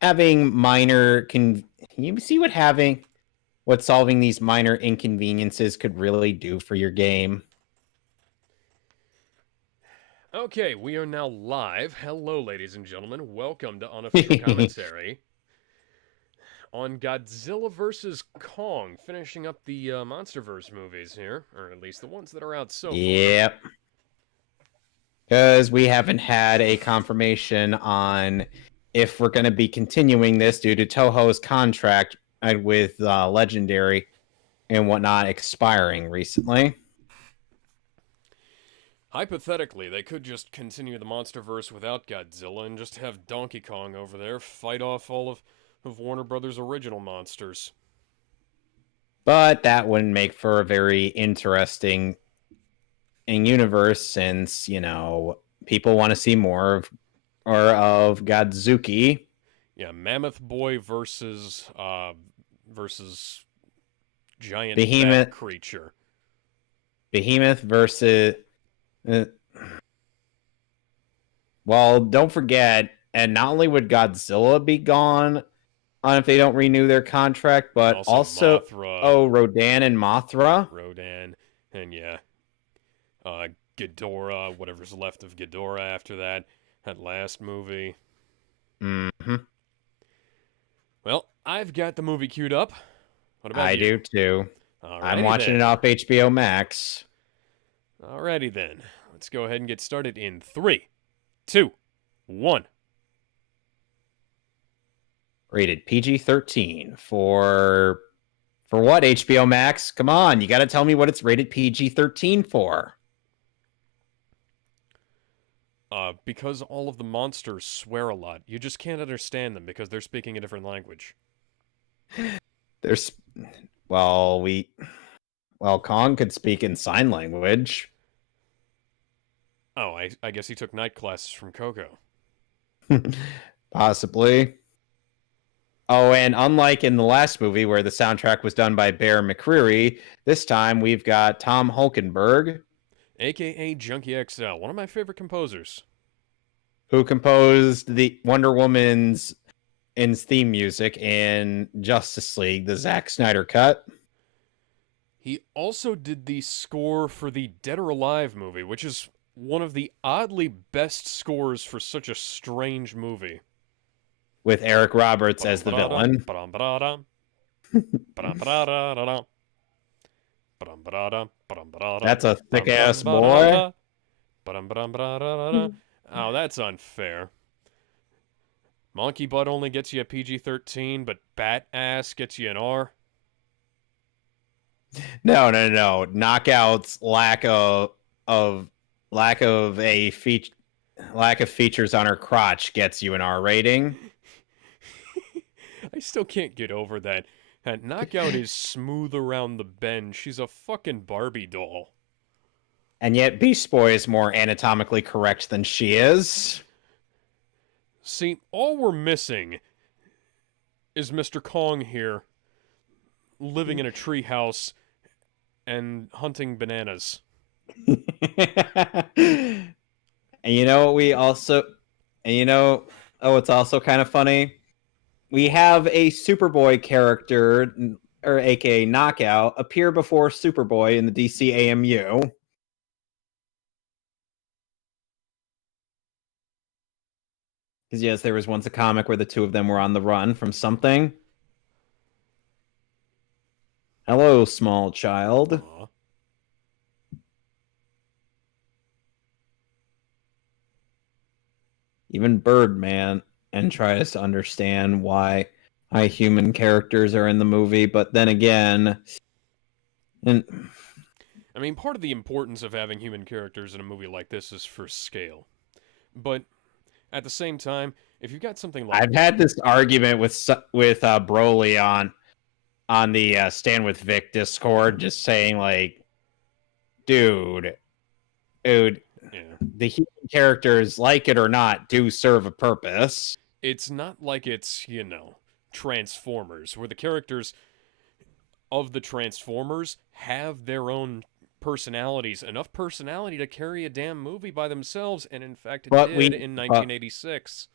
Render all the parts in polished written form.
having minor can you see what solving these minor inconveniences could really do for your game? Okay, we are now live. Hello, ladies and gentlemen. Welcome to Unofficial Commentary on Godzilla vs. Kong, finishing up the MonsterVerse movies here, or at least the ones that are out so far. Yep. Because we haven't had a confirmation on if we're going to be continuing this due to Toho's contract with Legendary and whatnot expiring recently. Hypothetically, they could just continue the MonsterVerse without Godzilla and just have Donkey Kong over there fight off all of Warner Brothers' original monsters. But that wouldn't make for a very interesting universe since, people want to see more of Godzuki. Yeah, Mammoth Boy versus giant bat creature. Behemoth versus well, don't forget, and not only would Godzilla be gone if they don't renew their contract, but also Mothra, Rodan and Mothra. Rodan, and yeah, Ghidorah, whatever's left of Ghidorah after that last movie. Mm-hmm. Well, I've got the movie queued up. What about you? I do too. Alrighty I'm watching it off HBO Max. Alrighty then. Let's go ahead and get started in 3, 2, 1. Rated PG-13 for what, HBO Max? Come on, you got to tell me what it's rated PG-13 for. Because all of the monsters swear a lot. You just can't understand them because they're speaking a different language. Kong could speak in sign language. Oh, I guess he took night classes from Coco. Possibly. Oh, and unlike in the last movie where the soundtrack was done by Bear McCreary, this time we've got Tom Hulkenberg, a.k.a. Junkie XL, one of my favorite composers. Who composed the Wonder Woman's theme music in Justice League, the Zack Snyder cut. He also did the score for the Dead or Alive movie, which is one of the oddly best scores for such a strange movie. With Eric Roberts as the villain. That's a thick-ass boy. Oh, that's unfair. Monkey Butt only gets you a PG-13, but Bat Ass gets you an R. No. Knockout's lack of features on her crotch gets you an R rating. I still can't get over that. Knockout is smooth around the bend. She's a fucking Barbie doll. And yet Beast Boy is more anatomically correct than she is. See, all we're missing is Mr. Kong here, living in a treehouse and hunting bananas. And it's also kind of funny. We have a Superboy character, or aka Knockout, appear before Superboy in the DC AMU. Because yes, there was once a comic where the two of them were on the run from something. Hello, small child. Aww. Even Birdman and tries to understand why human characters are in the movie, but then again, I mean, part of the importance of having human characters in a movie like this is for scale. But at the same time, if you've got something like I've had this argument with Broly on the Stand with Vic Discord, just saying like, dude, yeah. The human characters, like it or not, do serve a purpose. It's not like it's, Transformers, where the characters of the Transformers have their own personalities, enough personality to carry a damn movie by themselves, and in fact it did in 1986.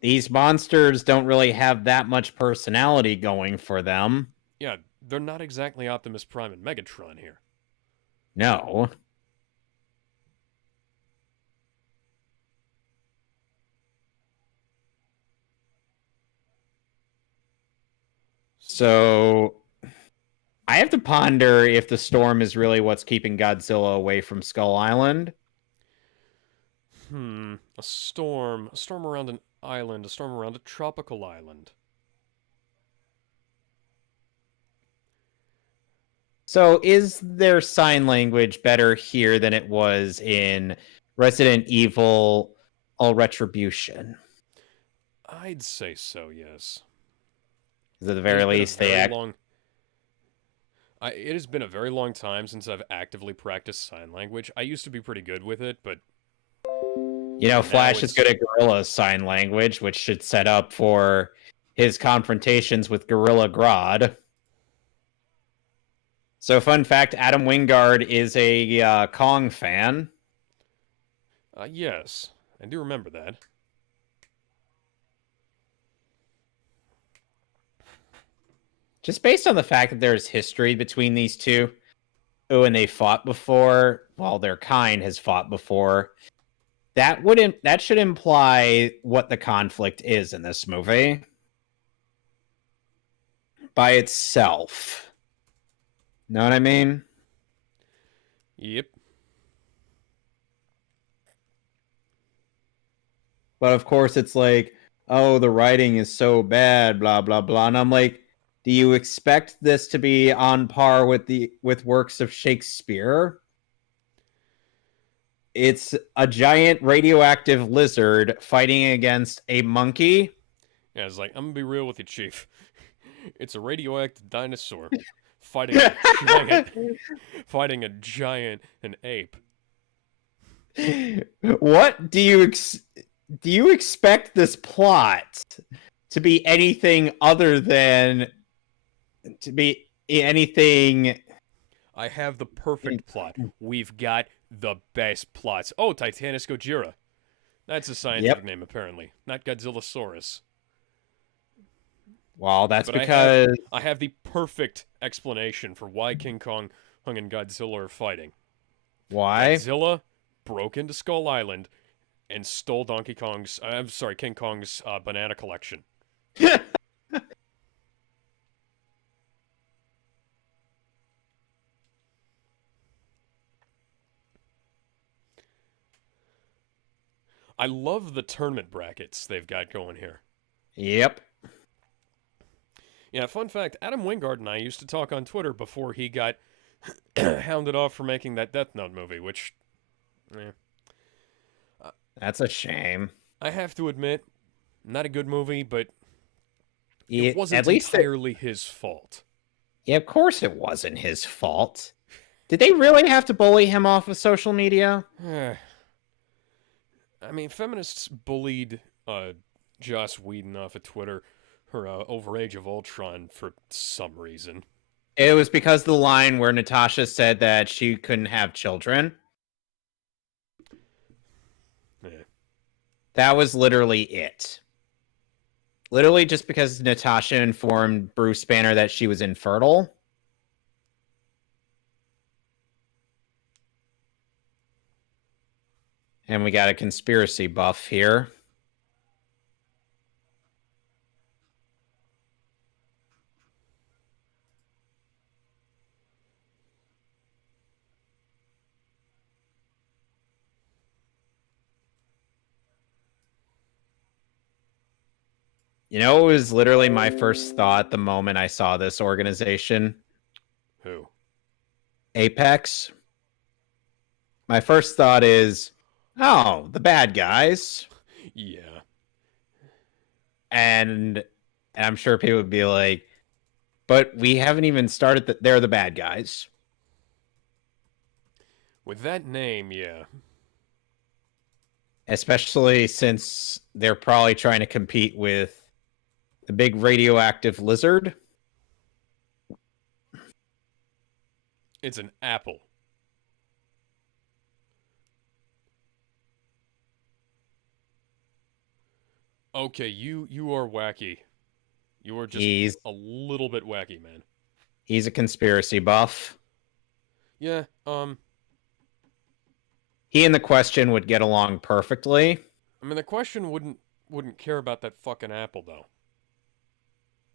these monsters don't really have that much personality going for them. Yeah, they're not exactly Optimus Prime and Megatron here. No. So I have to ponder if the storm is really what's keeping Godzilla away from Skull Island. A storm around an island, a storm around a tropical island. So is their sign language better here than it was in Resident Evil All Retribution? I'd say so, yes. Because at the very least, they act. It has been a very long time since I've actively practiced sign language. I used to be pretty good with it, but Flash is good at Gorilla's sign language, which should set up for his confrontations with Gorilla Grodd. So, fun fact, Adam Wingard is a Kong fan. Yes, I do remember that. Just based on the fact that there's history between these two, and they fought before, while their kind has fought before, that should imply what the conflict is in this movie by itself. Know what I mean? Yep. But of course it's like, oh, the writing is so bad, blah blah blah. And I'm like, do you expect this to be on par with works of Shakespeare? It's a giant radioactive lizard fighting against a monkey. Yeah, it's like, I'm gonna be real with you, Chief. It's a radioactive dinosaur fighting a giant, an ape. What do you expect this plot to be anything other than to be anything? I have the perfect plot. We've got the best plots. Oh, Titanus Gojira. That's a scientific name, apparently. Not Godzillasaurus. Well, that's because I have the perfect explanation for why King Kong and Godzilla are fighting. Why? Godzilla broke into Skull Island and stole King Kong's banana collection. I love the tournament brackets they've got going here. Yep. Yeah, fun fact, Adam Wingard and I used to talk on Twitter before he got hounded off for making that Death Note movie, which... That's a shame. I have to admit, not a good movie, but it wasn't entirely his fault. Yeah, of course it wasn't his fault. Did they really have to bully him off of social media? I mean, feminists bullied Joss Whedon off of Twitter over Age of Ultron for some reason. It was because of the line where Natasha said that she couldn't have children. Yeah. That was literally it. Literally just because Natasha informed Bruce Banner that she was infertile. And we got a conspiracy buff here. You know, it was literally my first thought the moment I saw this organization. Who? Apex. My first thought is, oh, the bad guys. Yeah. And I'm sure people would be like, but we haven't even started they're the bad guys. With that name, yeah. Especially since they're probably trying to compete with the big radioactive lizard. It's an apple. Okay, you are wacky. You are just a little bit wacky, man. He's a conspiracy buff. Yeah, He and the Question would get along perfectly. I mean, the Question wouldn't care about that fucking apple, though.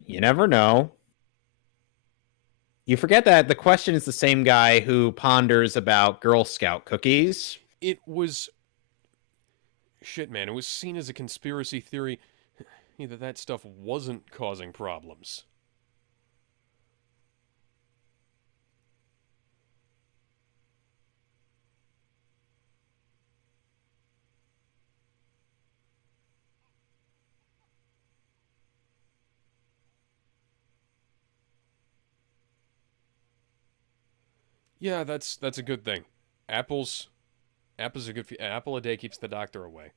You never know. You forget that the Question is the same guy who ponders about Girl Scout cookies. It was... Shit, man, it was seen as a conspiracy theory that that stuff wasn't causing problems. Yeah, that's a good thing. Apples are good for you. Apple a day keeps the doctor away.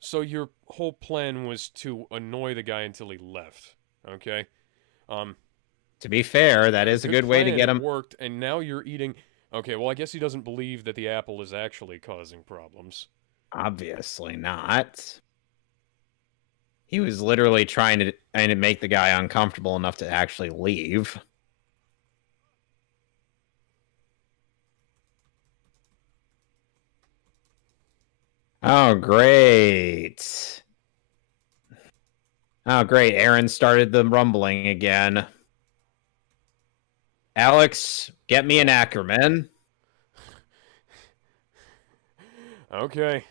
So your whole plan was to annoy the guy until he left, okay? To be fair, that is a good way to get him. It worked, and now you're eating... Okay, well, I guess he doesn't believe that the apple is actually causing problems. Obviously not. He was literally trying to make the guy uncomfortable enough to actually leave. Oh, great. Oh, great. Aaron started the rumbling again. Alex, get me an Ackerman. Okay.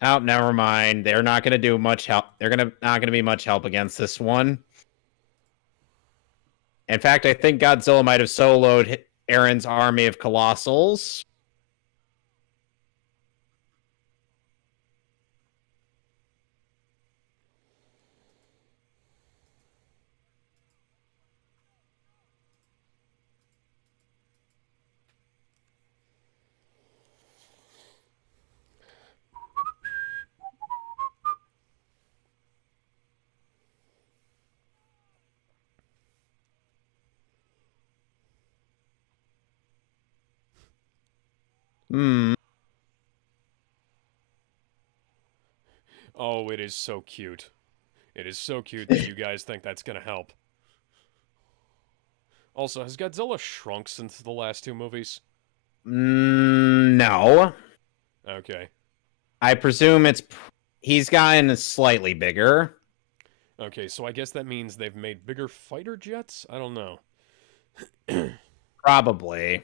Oh, never mind. They're not going to do much help. They're not going to be much help against this one. In fact, I think Godzilla might have soloed Aaron's army of Colossals. Oh, it is so cute. It is so cute that you guys think that's gonna help. Also, has Godzilla shrunk since the last two movies? No. Okay. I presume he's gotten slightly bigger. Okay, so I guess that means they've made bigger fighter jets? I don't know. Probably.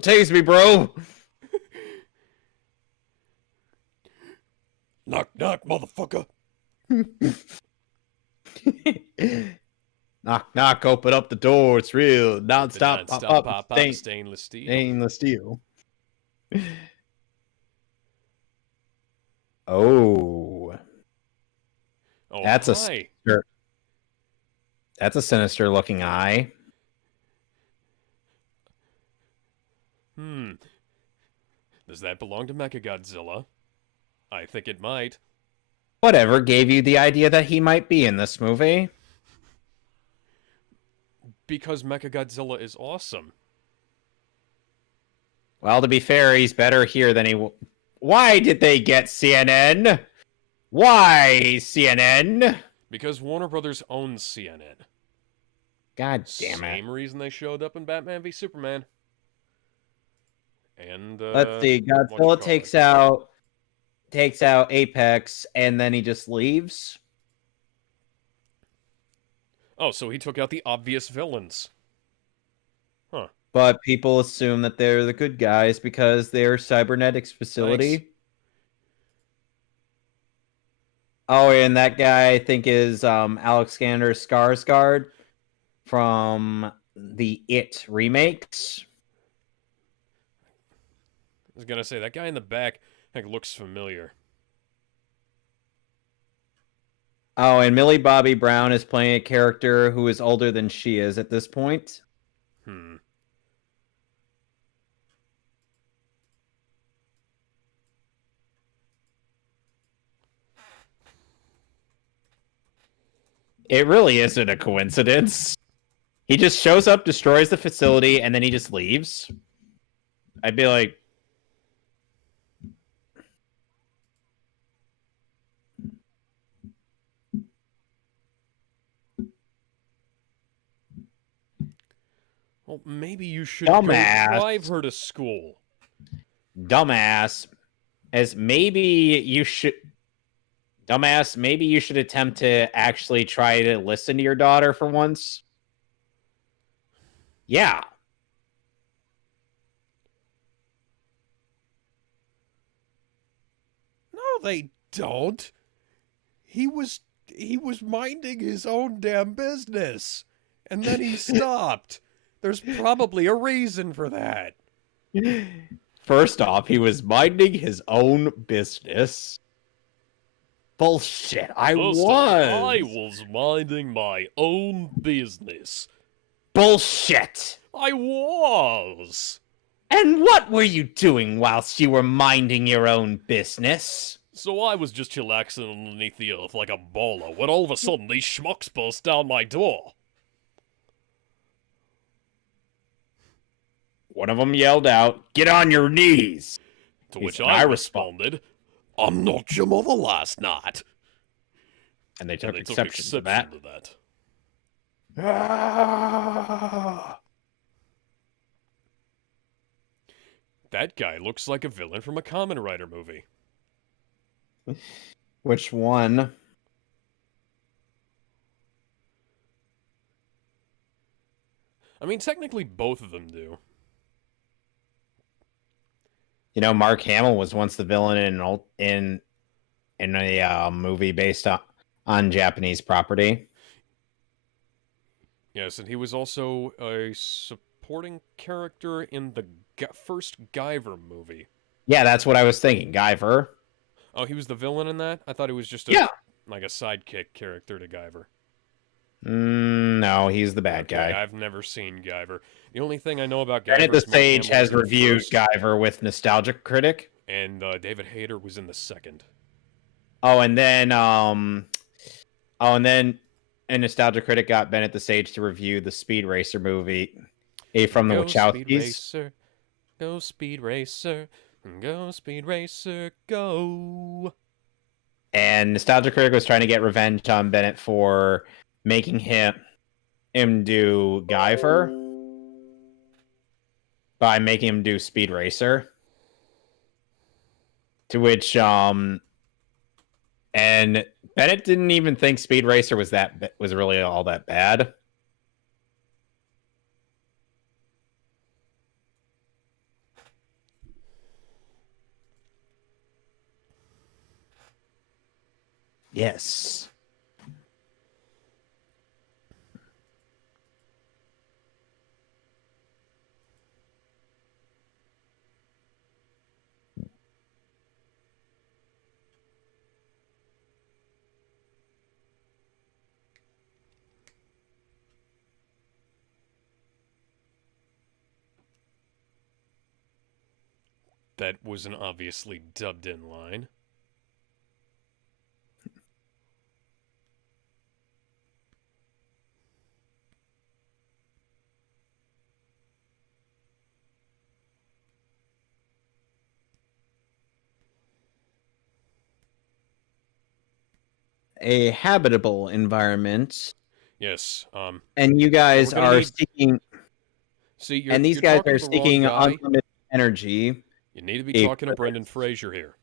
Taste me, bro. Knock, knock, motherfucker. Knock, knock, open up the door. It's real. Non-stop, pop up, stainless steel. Stainless steel. Oh. That's hi. That's a sinister looking eye. Does that belong to Mechagodzilla? I think it might. Whatever gave you the idea that he might be in this movie? Because Mechagodzilla is awesome. Well, to be fair, he's better here than he... Why did they get CNN? Why, CNN? Because Warner Brothers owns CNN. God damn it. Same reason they showed up in Batman v Superman. And, let's see, Godzilla takes out Apex, and then he just leaves. Oh, so he took out the obvious villains. Huh. But people assume that they're the good guys because they're cybernetics facility. Thanks. Oh, and that guy I think is Alexander Skarsgård from the It remakes. I was gonna say, that guy in the back looks familiar. Oh, and Millie Bobby Brown is playing a character who is older than she is at this point. Hmm. It really isn't a coincidence. He just shows up, destroys the facility, and then he just leaves. I'd be like, Well, maybe you should go dumbass. drive her to school. Dumbass. As maybe you should. Dumbass, maybe you should attempt to actually try to listen to your daughter for once. Yeah. No, they don't. He was minding his own damn business. And then he stopped. There's probably a reason for that. First off, he was minding his own business. Bullshit. I was minding my own business. Bullshit. I was. And what were you doing whilst you were minding your own business? So I was just chillaxing underneath the earth like a baller when all of a sudden these schmucks burst down my door. One of them yelled out, "Get on your knees!" To which I responded, "I'm not your mother last night." And they took exception to that. That guy looks like a villain from a Kamen Rider movie. Which one? I mean, technically both of them do. You know, Mark Hamill was once the villain in a movie based on Japanese property. Yes, and he was also a supporting character in the first Guyver movie. Yeah, that's what I was thinking. Guyver. Oh, he was the villain in that? I thought he was just like a sidekick character to Guyver. No, he's the bad guy. I've never seen Guyver. The only thing I know about Guyver Bennett the Sage has reviewed Guyver with Nostalgia Critic. And David Hayter was in the second. And then a Nostalgia Critic got Bennett the Sage to review the Speed Racer movie from the Wachowskis. Go Speed Racer, go Speed Racer, go. And Nostalgia Critic was trying to get revenge on Bennett for making him do Guyver by making him do Speed Racer. To which and Bennett didn't even think Speed Racer was really all that bad. Yes. That was an obviously dubbed-in line. A habitable environment. Yes. And you guys are seeking. See, and these guys are seeking unlimited energy. You need to be talking to Brendan Fraser here.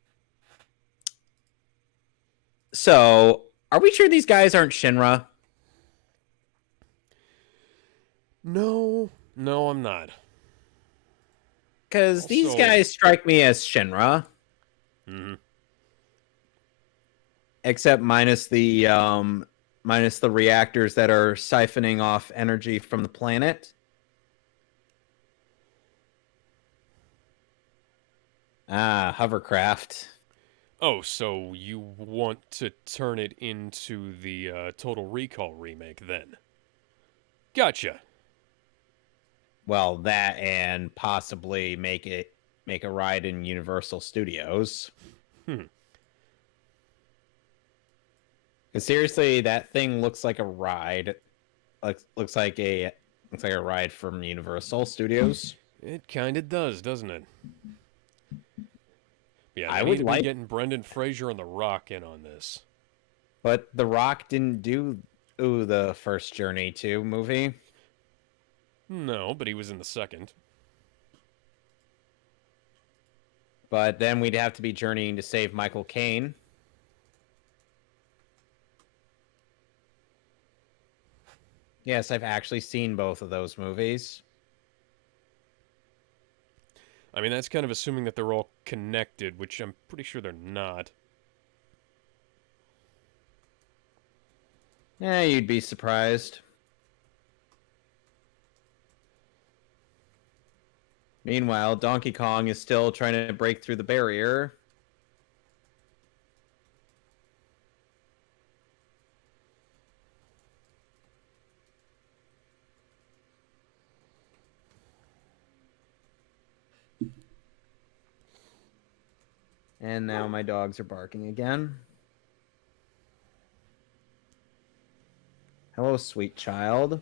So, are we sure these guys aren't Shinra? No, I'm not. Because these guys strike me as Shinra. Mm-hmm. Except minus the reactors that are siphoning off energy from the planet. Hovercraft. Oh, so you want to turn it into the Total Recall remake then? Gotcha. well, that and possibly make a ride in Universal Studios. Hmm. Because seriously, that thing looks like a ride. Looks like a ride from Universal Studios. It kind of does, doesn't it? Yeah, they I need would to be like, getting Brendan Fraser and The Rock in on this. but The Rock didn't do the first Journey 2 movie. No, but he was in the second. But then we'd have to be journeying to save Michael Caine. Yes, I've actually seen both of those movies. I mean, that's kind of assuming that they're all connected, which I'm pretty sure they're not. Yeah, you'd be surprised. Meanwhile, Donkey Kong is still trying to break through the barrier. And now my dogs are barking again. Hello, sweet child.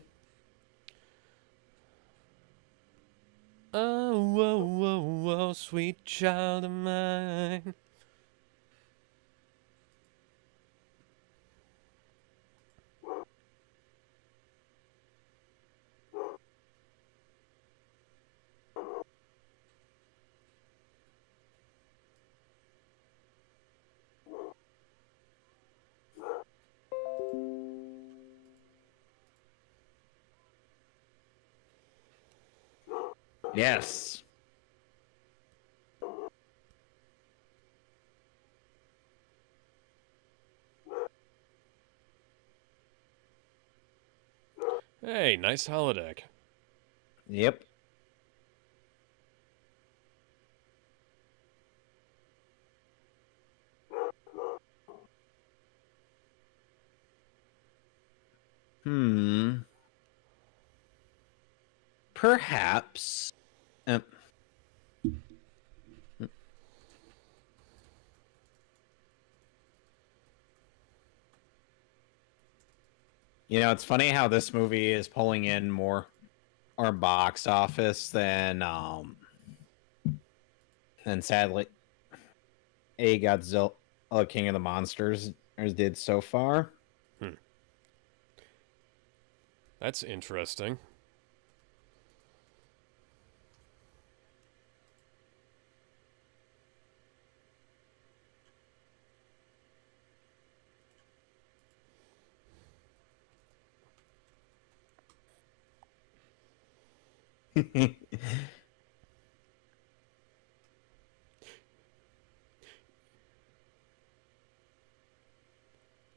Oh, oh, oh, oh, sweet child of mine. Yes. Hey, nice holodeck. Yep. Perhaps. You know, it's funny how this movie is pulling in more our box office than sadly a Godzilla King of the Monsters did so far. That's interesting.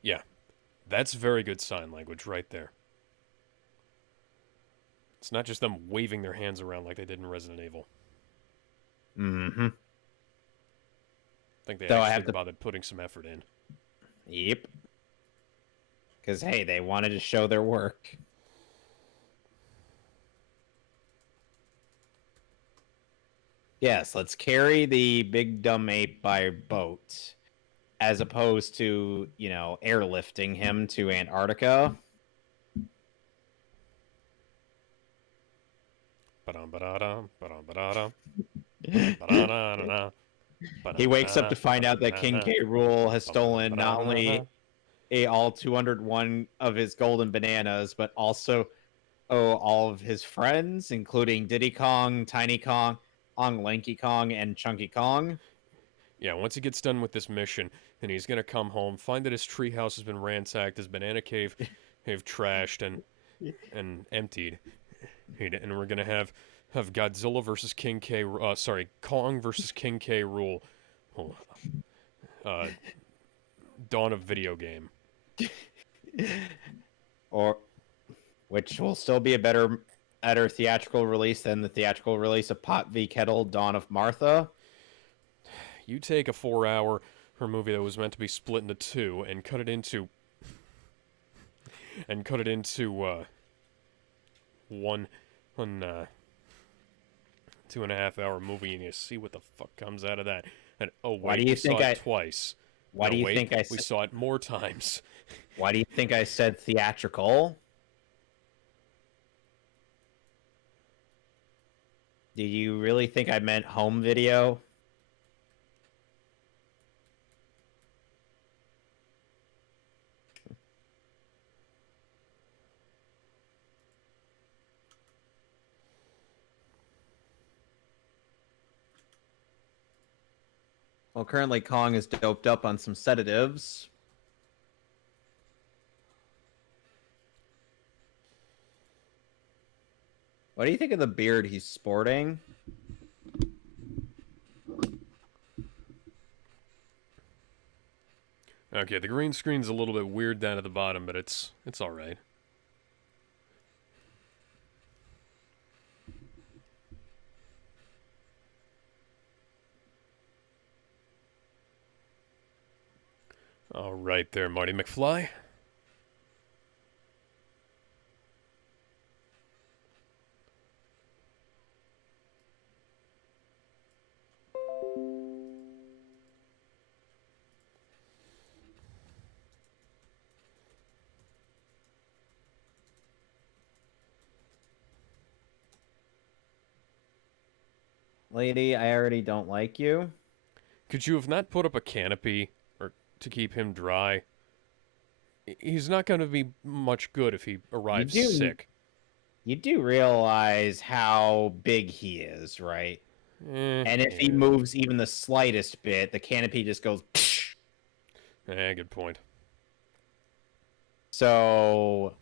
Yeah, that's very good sign language right there. It's not just them waving their hands around like they did in Resident Evil. Mm-hmm. I think they So I actually have to. bothered putting some effort in. Yep. Because hey, they wanted to show their work. Yes, let's carry the big dumb ape by boat, as opposed to, airlifting him to Antarctica. He wakes up to find out that King K. Rool has stolen not only all 201 of his golden bananas, but also all of his friends, including Diddy Kong, Tiny Kong, Lanky Kong, and Chunky Kong. Yeah, once he gets done with this mission, and he's gonna come home, find that his treehouse has been ransacked, his banana cave trashed and emptied, and we're gonna have Godzilla versus King K. Kong versus King K. Rool. Dawn of video game. Or which will still be a better theatrical release than the theatrical release of Pot v Kettle Dawn of Martha. You take a 4-hour movie that was meant to be split into two and cut it into one 2.5 hour movie, and you see what the fuck comes out of that. And oh wait, Why do you we think saw it twice. Why No, do you wait, think I we said? saw it more times. Why do you think I said theatrical? Do you really think I meant home video? Well, currently Kong is doped up on some sedatives. What do you think of the beard he's sporting? Okay, the green screen's a little bit weird down at the bottom, but it's all right. All right there, Marty McFly. Lady, I already don't like you. Could you have not put up a canopy or to keep him dry? He's not going to be much good if he arrives sick. You do realize how big he is, right? And if he Yeah. moves even the slightest bit, the canopy just goes. Psh! Good point. So,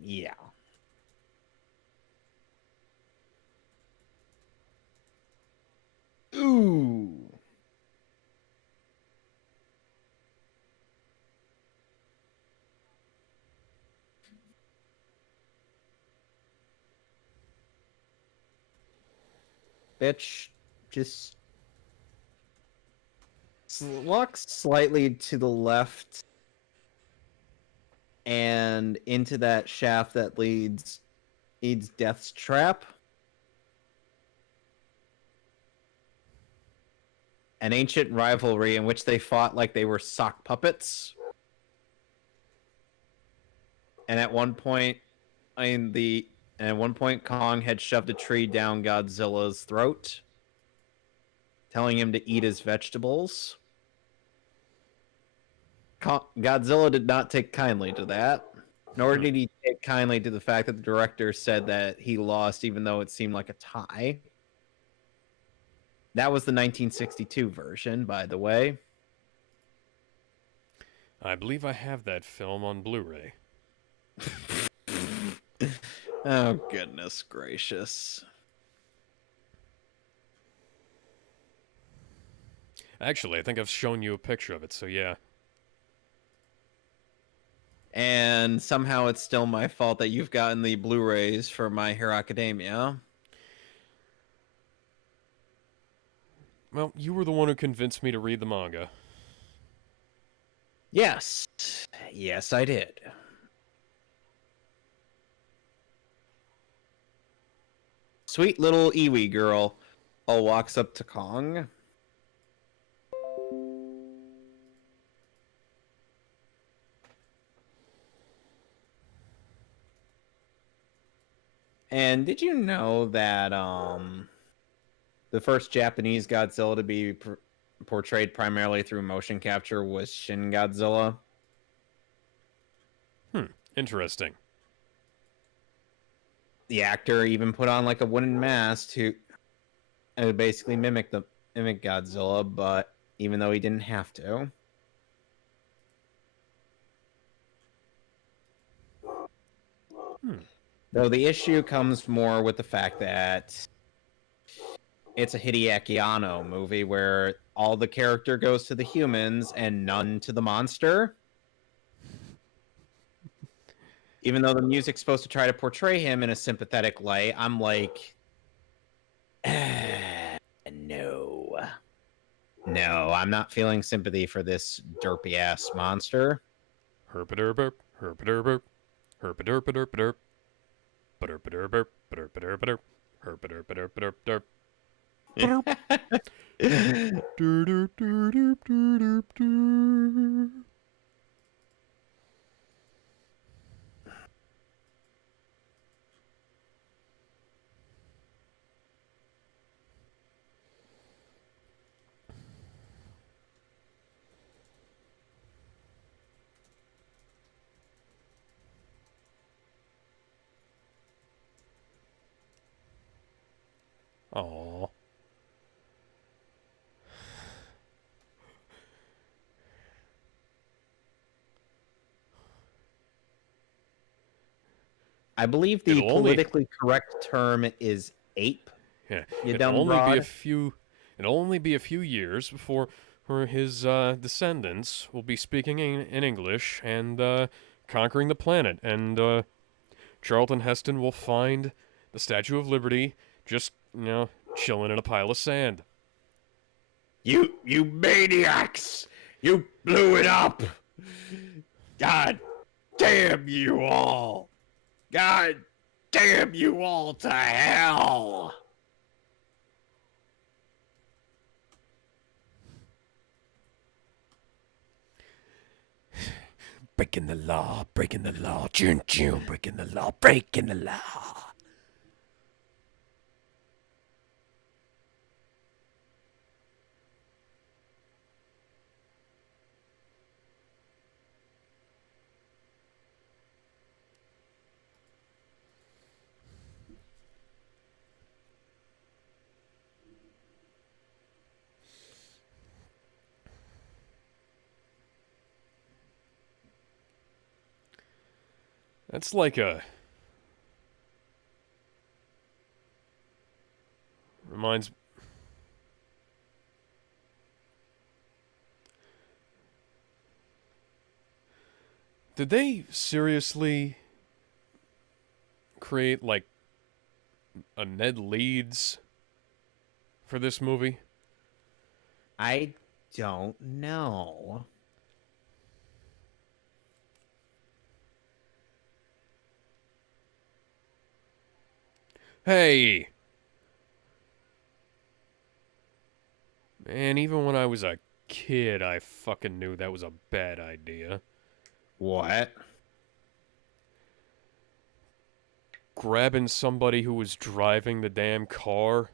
yeah. Ooh. Bitch, just walk slightly to the left and into that shaft that leads Death's Trap. An ancient rivalry in which they fought like they were sock puppets. And at one point, Kong had shoved a tree down Godzilla's throat, telling him to eat his vegetables. Godzilla did not take kindly to that, nor did he take kindly to the fact that the director said that he lost, even though it seemed like a tie. That was the 1962 version, by the way. I believe I have that film on Blu-ray. Oh, goodness gracious. Actually, I think I've shown you a picture of it, so yeah. And somehow it's still my fault that you've gotten the Blu-rays for My Hero Academia. Well, you were the one who convinced me to read the manga. Yes. Yes, I did. Sweet little Iwi girl all walks up to Kong. And did you know that the first Japanese Godzilla to be portrayed primarily through motion capture was Shin Godzilla? Interesting. The actor even put on like a wooden mask to basically mimic Godzilla, but even though he didn't have to. Though the issue comes more with the fact that it's a Hideaki Anno movie where all the character goes to the humans and none to the monster. Even though the music's supposed to try to portray him in a sympathetic light, I'm like, no. No, I'm not feeling sympathy for this derpy-ass monster. Herpaderburp, herpaderburp, herpaderpaderpaderp. Aww. I believe the politically correct term is ape. Yeah, You it'll dumb only broad. be a few. It'll only be a few years before his descendants will be speaking in English and conquering the planet, and Charlton Heston will find the Statue of Liberty just chilling in a pile of sand. You maniacs! You blew it up! God damn you all! God damn you all to hell! Breaking the law, breaking the law, breaking the law, breaking the law. That's like a... Reminds... Did they seriously create, like, a Ned Leeds for this movie? I don't know. Hey! Man, even when I was a kid, I fucking knew that was a bad idea. What? Grabbing somebody who was driving the damn car.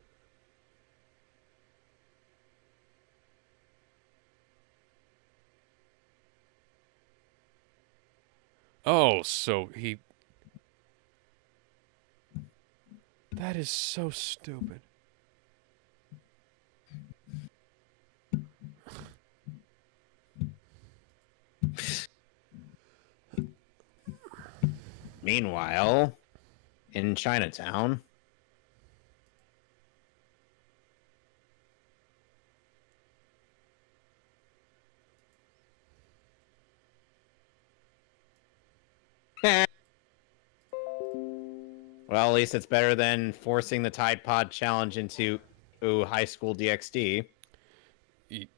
Oh, so he... That is so stupid. Meanwhile, in Chinatown... Well, at least it's better than forcing the Tide Pod challenge into high school DxD.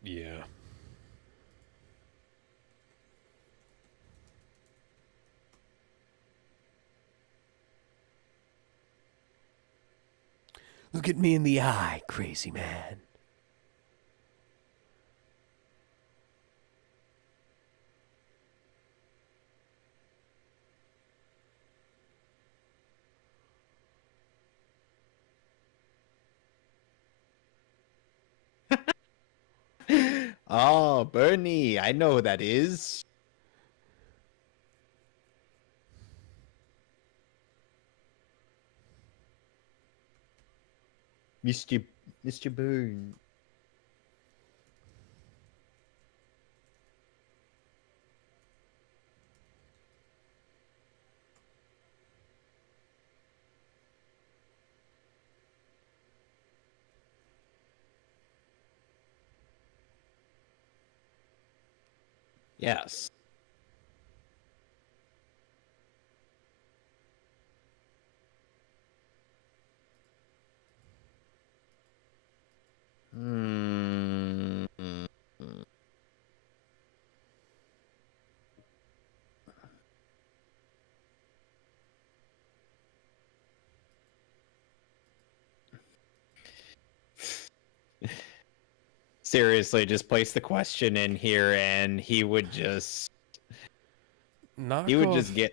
Yeah. Look at me in the eye, crazy man. Oh, Bernie, I know who that is. Mr. Byrne. Yes. Hmm. Seriously, just place the question in here, and he would just get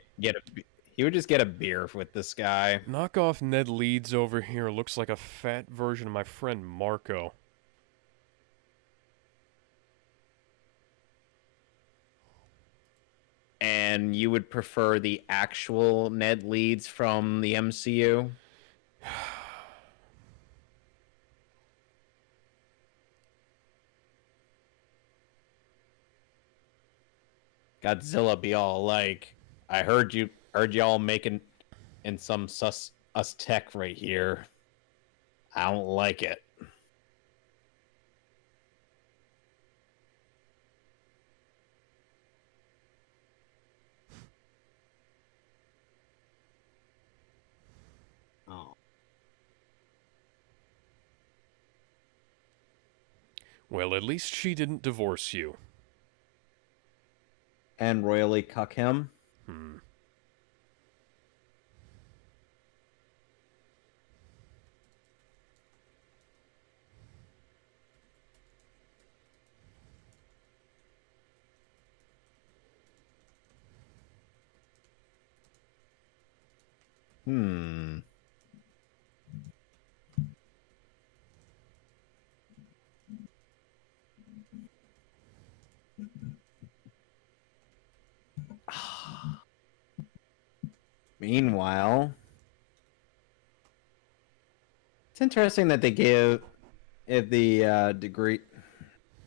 a beer with this guy. Knock off Ned Leeds over here. Looks like a fat version of my friend Marco. And you would prefer the actual Ned Leeds from the MCU? Godzilla be all like, I heard y'all making in some us tech right here. I don't like it. Oh. Well, at least she didn't divorce you. And royally cuck him? Hmm. Hmm. Meanwhile, it's interesting that they give if the degree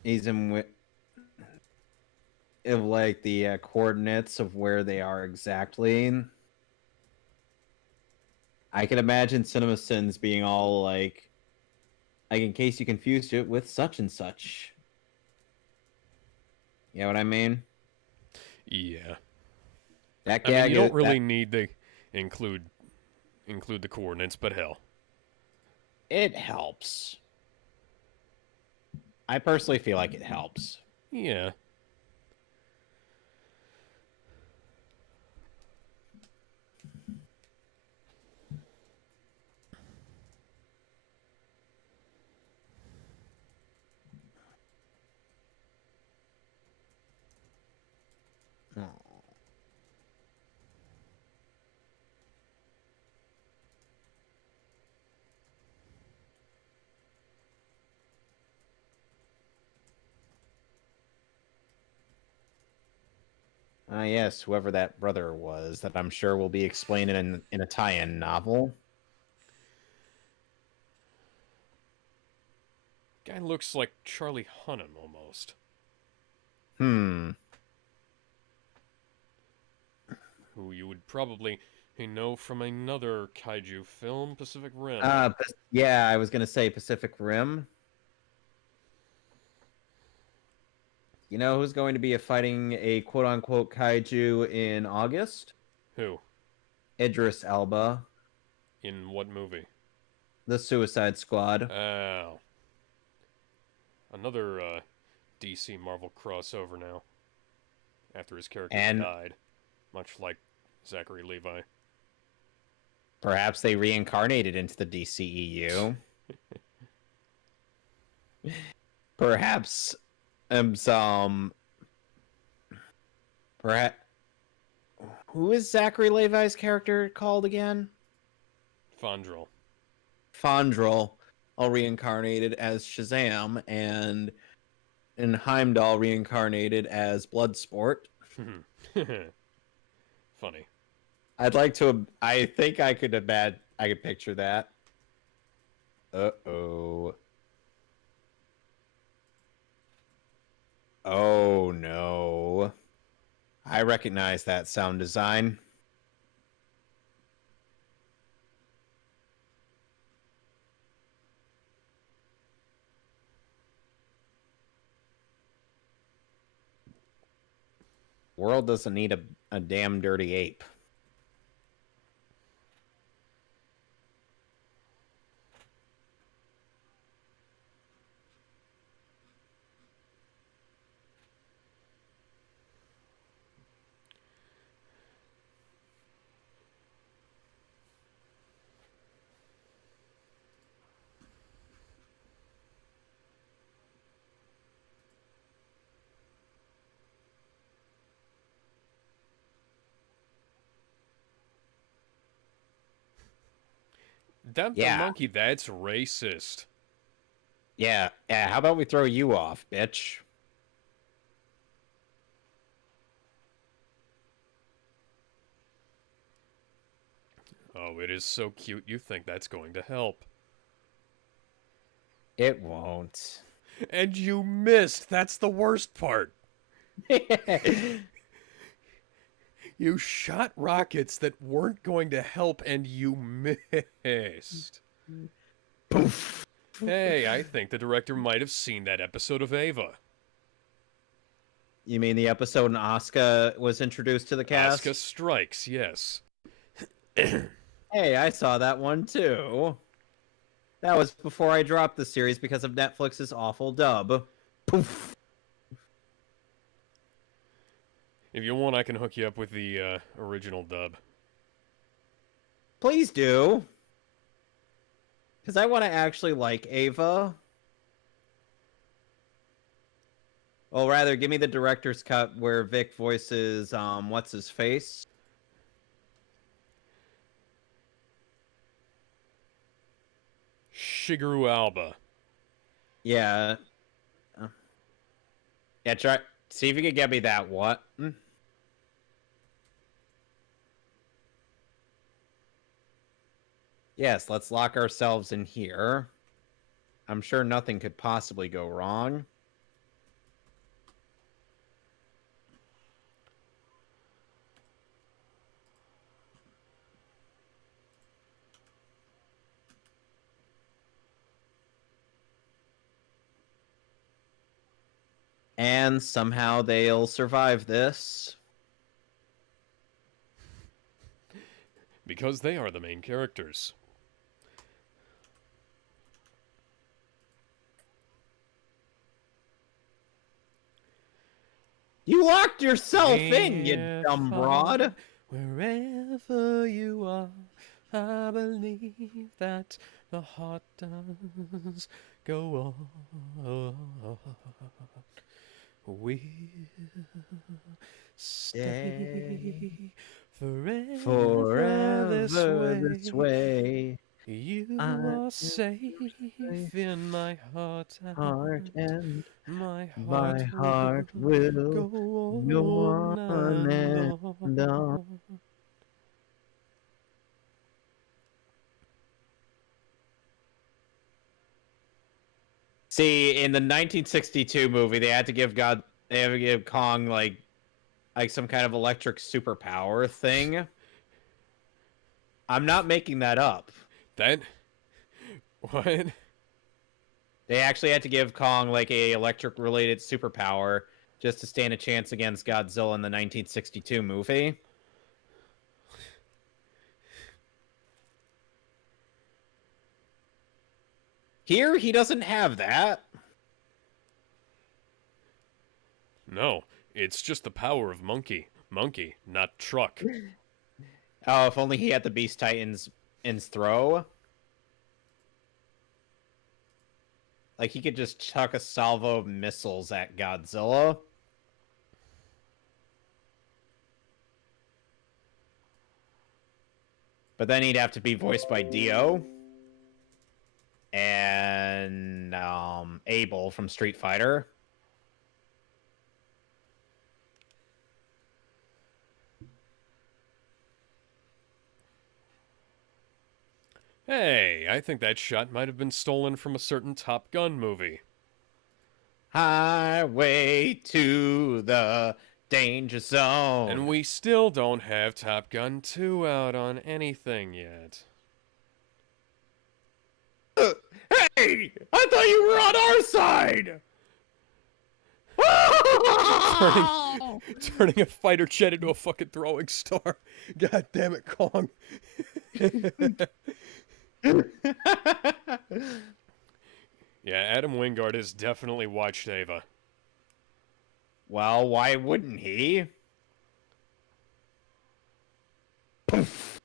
is in with of like the coordinates of where they are exactly. I can imagine CinemaSins being all like in case you confused it with such and such. You know what I mean? Yeah. That I mean, gag you don't is really need to include the coordinates, but hell. it helps. I personally feel like it helps. Yeah. Oh. Ah, yes, whoever that brother was that I'm sure will be explained in a tie-in novel. Guy looks like Charlie Hunnam almost. Hmm. Who you would probably know from another kaiju film, Pacific Rim. Yeah, I was gonna say Pacific Rim. You know who's going to be fighting a quote-unquote kaiju in August? Who? Idris Elba. In what movie? The Suicide Squad. Oh. Another DC Marvel crossover now. After his character And died. Much like Zachary Levi. perhaps they reincarnated into the DCEU. Perhaps some perhaps who is Zachary Levi's character called again? Fondrel. Fondrel, all reincarnated as Shazam, and Heimdall reincarnated as Bloodsport. Funny. I think I could picture that. Uh-oh. Oh no. I recognize that sound design. World doesn't need a damn dirty ape. Dump the monkey, that's racist. Yeah, how about we throw you off, bitch? Oh, it is so cute, you think that's going to help. It won't. And you missed, that's the worst part. You shot rockets that weren't going to help and you missed. Poof. Hey, I think the director might have seen that episode of Ava. You mean the episode when Asuka was introduced to the cast? Asuka Strikes, yes. Hey, I saw that one too. That was before I dropped the series because of Netflix's awful dub. Poof. If you want, I can hook you up with the original dub. Please do. Because I want to actually like Ava. Well, rather, give me the director's cut where Vic voices, what's-his-face? Shigeru Alba. Yeah. Yeah, try... See if you can get me that what? Yes, let's lock ourselves in here. I'm sure nothing could possibly go wrong. And somehow they'll survive this. Because they are the main characters. You locked yourself in, you dumb broad. Wherever you are, I believe that the heart does go on. We'll stay forever this way. You are safe in my heart, and my heart will go on and on. See, in the 1962 movie, they had to give Kong like some kind of electric superpower thing. I'm not making that up. What? They actually had to give Kong like a electric related superpower just to stand a chance against Godzilla in the 1962 movie. Here, he doesn't have that. No, it's just the power of monkey. Monkey, not truck. Oh, if only he had the Beast Titan's throw. Like, he could just chuck a salvo of missiles at Godzilla. But then he'd have to be voiced by Dio. And Abel from Street Fighter. Hey, I think that shot might have been stolen from a certain Top Gun movie. Highway to the danger zone. And we still don't have Top Gun 2 out on anything yet. Hey! I thought you were on our side! Turning a fighter jet into a fucking throwing star. God damn it, Kong. Yeah, Adam Wingard has definitely watched Ava. Well, why wouldn't he? Poof.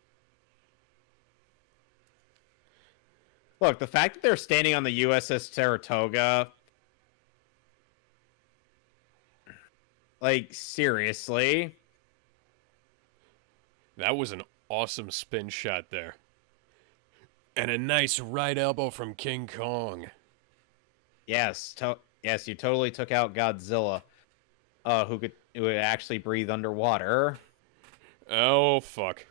Look, the fact that they're standing on the USS Saratoga... Like, seriously? That was an awesome spin shot there. And a nice right elbow from King Kong. Yes, yes, you totally took out Godzilla, who would actually breathe underwater. Oh, fuck.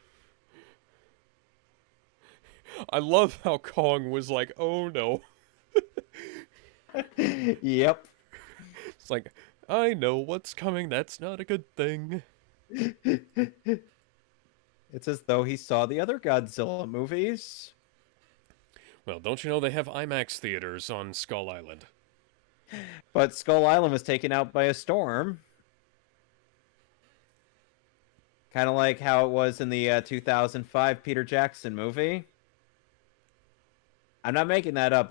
I love how Kong was like, oh no. Yep. It's like, I know what's coming, that's not a good thing. It's as though he saw the other Godzilla movies. Well, don't you know they have IMAX theaters on Skull Island? But Skull Island was taken out by a storm. Kind of like how it was in the 2005 Peter Jackson movie. I'm not making that up.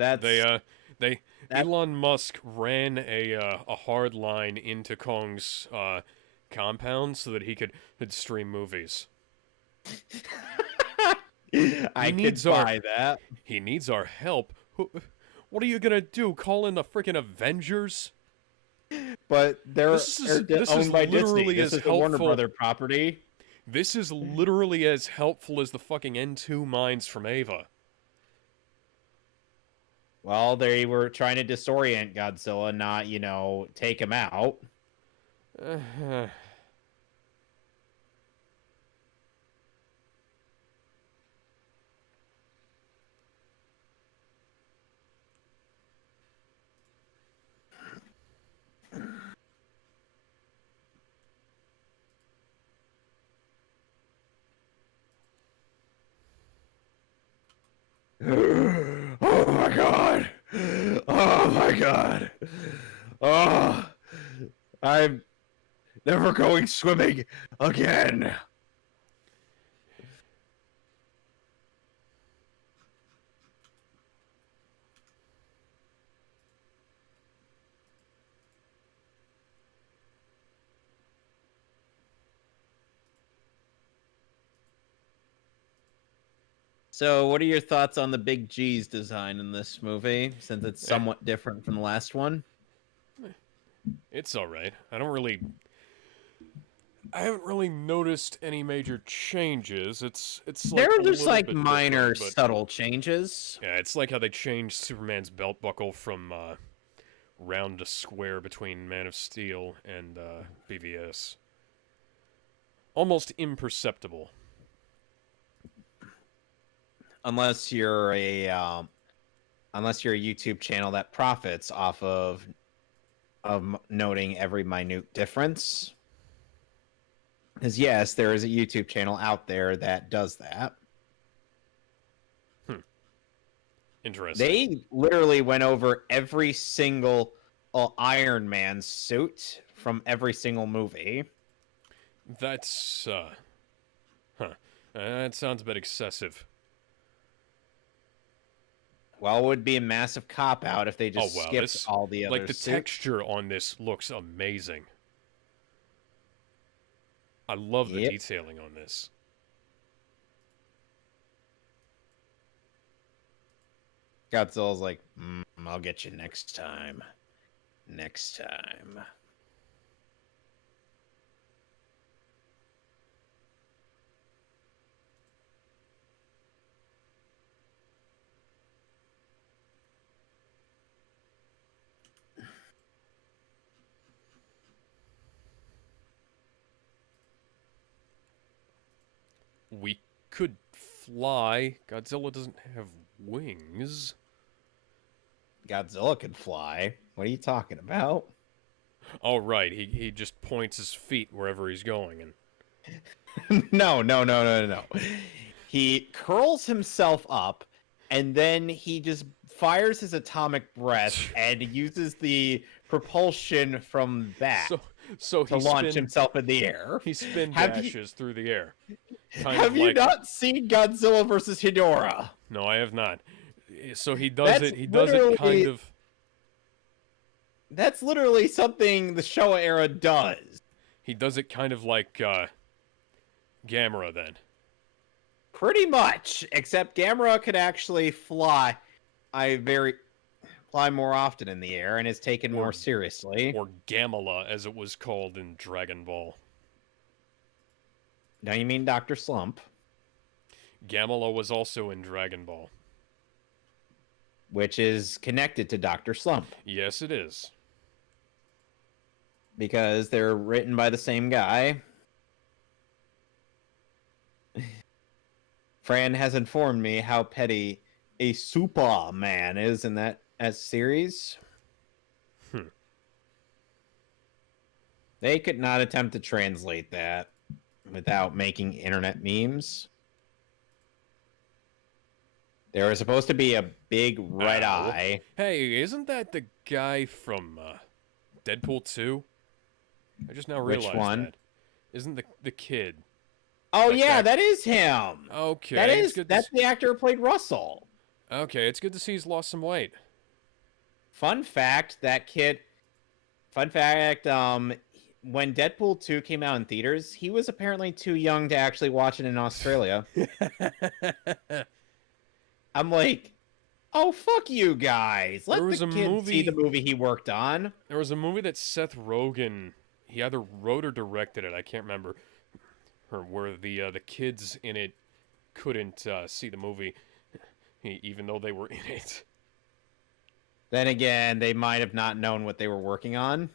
Elon Musk ran a hard line into Kong's compound so that he could stream movies. I could buy that. He needs our help. What are you gonna do? Call in the freaking Avengers? But they're owned by Disney. This is the Warner Brother property. This is literally as helpful as the fucking N2 mines from Ava. Well, they were trying to disorient Godzilla, not, take him out. Oh my god! Oh my god! Oh, I'm never going swimming again. So, what are your thoughts on the Big G's design in this movie, since it's somewhat different from the last one? It's alright. I haven't really noticed any major changes. It's like there are just like minor, subtle changes. Yeah, it's like how they changed Superman's belt buckle from round to square between Man of Steel and BVS. Almost imperceptible. Unless you're a YouTube channel that profits off of noting every minute difference. Because yes, there is a YouTube channel out there that does that. Interesting. They literally went over every single Iron Man suit from every single movie. That's that sounds a bit excessive. Well, it would be a massive cop-out if they just skipped all the other the texture on this looks amazing. I love the detailing on this. Godzilla's like, I'll get you next time. Next time. We could fly. Godzilla doesn't have wings. Godzilla could fly. What are you talking about? Oh, right. He just points his feet wherever he's going. And No. He curls himself up, and then he just fires his atomic breath and uses the propulsion from that to launch himself in the air. He spin dashes through the air. Have you not seen Godzilla versus Hedorah? No, I have not. So he does it. He does it kind of. That's literally something the Showa era does. He does it kind of like Gamera, then. Pretty much, except Gamera could actually fly. Fly more often in the air and is taken more seriously. Or Gamela, as it was called in Dragon Ball. No, you mean Dr. Slump. Gamela was also in Dragon Ball. which is connected to Dr. Slump Yes, it is. because they're written by the same guy. Fran has informed me how petty a Superman is in that series. They could not attempt to translate that without making internet memes. There was supposed to be a big red eye. Hey, isn't that the guy from Deadpool 2? I just now realized Which one? that. Isn't the kid? Oh, yeah, that is him. Okay. That's the actor who played Russell. Okay, it's good to see he's lost some weight. Fun fact, when Deadpool 2 came out in theaters, he was apparently too young to actually watch it in Australia. I'm like, oh, fuck you guys. Let the kid see the movie he worked on. There was a movie that Seth Rogen, he either wrote or directed it, I can't remember, where the kids in it couldn't see the movie, even though they were in it. Then again, they might have not known what they were working on.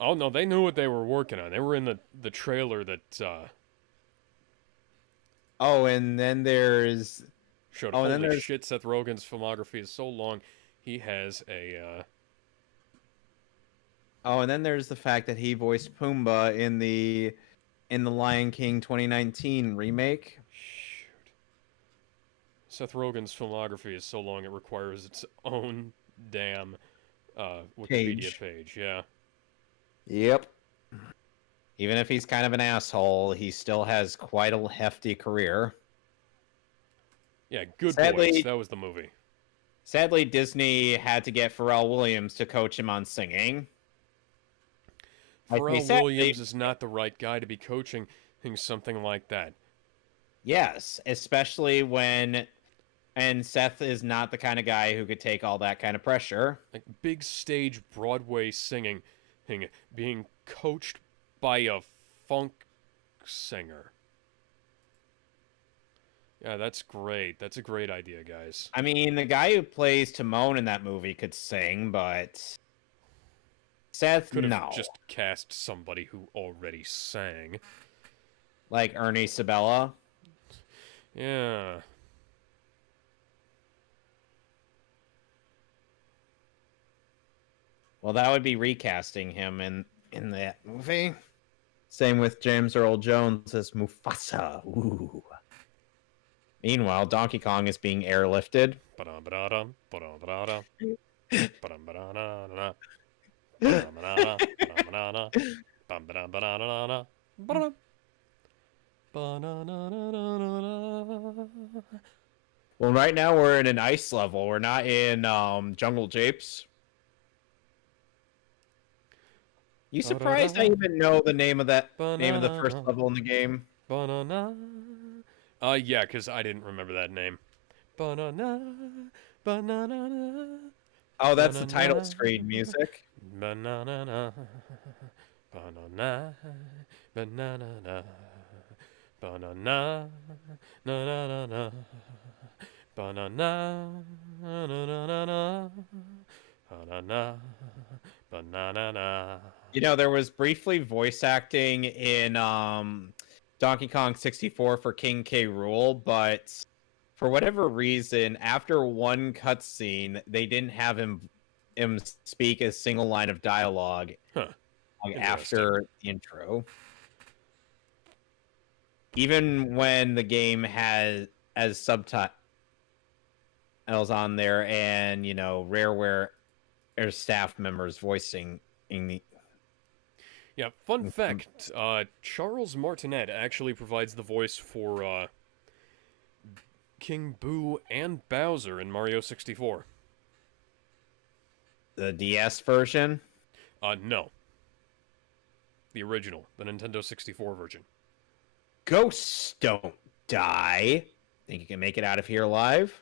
Oh, no, they knew what they were working on. They were in the trailer that... Oh, and then there's... Showed holy shit, Seth Rogen's filmography is so long, he has a... Oh, and then there's the fact that he voiced Pumbaa in the Lion King 2019 remake. Shoot. Seth Rogen's filmography is so long it requires its own damn Wikipedia page. Yeah. Yep. Even if he's kind of an asshole, he still has quite a hefty career. Yeah, Good Boys. That was the movie. Sadly, Disney had to get Pharrell Williams to coach him on singing. Pharrell Williams is not the right guy to be coaching something like that. Yes, especially when... And Seth is not the kind of guy who could take all that kind of pressure. Like big stage Broadway singing, being coached by a funk singer. Yeah, that's great. That's a great idea, guys. I mean, the guy who plays Timon in that movie could sing, but Seth, could have just cast somebody who already sang. Like Ernie Sabella. Yeah. Well, that would be recasting him in that movie. Same with James Earl Jones as Mufasa. Ooh. Meanwhile, Donkey Kong is being airlifted. Well, right now we're in an ice level. We're not in Jungle Japes. You surprised I even know the name of the first level in the game? Yeah, because I didn't remember that name. Oh, that's the title screen music. Banana, banana, banana, banana, banana, banana, banana, banana. You know, there was briefly voice acting in Donkey Kong 64 for King K. Rool, but for whatever reason, after one cutscene, they didn't have him speak a single line of dialogue after the intro. Even when the game has subtitles on there, and Rareware or staff members voicing in the. Yeah, fun fact, Charles Martinet actually provides the voice for King Boo and Bowser in Mario 64. The DS version? No. The original, the Nintendo 64 version. Ghosts don't die. Think you can make it out of here alive?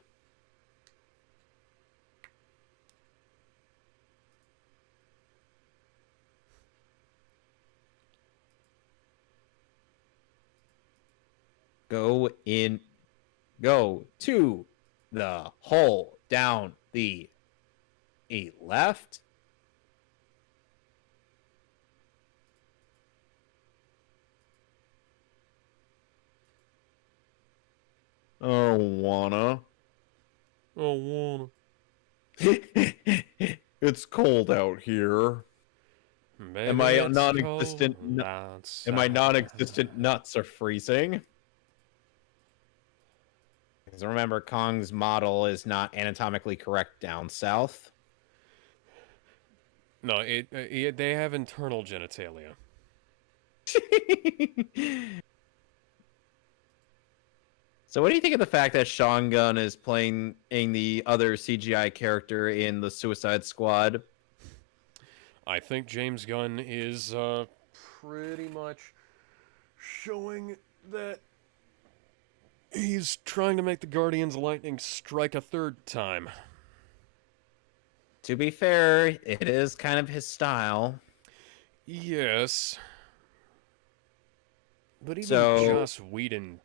Go to the hole down completely left. Oh, wanna. It's cold out here. Maybe And my it's non-existent cold outside. nuts are freezing. Because remember, Kong's model is not anatomically correct down south. No, they have internal genitalia. So what do you think of the fact that Sean Gunn is playing the other CGI character in the Suicide Squad? I think James Gunn is pretty much showing that he's trying to make the Guardians Lightning strike a third time. To be fair, it is kind of his style. Yes. But even So, Joss Whedon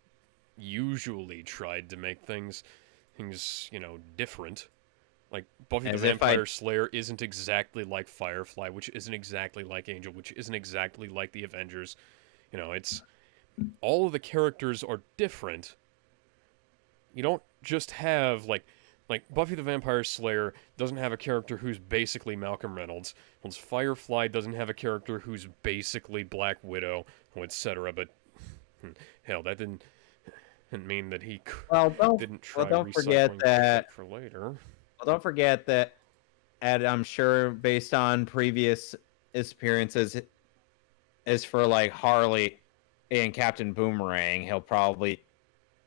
usually tried to make things, different. Like, Buffy the Vampire Slayer isn't exactly like Firefly, which isn't exactly like Angel, which isn't exactly like the Avengers. It's... all of the characters are different. You don't just have, like Buffy the Vampire Slayer doesn't have a character who's basically Malcolm Reynolds. While Firefly doesn't have a character who's basically Black Widow, etc. But, hell, that didn't mean that he didn't try don't forget that for later. Well, don't forget that, and I'm sure based on previous appearances, as for like Harley and Captain Boomerang, he'll probably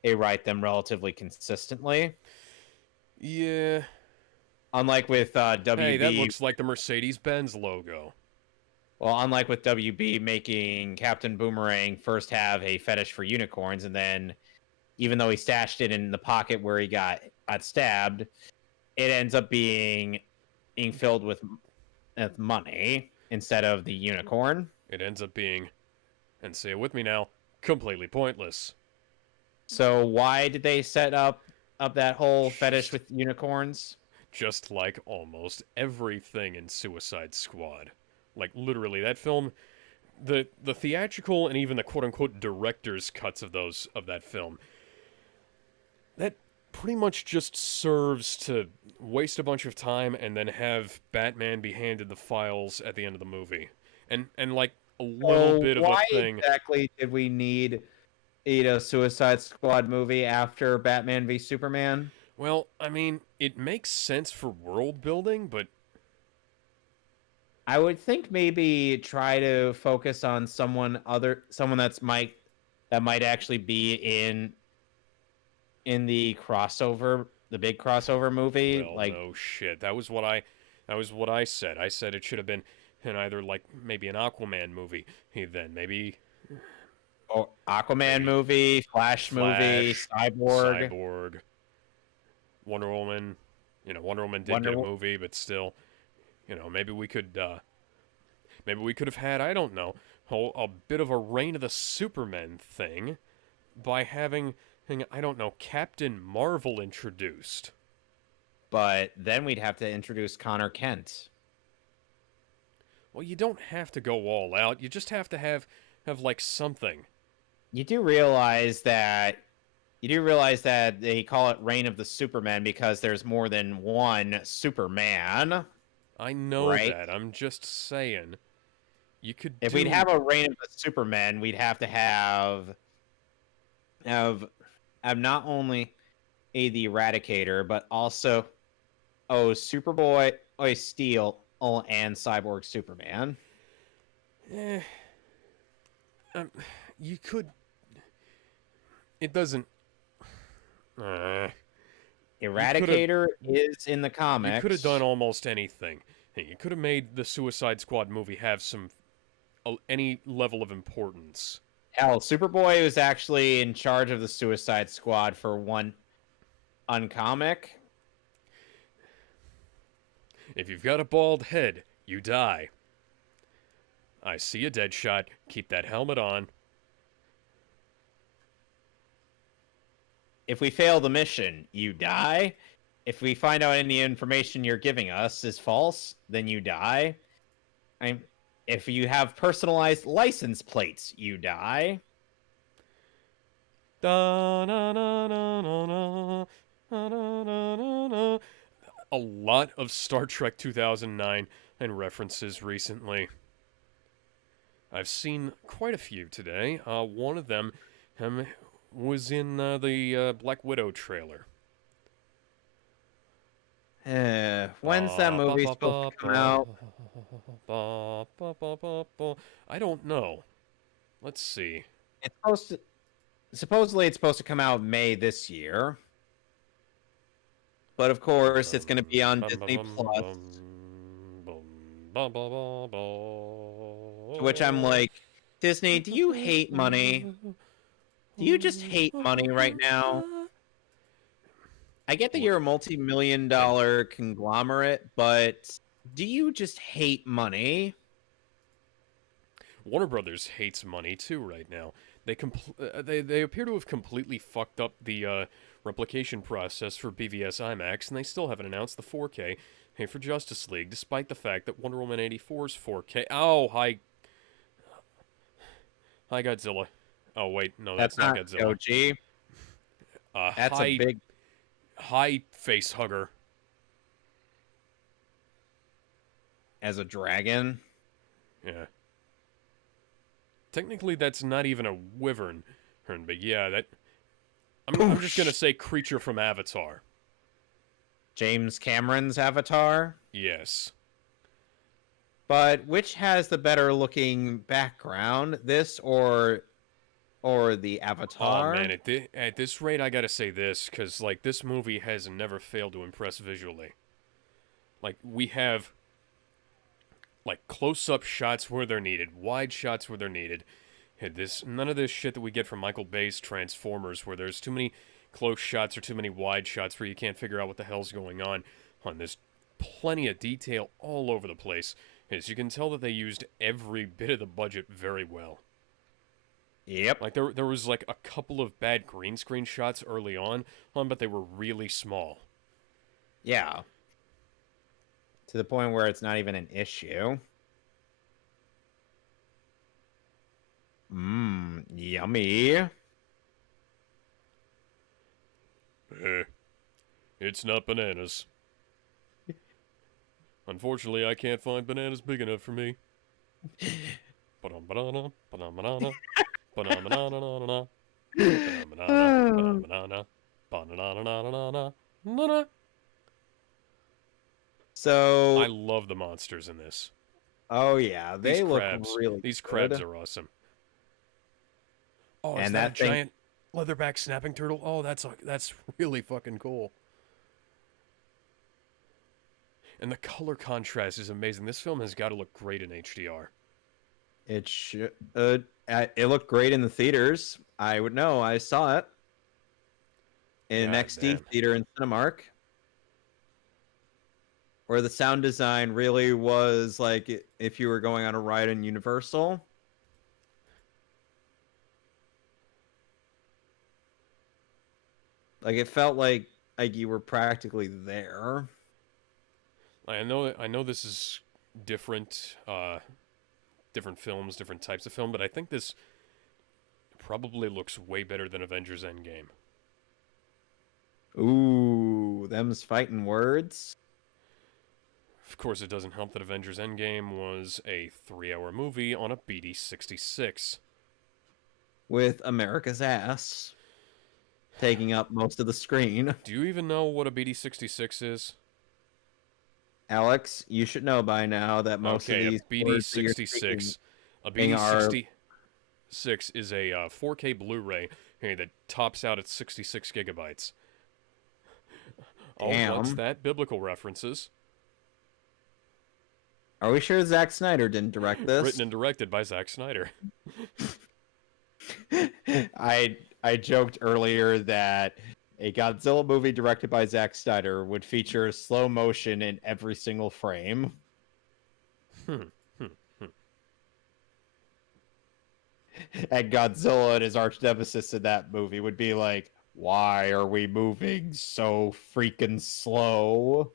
write them relatively consistently. Yeah. Unlike with WB. Hey, that looks like the Mercedes-Benz logo. Well, unlike with WB making Captain Boomerang first have a fetish for unicorns, and then, even though he stashed it in the pocket where he got stabbed, it ends up being filled with money instead of the unicorn. It ends up being, and say it with me now, completely pointless. So why did they set up that whole fetish with unicorns? Just like almost everything in Suicide Squad. Like, literally, that film, the theatrical and even the quote-unquote director's cuts of that film, that pretty much just serves to waste a bunch of time and then have Batman be handed the files at the end of the movie. And like, a little bit of a thing. Why exactly did we need a Suicide Squad movie after Batman v Superman? Well, I mean, it makes sense for world building, but I would think maybe try to focus on someone that might actually be in the crossover, the big crossover movie. Well, like, no shit. That was what I said. I said it should have been in either, like, maybe an Aquaman movie. Then maybe Aquaman movie, Flash movie, Cyborg, Wonder Woman. Wonder Woman did get a movie, but still, maybe we could have had, I don't know, a bit of a Reign of the Supermen thing by having, I don't know, Captain Marvel introduced. But then we'd have to introduce Connor Kent. Well, you don't have to go all out. You just have to have like something. You do realize that they call it Reign of the Supermen because there's more than one Superman. I know that. I'm just saying. If we'd have a Reign of the Supermen, we'd have to have not only the Eradicator, but also Superboy, Steel, and Cyborg Superman. You could. It doesn't. Eradicator is in the comics. You could have done almost anything. You could have made the Suicide Squad movie have any level of importance. Hell, Superboy was actually in charge of the Suicide Squad for one uncomic. If you've got a bald head, you die. I see a Deadshot. Keep that helmet on. If we fail the mission, you die. if we find out any information you're giving us is false, then you die. If you have personalized license plates, you die. Da, na, na, na, na, na, na, na, na, na. A lot of Star Trek 2009 and references recently. I've seen quite a few today. One of them was in the Black Widow trailer. When's that movie supposed to come out? I don't know. Let's see. It's supposedly it's supposed to come out May this year. But of course, it's going to be on Disney Plus. To which I'm like, Disney, do you hate money? Do you just hate money right now? I get that you're a multi-million-dollar conglomerate, but do you just hate money? Warner Brothers hates money too right now. They appear to have completely fucked up the replication process for BVS IMAX, and they still haven't announced the 4K for Justice League, despite the fact that Wonder Woman 84's 4K. Oh, hi Godzilla. Oh wait, no, that's not Godzilla. OG. That's a big. Hi, face hugger. As a dragon? Yeah. Technically, that's not even a wyvern, but yeah, that... I'm just gonna say creature from Avatar. James Cameron's Avatar? Yes. But which has the better looking background? This or the Avatar? Oh man, at this rate, I gotta say this, because, like, this movie has never failed to impress visually. Like, we have, like, close-up shots where they're needed, wide shots where they're needed. None of this shit that we get from Michael Bay's Transformers, where there's too many close shots or too many wide shots where you can't figure out what the hell's going on. There's plenty of detail all over the place. As you can tell that they used every bit of the budget very well. Yep. Like, there was, like, a couple of bad green screen shots early on, but they were really small. Yeah. To the point where it's not even an issue. Yummy. It's not bananas. Unfortunately, I can't find bananas big enough for me. Banana, banana, banana. Banana. So I love the monsters in this. Oh yeah, they look really These good. crabs are awesome. Oh, and that giant leatherback snapping turtle? Oh, that's really fucking cool. And the color contrast is amazing. This film has got to look great in HDR. It should. It looked great in the theaters. I would know. I saw it in an XD theater in Cinemark, where the sound design really was like if you were going on a ride in Universal. Like it felt like you were practically there. I know this is different. Different films, different types of film, but I think this probably looks way better than Avengers Endgame. Ooh, them's fighting words. Of course, it doesn't help that Avengers Endgame was a 3-hour movie on a BD-66. With America's ass taking up most of the screen. Do you even know what a BD-66 is? Alex, you should know by now that most of these... A BD-66 is a 4K Blu-ray that tops out at 66 gigabytes. Damn. Oh, what's that? Biblical references. Are we sure Zack Snyder didn't direct this? Written and directed by Zack Snyder. I joked earlier that a Godzilla movie directed by Zack Snyder would feature slow motion in every single frame. And Godzilla and his arch nemesis in that movie would be like, Why are we moving so freaking slow?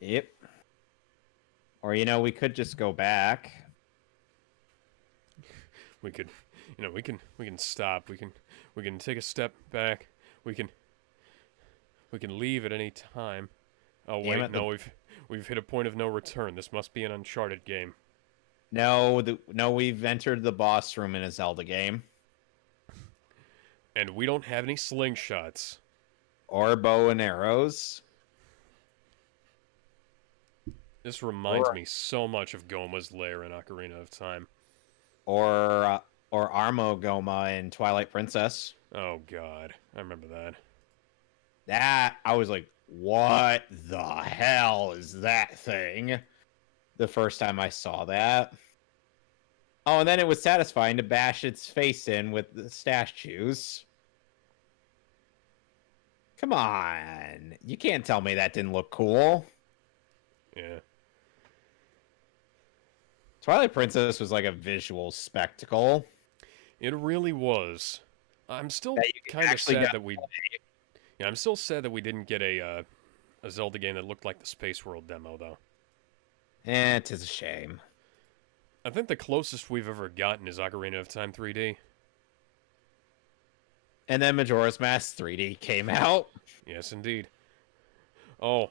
Yep. Or, we could just go back. We could, we can stop. We can take a step back. We can leave at any time. Oh wait, no, we've hit a point of no return. This must be an Uncharted game. No, we've entered the boss room in a Zelda game. And we don't have any slingshots. Or bow and arrows. This reminds me so much of Goma's lair in Ocarina of Time. Or Armo Goma in Twilight Princess. Oh god, I remember that. That, I was like, what the hell is that thing? The first time I saw that. Oh, and then it was satisfying to bash its face in with the statues. Come on. You can't tell me that didn't look cool. Yeah. Twilight Princess was like a visual spectacle. It really was. I'm still kind of sad that we... Yeah, I'm still sad that we didn't get a Zelda game that looked like the Space World demo, though. It is a shame. I think the closest we've ever gotten is Ocarina of Time 3D. And then Majora's Mask 3D came out. Yes, indeed. Oh,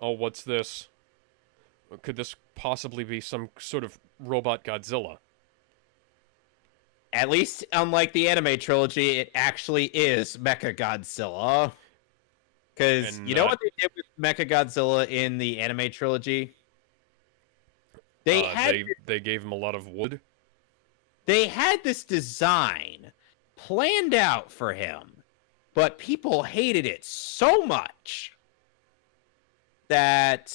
what's this? Could this possibly be some sort of robot Godzilla? At least, unlike the anime trilogy, it actually is Mecha Godzilla. Because you know what they did with Mecha Godzilla in the anime trilogy? They gave him a lot of wood. They had this design planned out for him, but people hated it so much that...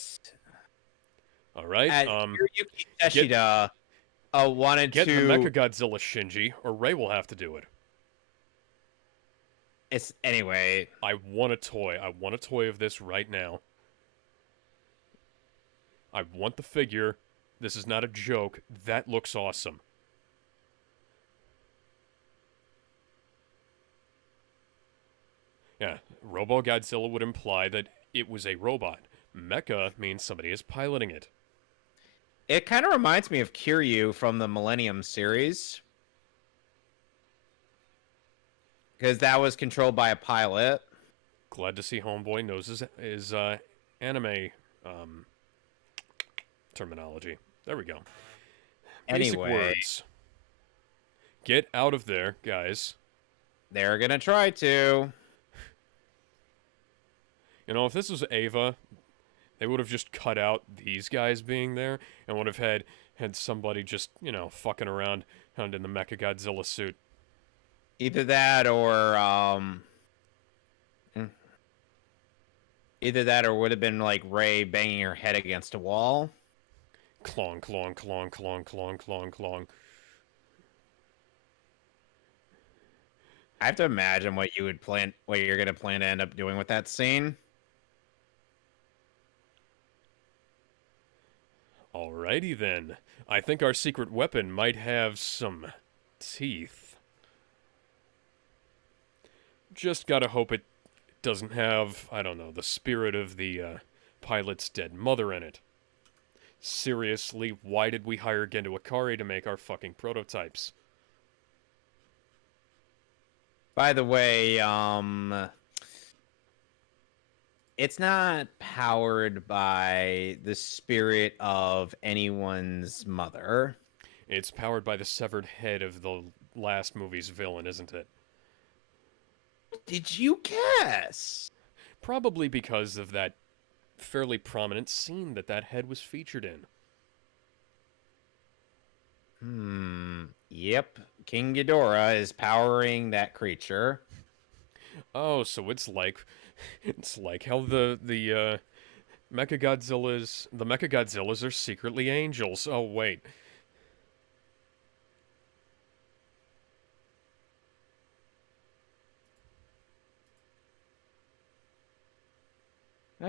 All right. Hiroyuki Yoshida wanted get to the Mechagodzilla Shinji, or Ray will have to do it. Anyway. I want a toy. I want a toy of this right now. I want the figure. This is not a joke. That looks awesome. Yeah, Robo Godzilla would imply that it was a robot. Mecha means somebody is piloting it. It kind of reminds me of Kiryu from the Millennium series. Because that was controlled by a pilot. Glad to see Homeboy knows his anime terminology. There we go. Basic words. Get out of there, guys. They're gonna try to. You know, if this was Ava, they would have just cut out these guys being there and would have had somebody just, fucking around in the Mechagodzilla suit. Either that or would have been like Ray banging her head against a wall. Clong, clong, clong, clong, clong, clong, clong. I have to imagine what you're gonna plan to end up doing with that scene. Alrighty then. I think our secret weapon might have some teeth. Just gotta hope it doesn't have, I don't know, the spirit of the pilot's dead mother in it. Seriously, why did we hire Gendo Ikari to make our fucking prototypes? By the way, it's not powered by the spirit of anyone's mother. It's powered by the severed head of the last movie's villain, isn't it? Did you guess? Probably because of that fairly prominent scene that head was featured in. Yep. King Ghidorah is powering that creature. Oh, so it's like how the Mechagodzillas are secretly angels. Oh wait.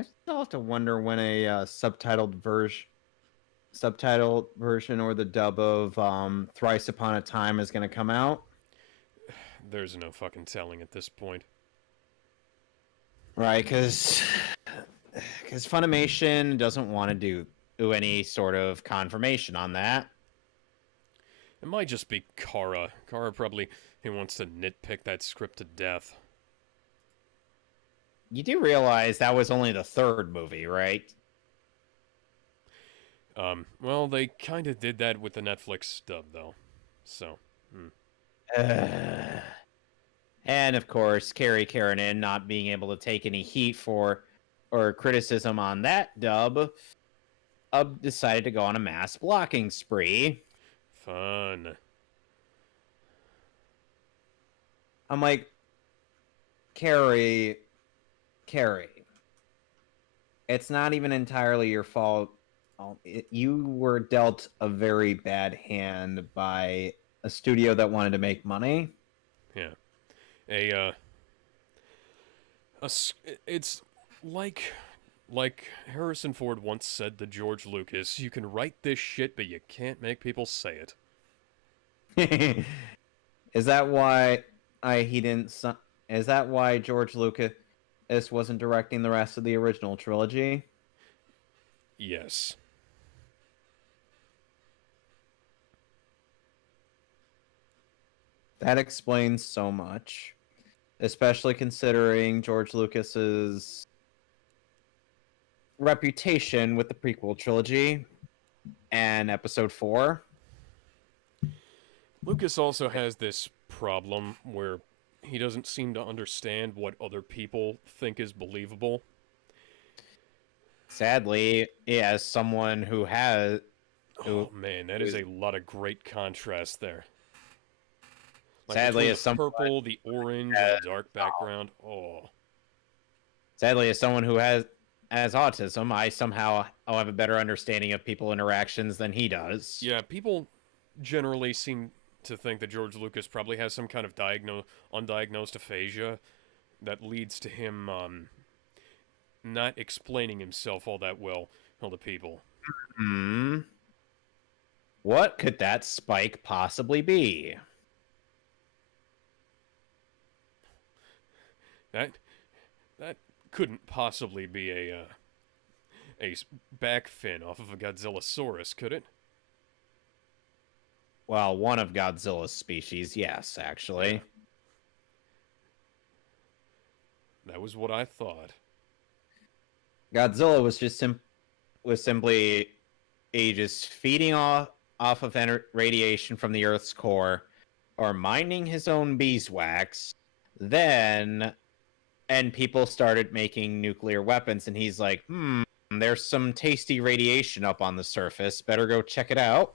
I still have to wonder when a subtitled version or the dub of Thrice Upon a Time is going to come out. There's no fucking telling at this point. Right, because Funimation doesn't want to do any sort of confirmation on that. It might just be Kara. Kara probably he wants to nitpick that script to death. You do realize that was only the third movie, right? Well, they kind of did that with the Netflix dub, though. So, And of course, Carrie Karanen not being able to take any heat for or criticism on that dub, decided to go on a mass blocking spree. Fun. I'm like, Carrie, it's not even entirely your fault. You were dealt a very bad hand by a studio that wanted to make money. Yeah. It's like Harrison Ford once said to George Lucas, you can write this shit, but you can't make people say it. Is that why Is that why George Lucas wasn't directing the rest of the original trilogy? Yes. That explains so much, especially considering George Lucas's reputation with the prequel trilogy and Episode 4. Lucas also has this problem where he doesn't seem to understand what other people think is believable. Sadly, as someone who has... Oh man, that is a lot of great contrast there. Like sadly, as someone purple, the orange, and the dark background. Oh. Sadly, as someone who has autism, I somehow have a better understanding of people interactions than he does. Yeah, people generally seem to think that George Lucas probably has some kind of undiagnosed aphasia that leads to him not explaining himself all that well to people. What could that spike possibly be? That couldn't possibly be a back fin off of a Godzillasaurus, could it? Well, one of Godzilla's species, yes, actually. That was what I thought. Godzilla was just simply just feeding off of radiation from the Earth's core, or mining his own beeswax. And people started making nuclear weapons, and he's like, there's some tasty radiation up on the surface. Better go check it out.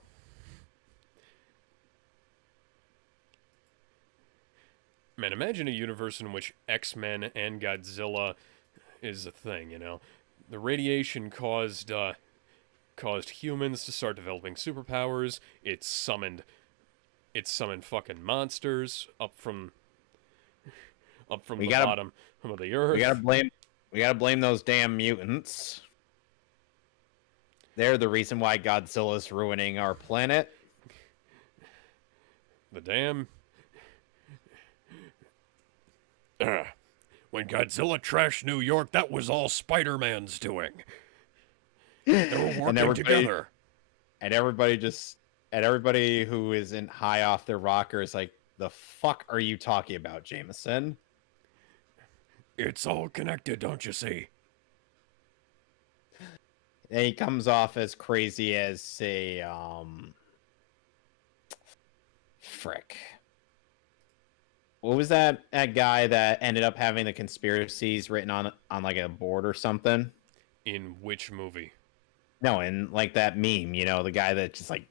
Man, imagine a universe in which X-Men and Godzilla is a thing, you know? The radiation caused humans to start developing superpowers. It summoned fucking monsters up from the bottom of the earth. We gotta blame those damn mutants. They're the reason why Godzilla's ruining our planet. The damn... When Godzilla trashed New York, that was all Spider-Man's doing. They were working together. And everybody who isn't high off their rocker is like, the fuck are you talking about, Jameson? It's all connected, don't you see? And he comes off as crazy as a frick. What was that guy that ended up having the conspiracies written on like a board or something? In which movie? No, in like that meme, you know, the guy that just like...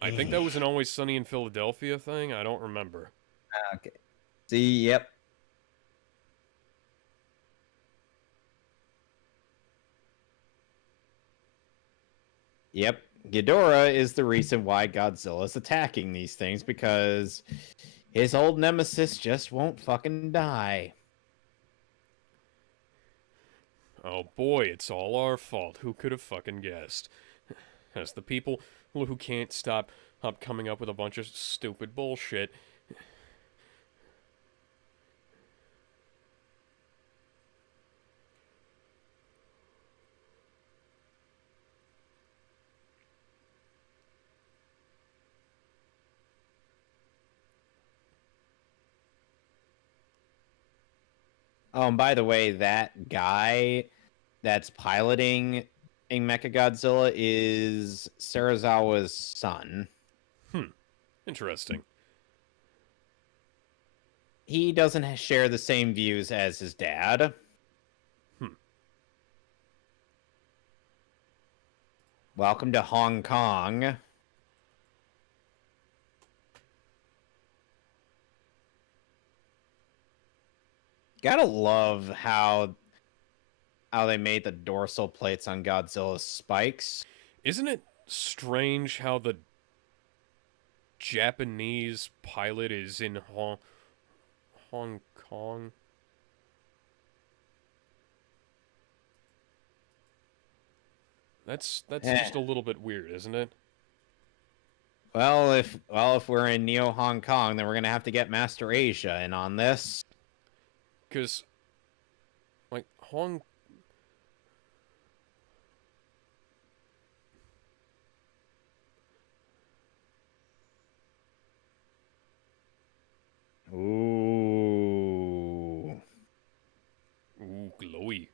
I think that was an Always Sunny in Philadelphia thing. I don't remember. Okay. See, yep. Yep. Ghidorah is the reason why Godzilla's attacking these things, because his old nemesis just won't fucking die. Oh boy, it's all our fault. Who could have fucking guessed? As the people who can't stop coming up with a bunch of stupid bullshit. Oh, and by the way, that guy that's piloting in Mechagodzilla is Serizawa's son. Interesting. He doesn't share the same views as his dad. Welcome to Hong Kong. Gotta love how they made the dorsal plates on Godzilla's spikes. Isn't it strange how the Japanese pilot is in Hong Kong? That's just a little bit weird, isn't it? Well, if we're in Neo Hong Kong, then we're gonna have to get Master Asia in on this. Because, like, Ooh, glowy.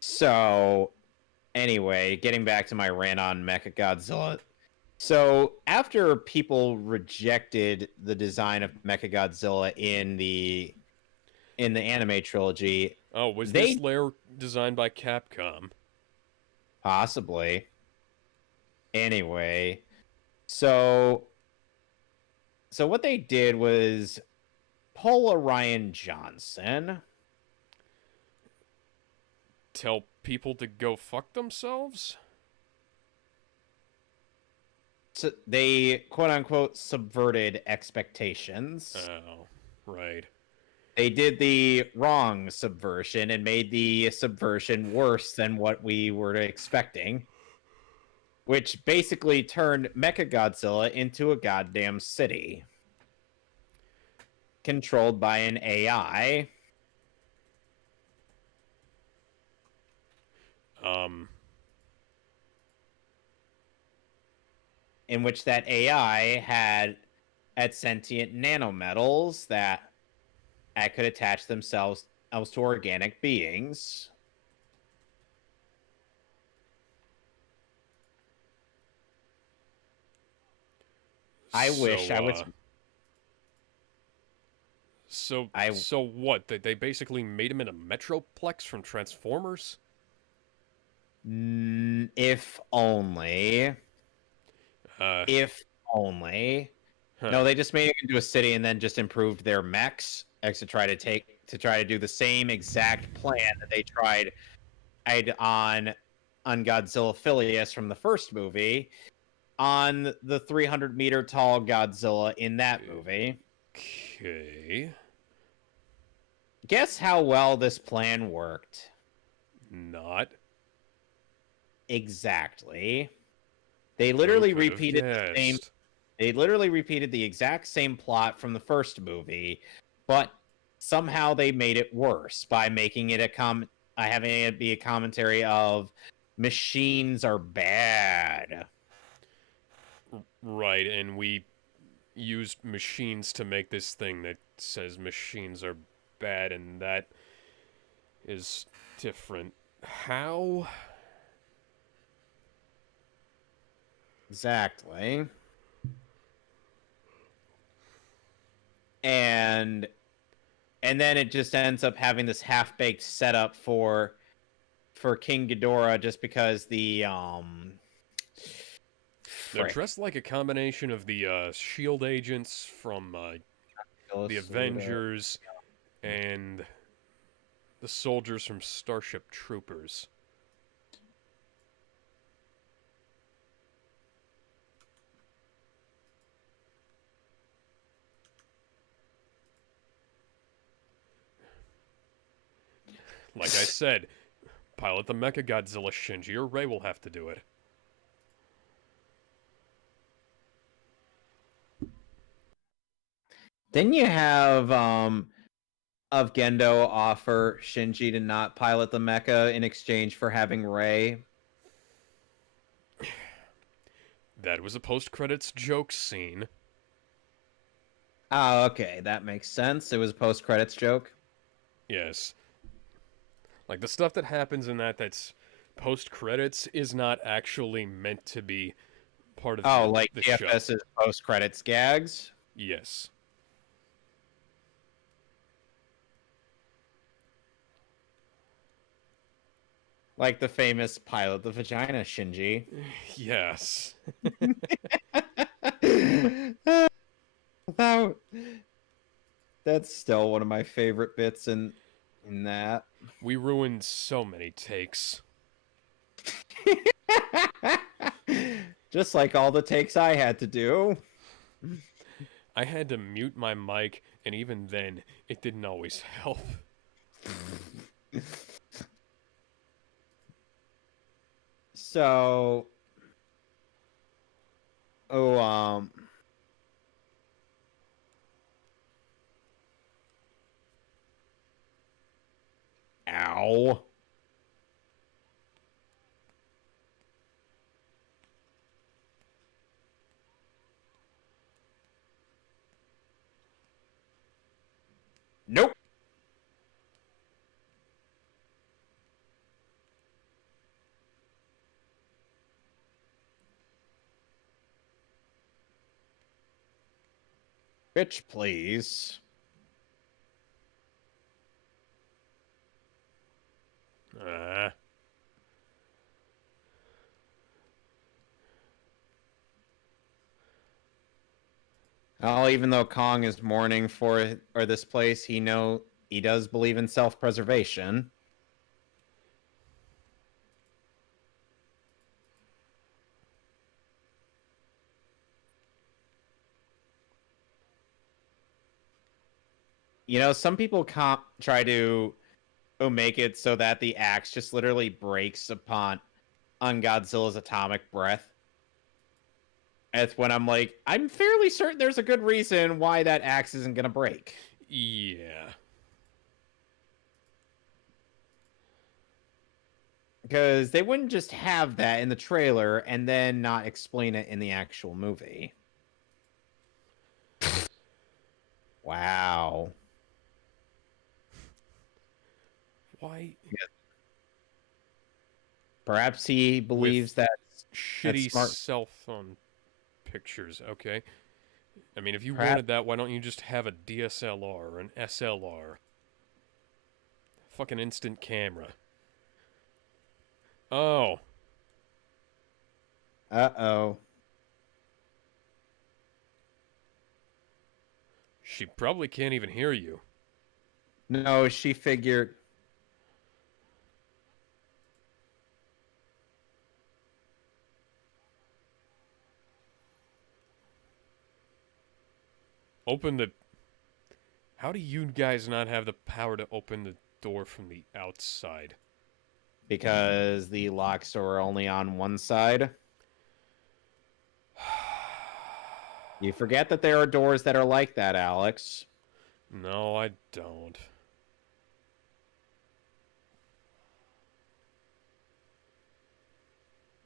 So, anyway, getting back to my rant on Mechagodzilla. So, after people rejected the design of Mechagodzilla in the anime trilogy, Oh, was this lair designed by Capcom? Possibly. Anyway, so what they did was pull a Ryan Johnson. Tell people to go fuck themselves? So they quote unquote subverted expectations. Oh, right. They did the wrong subversion and made the subversion worse than what we were expecting, which basically turned Mechagodzilla into a goddamn city controlled by an AI. In which that AI had sentient nanometals that could attach themselves to organic beings. I wish I was. So what? They basically made him in a Metroplex from Transformers? If only. If only. Huh. No, they just made it into a city and then just improved their mechs to try to do the same exact plan that they tried on Godzilla Phileas from the first movie on the 300-meter tall Godzilla in that movie. Okay. Guess how well this plan worked? Not. Exactly. They literally repeated the same. They literally repeated the exact same plot from the first movie, but somehow they made it worse by making it having it be a commentary of machines are bad. Right, and we used machines to make this thing that says machines are bad, and that is different. How? Exactly. And then it just ends up having this half-baked setup for King Ghidorah just because they're dressed like a combination of the SHIELD agents from the Avengers and the soldiers from Starship Troopers. Like I said, pilot the Mecha Godzilla, Shinji, or Rei will have to do it. Didn't you have of Gendo offer Shinji to not pilot the mecha in exchange for having Rei? That was a post-credits joke scene. Oh, okay, that makes sense. It was a post-credits joke. Yes. Like, the stuff that happens in that's post-credits is not actually meant to be part of the show. GFS's post-credits gags? Yes. Like the famous pilot the vagina, Shinji. Yes. That's still one of my favorite bits in that. We ruined so many takes. Just like all the takes I had to do. I had to mute my mic, and even then, it didn't always help. So, ow. Nope. Bitch, please. Oh, even though Kong is mourning for this place, he does believe in self-preservation. You know, some people try to make it so that the axe just literally breaks on Godzilla's atomic breath. That's when I'm like, I'm fairly certain there's a good reason why that axe isn't going to break. Yeah. Because they wouldn't just have that in the trailer and then not explain it in the actual movie. Wow. Why? Perhaps he believes that shitty cell phone pictures. Okay. I mean, if you wanted that, why don't you just have a DSLR or an SLR? Fucking instant camera. Oh. Uh-oh. She probably can't even hear you. No, she figured... Open the... How do you guys not have the power to open the door from the outside? Because the locks are only on one side. You forget that there are doors that are like that, Alex. No, I don't.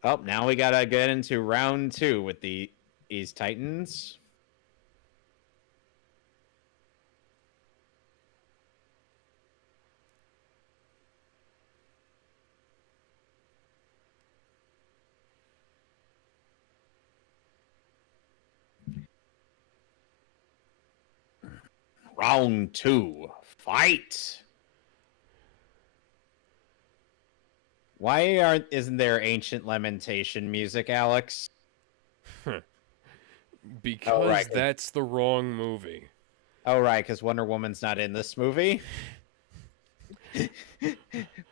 Oh, now we gotta get into round 2 with these Titans. Round 2. Fight! Why isn't there ancient lamentation music, Alex? Because that's the wrong movie. Oh, right, because Wonder Woman's not in this movie?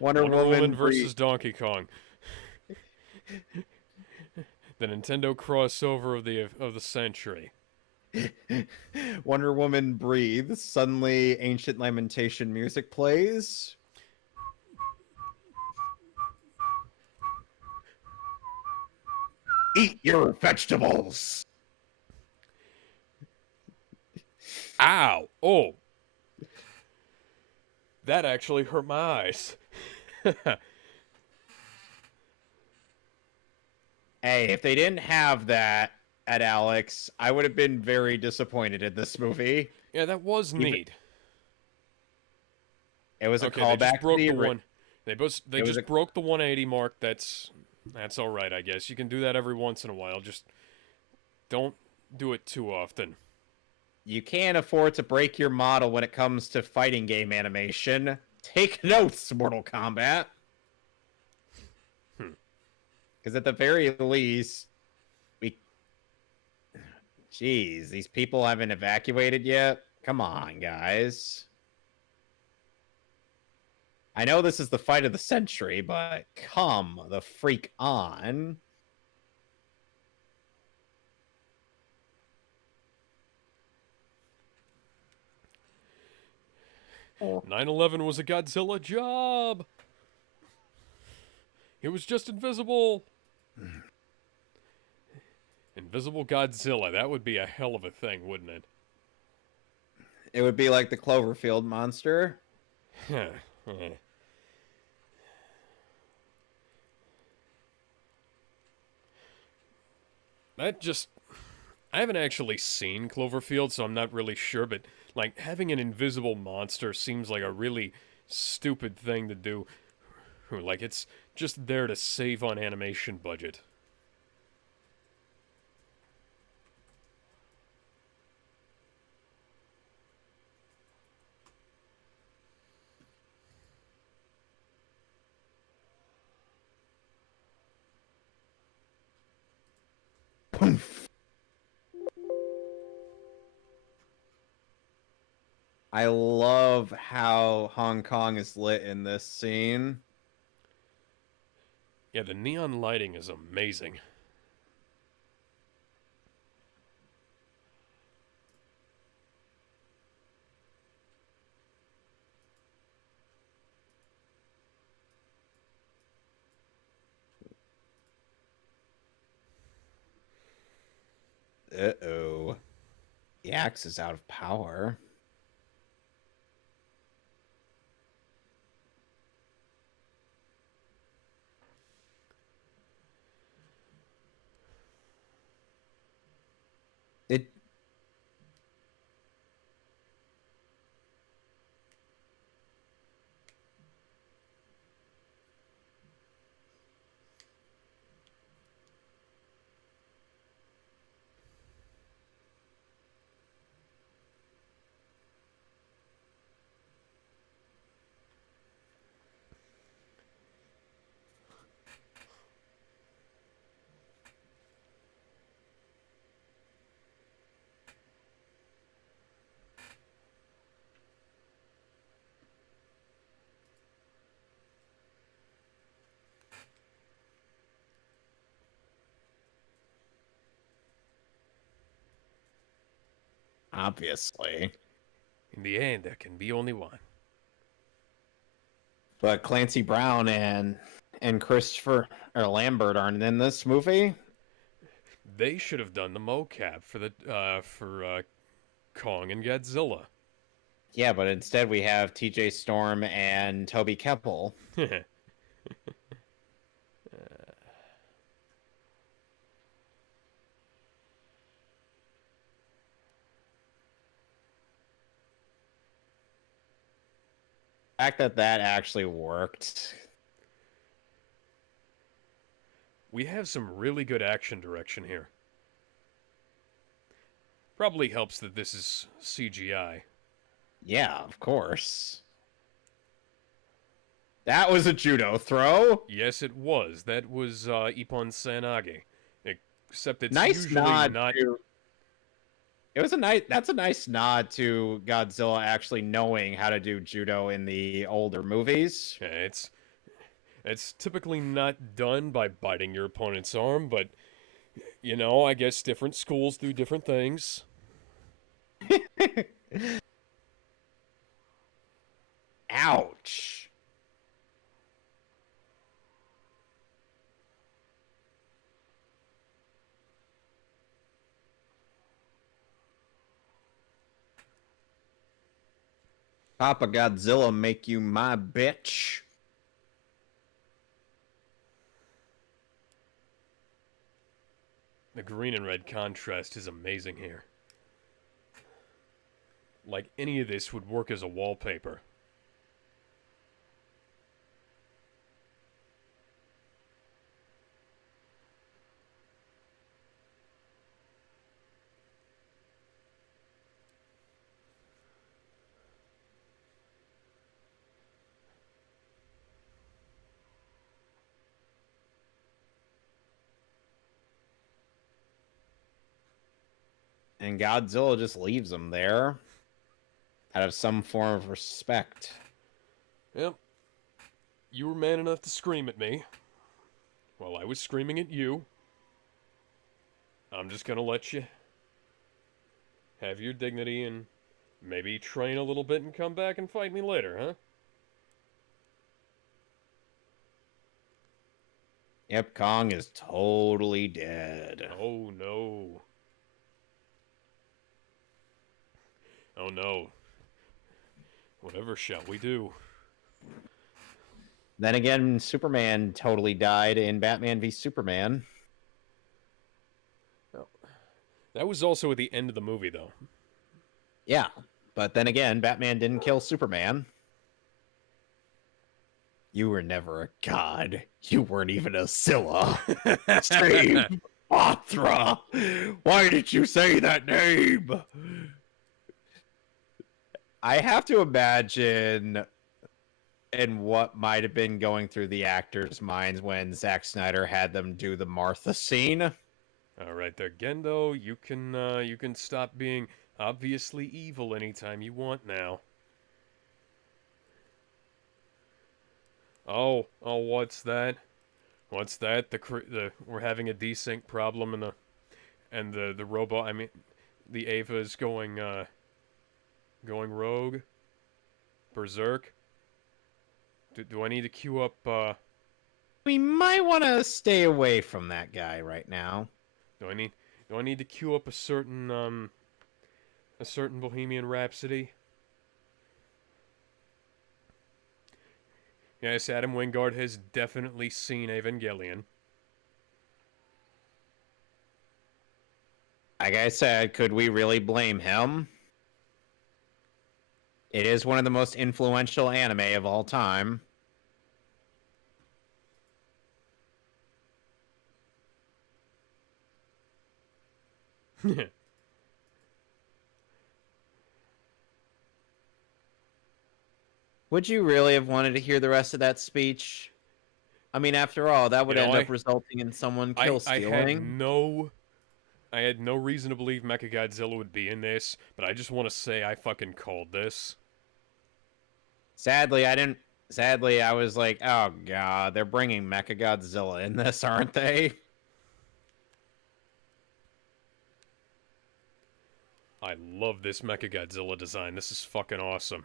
Wonder Woman versus Donkey Kong. The Nintendo crossover of the century. Wonder Woman breathes. Suddenly, ancient lamentation music plays. Eat your vegetables. Ow! Oh, that actually hurt my eyes. Hey, if they didn't have that at Alex, I would have been very disappointed in this movie. Yeah, that was neat. It was a Okay, they callback just broke to the one. They just a, broke the 180 mark. That's all right, I guess. You can do that every once in a while. Just don't do it too often. you can't afford to break your model when it comes to fighting game animation. Take notes, Mortal Kombat. Because at the very least, Jeez, these people haven't evacuated yet? Come on, guys. I know this is the fight of the century, but come the freak on. Oh. 9/11 was a Godzilla job. He was just invisible. Invisible Godzilla. That would be a hell of a thing, wouldn't it? It would be like the Cloverfield monster. That just... I haven't actually seen Cloverfield, so I'm not really sure, but, like, having an invisible monster seems like a really stupid thing to do. Like, it's just there to save on animation budget. I love how Hong Kong is lit in this scene. Yeah, the neon lighting is amazing. Uh-oh. The axe is out of power. It... Obviously. In the end, there can be only one. But Clancy Brown and Christopher or Lambert aren't in this movie. They should have done the mocap for the Kong and Godzilla. Yeah, but instead we have TJ Storm and Toby Keppel. The fact that that actually worked. We have some really good action direction here. Probably helps that this is CGI. Yeah, of course. That was a judo throw. Yes, it was. That was Ippon Sanage. Except it's Nice usually nod not... It was a nice... That's a nice nod to Godzilla actually knowing how to do judo in the older movies. Yeah, it's typically not done by biting your opponent's arm, but, you know, I guess different schools do different things. Ouch. Papa Godzilla make you my bitch. The green and red contrast is amazing here. Like, any of this would work as a wallpaper. And Godzilla just leaves him there out of some form of respect. Yep. You were man enough to scream at me while I was screaming at you. I'm just gonna let you have your dignity and maybe train a little bit and come back and fight me later, huh? Yep, Kong is totally dead. Oh no. Oh no. Whatever shall we do? Then again, Superman totally died in Batman v Superman. Oh. That was also at the end of the movie, though. Yeah, but then again, Batman didn't kill Superman. You were never a god. You weren't even a Scylla. Save Mothra! Why did you say that name? I have to imagine and what might have been going through the actors' minds when Zack Snyder had them do the Martha scene. All right, there, Gendo. You can stop being obviously evil anytime you want now. Oh, what's that? What's that? We're having a desync problem, and the robot. I mean, the Ava is going rogue, berserk. Do I need to queue up? We might want to stay away from that guy right now. Do I need to queue up a certain Bohemian Rhapsody? Yes, Adam Wingard has definitely seen Evangelion. Like I said, could we really blame him? It is one of the most influential anime of all time. Would you really have wanted to hear the rest of that speech? I mean, after all, that would end up resulting in someone kill stealing. I had no reason to believe Mechagodzilla would be in this, but I just want to say I fucking called this. Sadly, I didn't. Sadly, I was like, oh god, they're bringing Mechagodzilla in this, aren't they? I love this Mechagodzilla design. This is fucking awesome.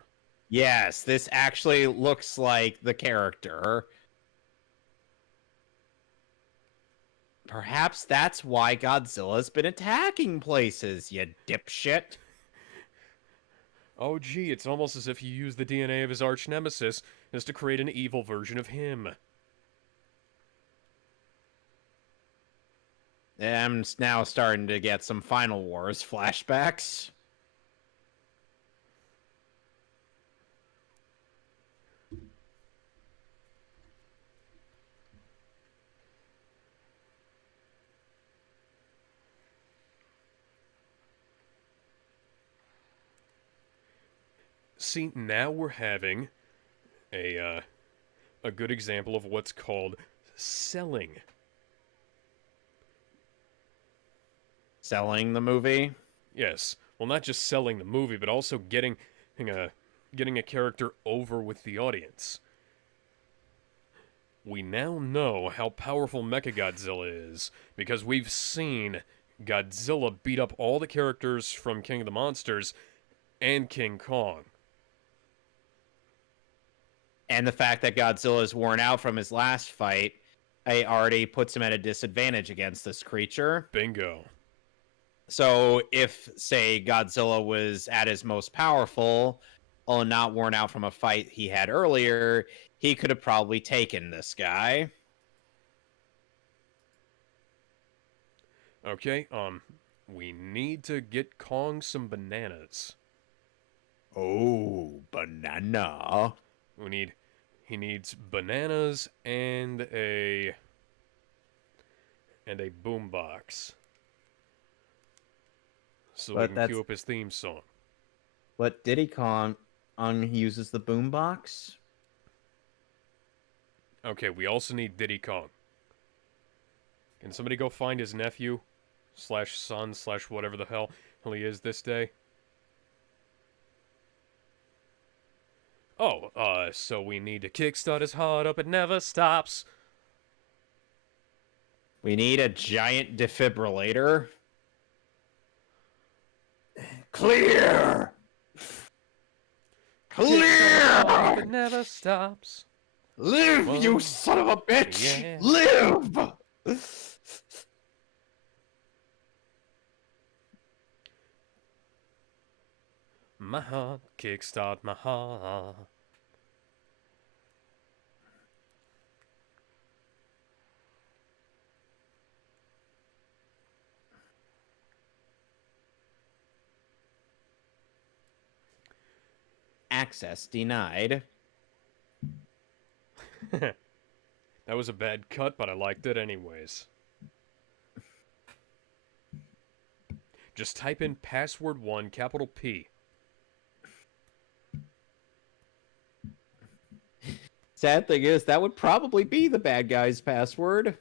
Yes, this actually looks like the character. Perhaps that's why Godzilla's been attacking places, you dipshit. Oh gee, it's almost as if he used the DNA of his arch nemesis as to create an evil version of him. I'm now starting to get some Final Wars flashbacks. See, now we're having a good example of what's called selling. Selling the movie? Yes. Well, not just selling the movie, but also getting a character over with the audience. We now know how powerful Mechagodzilla is because we've seen Godzilla beat up all the characters from King of the Monsters and King Kong. And the fact that Godzilla is worn out from his last fight, it already puts him at a disadvantage against this creature. Bingo. So if, say, Godzilla was at his most powerful, not worn out from a fight he had earlier, he could have probably taken this guy. Okay, we need to get Kong some bananas. Oh, banana. He needs bananas and a boombox. So we can cue up his theme song. What Diddy Kong uses the boombox? Okay, we also need Diddy Kong. Can somebody go find his nephew? / son / whatever the hell he is this day? Oh, so we need to kickstart his heart up, it never stops. We need a giant defibrillator. Clear! Clear! It never stops. Live, you son of a bitch! Yeah. Live! My heart, kickstart my heart. Access denied. That was a bad cut, but I liked it anyways. Just type in password 1, capital P. Sad thing is, that would probably be the bad guy's password.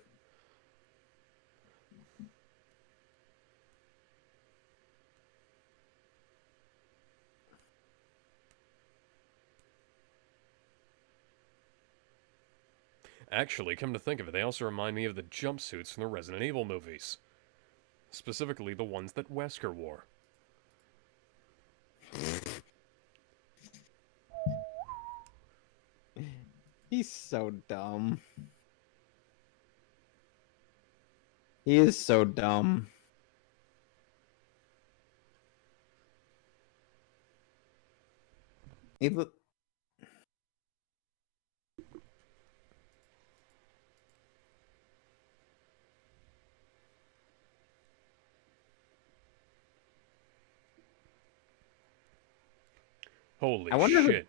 Actually, come to think of it, they also remind me of the jumpsuits from the Resident Evil movies. Specifically, the ones that Wesker wore. He's so dumb. He is so dumb. Holy shit.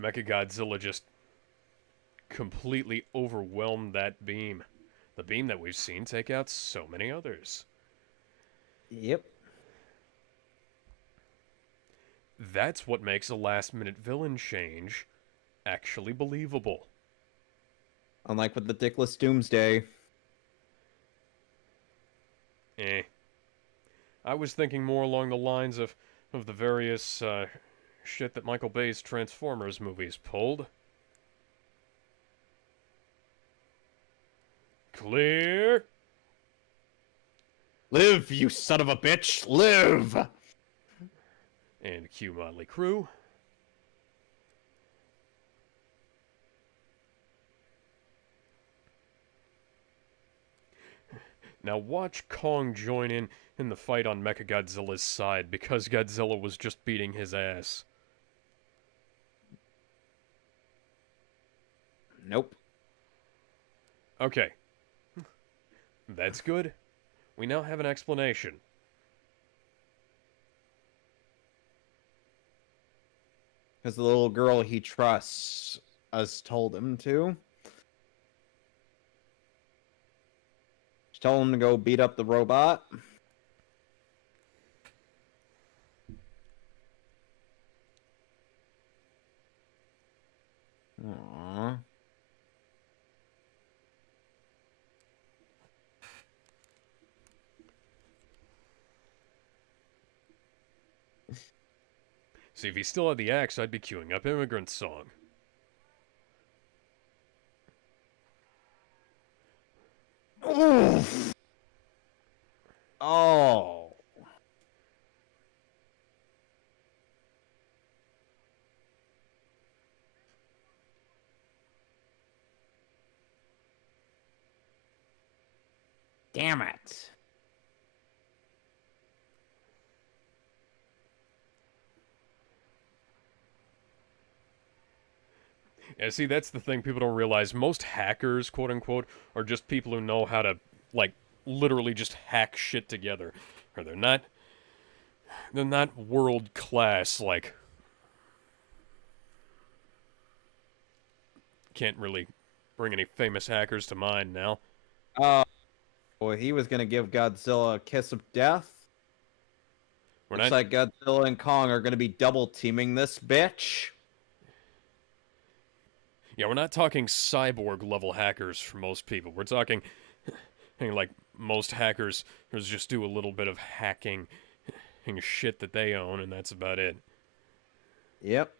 Mechagodzilla just completely overwhelmed that beam. The beam that we've seen take out so many others. Yep. That's what makes a last-minute villain change actually believable. Unlike with the Dickless Doomsday. I was thinking more along the lines of the various shit that Michael Bay's Transformers movies pulled. Clear! Live, you son of a bitch! Live! And cue Motley Crue. Now watch Kong join in the fight on Mechagodzilla's side because Godzilla was just beating his ass. Nope. Okay. That's good. We now have an explanation. Because the little girl he trusts has told him to. She told him to go beat up the robot. Aww. See, if he still had the axe, I'd be queuing up Immigrant Song. Oof. Oh. Damn it. Yeah, see, that's the thing people don't realize. Most hackers, quote unquote, are just people who know how to, like, literally just hack shit together. Or they're not world class, like, can't really bring any famous hackers to mind now. Oh, well, he was gonna give Godzilla a kiss of death. We're Looks not, like Godzilla and Kong are gonna be double teaming this bitch. yeah, we're not talking cyborg level hackers for most people. We're talking, like, most hackers just do a little bit of hacking and shit that they own, and that's about it. Yep.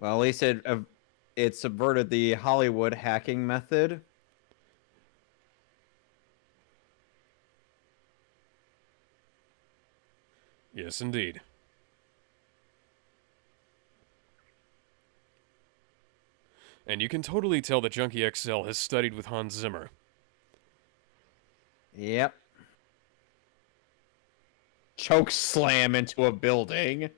Well, at least it subverted the Hollywood hacking method. Yes, indeed. And you can totally tell that Junkie XL has studied with Hans Zimmer. Yep. Choke slam into a building.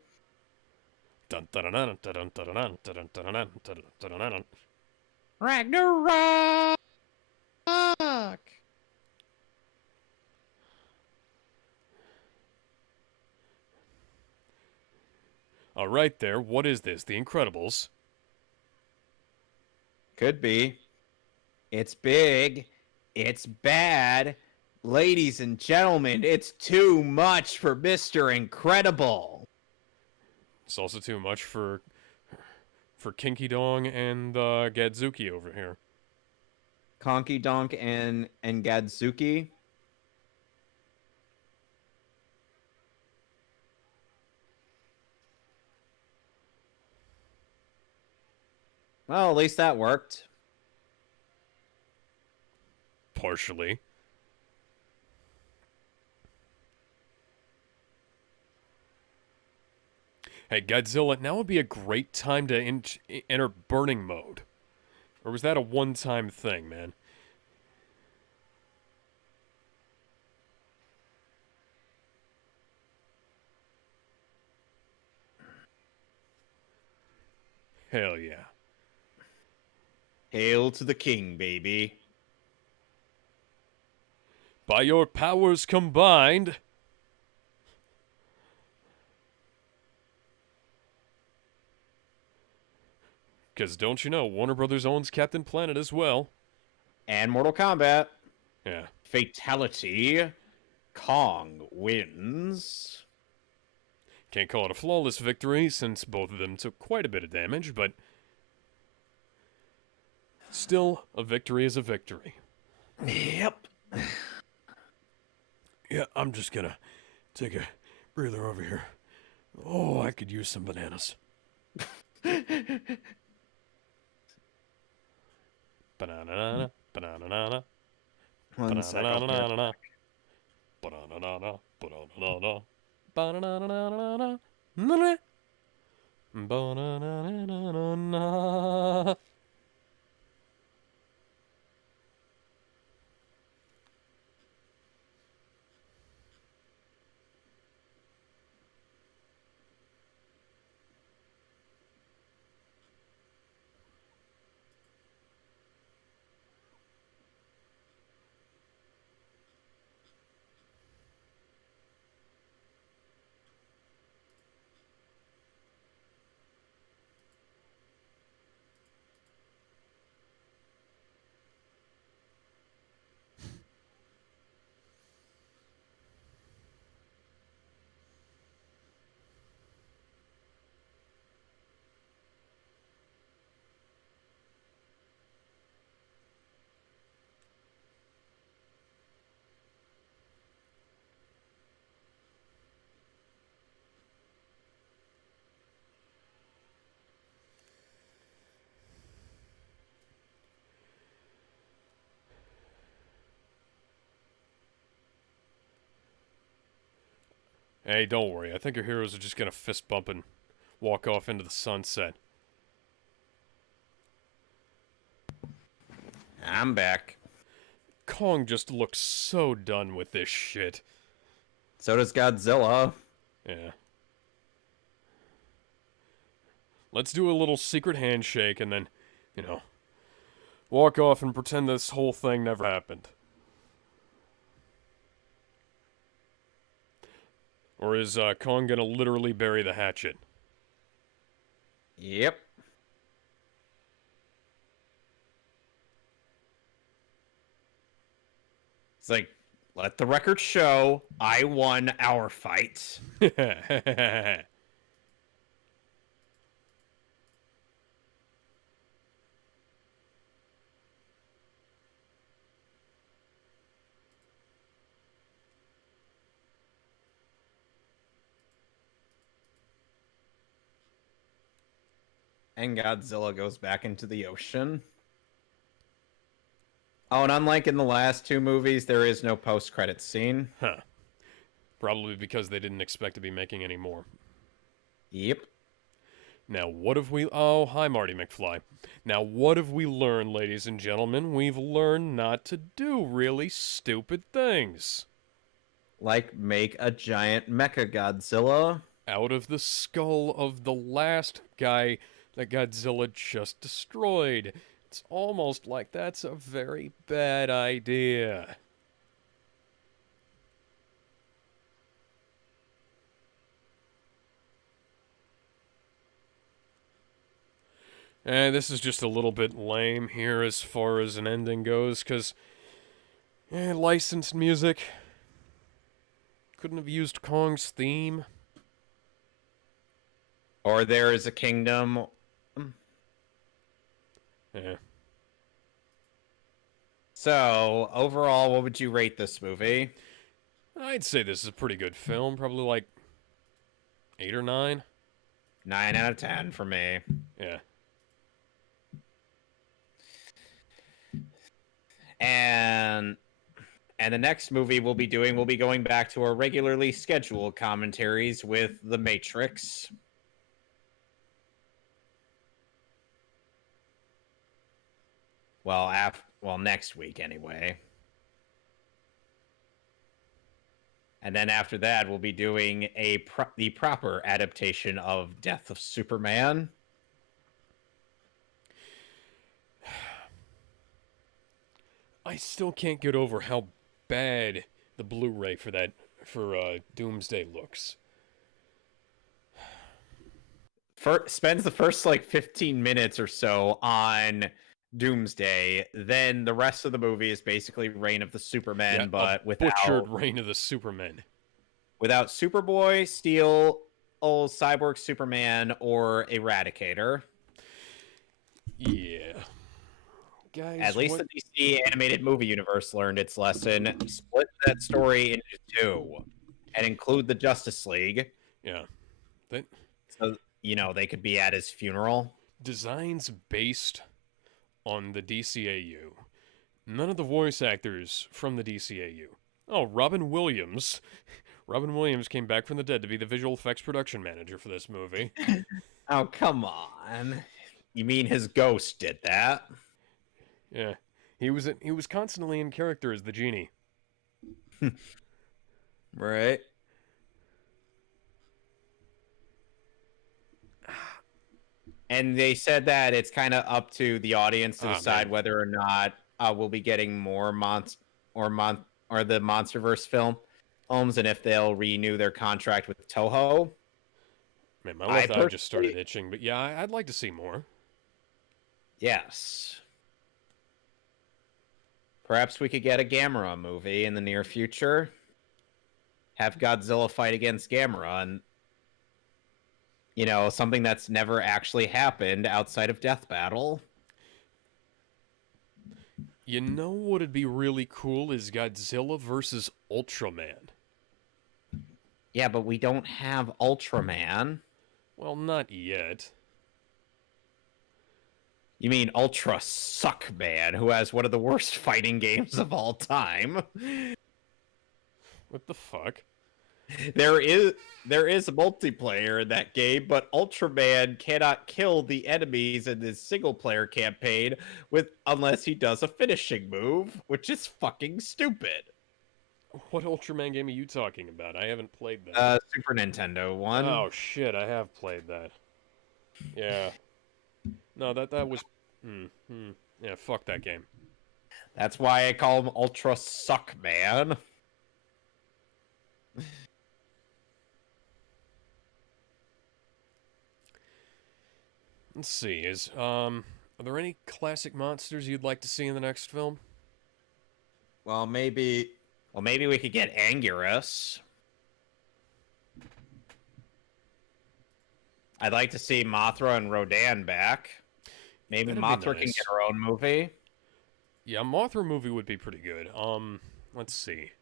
Ragnarok. All right, there. What is this? The Incredibles. Could be. It's big. It's bad. Ladies and gentlemen, it's too much for Mr. Incredible. It's also too much for Kinky Dong and Gadzuki over here. Conky Donk and Gadzuki. Well, at least that worked. Partially. Hey, Godzilla, now would be a great time to enter burning mode. Or was that a one-time thing, man? Hell yeah. Hail to the king, baby. By your powers combined... Because don't you know, Warner Brothers owns Captain Planet as well. And Mortal Kombat. Yeah. Fatality. Kong wins. Can't call it a flawless victory, since both of them took quite a bit of damage, but... still, a victory is a victory. Yep. Yeah, I'm just gonna take a breather over here. Oh, I could use some bananas. Banana, banana, One sec. banana, banana, banana, banana, banana. Hey, don't worry. I think your heroes are just gonna fist bump and walk off into the sunset. I'm back. Kong just looks so done with this shit. So does Godzilla. Yeah. Let's do a little secret handshake and then, you know, walk off and pretend this whole thing never happened. Or is Kong gonna literally bury the hatchet? Yep. It's like, let the record show I won our fight. And Godzilla goes back into the ocean. Oh, and unlike in the last two movies, there is no post-credit scene. Huh. Probably because they didn't expect to be making any more. Yep. Now, what have we... Oh, hi, Marty McFly. Now, what have we learned, ladies and gentlemen? We've learned not to do really stupid things. Like, make a giant Mecha Godzilla. Out of the skull of the last guy that Godzilla just destroyed. It's almost like that's a very bad idea. And this is just a little bit lame here as far as an ending goes, because licensed music. Couldn't have used Kong's theme. Or there is a kingdom. Yeah. So, overall, what would you rate this movie? I'd say this is a pretty good film. Probably like 8 or 9. 9 out of 10 for me. Yeah. And the next movie we'll be going back to our regularly scheduled commentaries with The Matrix. Well, next week anyway. And then after that, we'll be doing the proper adaptation of Death of Superman. I still can't get over how bad the Blu-ray for Doomsday looks. Spends the first like 15 minutes or so on Doomsday, then the rest of the movie is basically Reign of the Supermen, but without butchered Reign of the Supermen. Without Superboy, Steel, Cyborg Superman, or Eradicator. Yeah. Guys, at least the DC animated movie universe learned its lesson. Split that story into two and include the Justice League. Yeah. So, they could be at his funeral. Designs based on the DCAU. None of the voice actors from the DCAU. Oh, Robin Williams. Robin Williams came back from the dead to be the visual effects production manager for this movie. Oh, come on. You mean his ghost did that? Yeah. He was constantly in character as the genie. Right. And they said that it's kind of up to the audience to decide whether or not we'll be getting more the MonsterVerse films, and if they'll renew their contract with Toho. Man, my left eye just started itching, but yeah, I'd like to see more. Yes. Perhaps we could get a Gamera movie in the near future. Have Godzilla fight against Gamera, and something that's never actually happened outside of Death Battle. You know what would be really cool is Godzilla versus Ultraman. Yeah, but we don't have Ultraman. Well, not yet. You mean Ultra Suckman, who has one of the worst fighting games of all time? What the fuck? There is a multiplayer in that game, but Ultraman cannot kill the enemies in his single-player campaign unless he does a finishing move, which is fucking stupid. What Ultraman game are you talking about? I haven't played that. Super Nintendo one. Oh shit, I have played that. Yeah. No, that was... Yeah, fuck that game. That's why I call them Ultra Suck, man. Let's see, are there any classic monsters you'd like to see in the next film? Well, maybe we could get Anguirus. I'd like to see Mothra and Rodan back. Maybe Mothra can get her own movie. Yeah, Mothra movie would be pretty good. Let's see.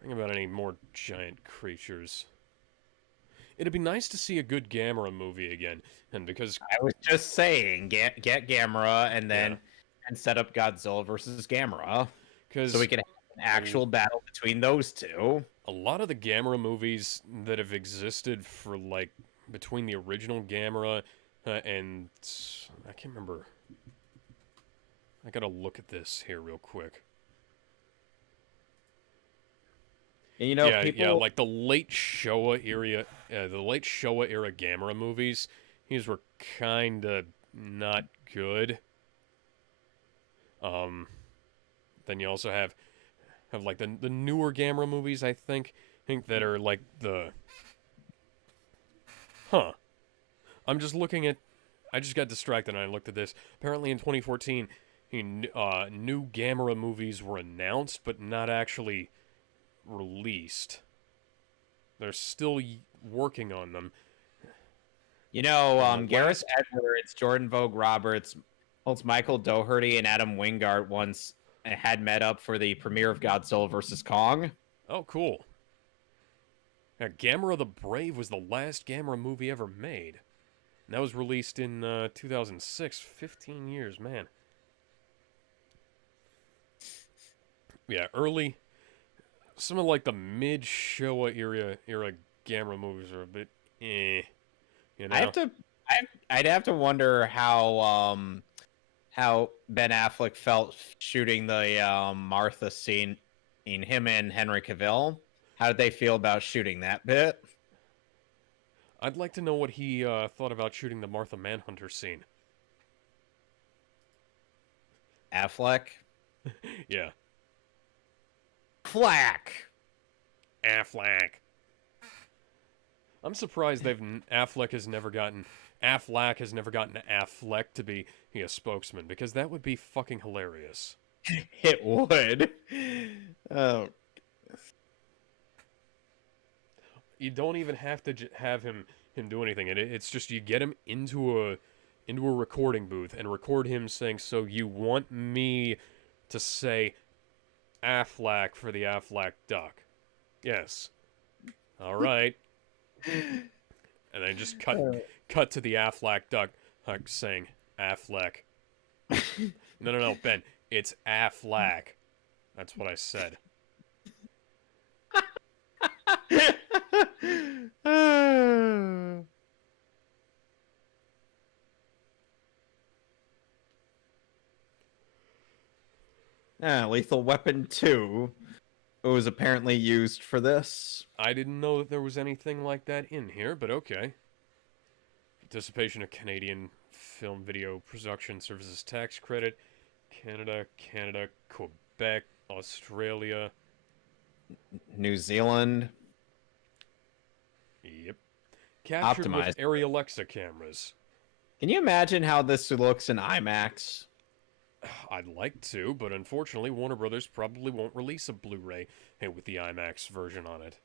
Think about any more giant creatures. It'd be nice to see a good Gamera movie again, and because I was just saying, get Gamera and then and set up Godzilla versus Gamera, so we can have an actual battle between those two. A lot of the Gamera movies that have existed for like between the original Gamera and I can't remember. I gotta look at this here real quick. And, you know, like the late Showa era, Gamera movies. These were kind of not good. Then you also have like the newer Gamera movies. I think that are like the. I'm just looking at. I just got distracted and I looked at this. Apparently, in 2014, new Gamera movies were announced, but not actually released. They're still working on them. You know, Gareth Edwards, Jordan Vogue Roberts, Michael Dougherty, and Adam Wingard once had met up for the premiere of Godzilla vs. Kong. Oh, cool. Yeah, Gamera the Brave was the last Gamera movie ever made. And that was released in 2006. 15 years, man. Yeah, early... Some of like the mid-Showa era Gamera movies are a bit eh. You know? I'd have to wonder how Ben Affleck felt shooting the Martha scene in him and Henry Cavill. How did they feel about shooting that bit? I'd like to know what he thought about shooting the Martha Manhunter scene. Affleck? Yeah. Affleck. I'm surprised Affleck has never gotten Affleck to be a spokesman, because that would be fucking hilarious. It would. Oh. You don't even have to have him do anything. It's just you get him into a recording booth and record him saying, "So you want me to say Affleck for the Affleck duck?" Yes. All right. And then just cut to the Affleck duck saying Affleck. No, Ben. It's Affleck. That's what I said. Lethal Weapon 2 was apparently used for this. I didn't know that there was anything like that in here, but okay. Participation of Canadian Film Video Production Services Tax Credit. Canada, Quebec, Australia. New Zealand. Yep. Captured Optimized with Arri Alexa cameras. Can you imagine how this looks in IMAX? I'd like to, but unfortunately Warner Brothers probably won't release a Blu-ray with the IMAX version on it.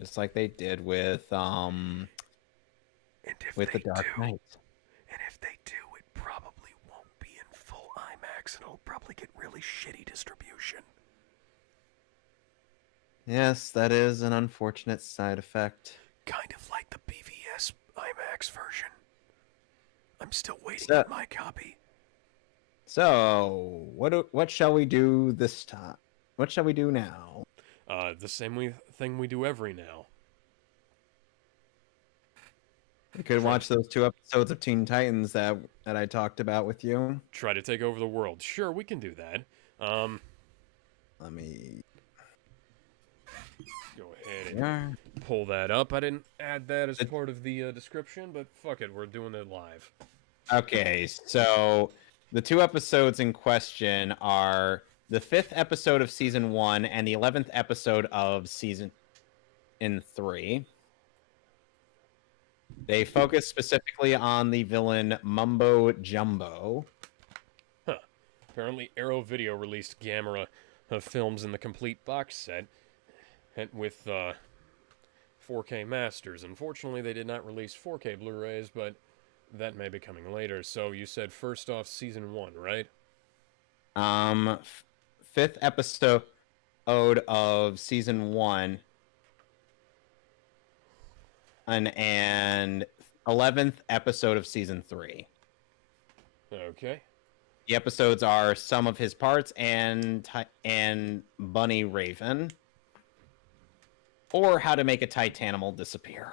Just like they did with The Dark Knight. And if they do, it probably won't be in full IMAX, and it'll probably get really shitty distribution. Yes, that is an unfortunate side effect. Kind of like the BVS IMAX version. I'm still waiting on my copy. So, what shall we do this time? What shall we do now? The same thing we do every now. We could watch those 2 episodes of Teen Titans that I talked about with you. Try to take over the world. Sure, we can do that. Let me go ahead and pull that up. I didn't add that as part of the description, but fuck it, we're doing it live. Okay, so the 2 episodes in question are the 5th episode of season 1 and the 11th episode of season 3. They focus specifically on the villain Mumbo Jumbo. Huh. Apparently, Arrow Video released Gamera films in the complete box set with 4K masters. Unfortunately, they did not release 4K Blu-rays, but that may be coming later. So you said first off season 1, right? 5th episode of season 1 and 11th episode of season 3. Okay. The episodes are Some of His Parts and Bunny Raven, or How to Make a Titanimal Disappear.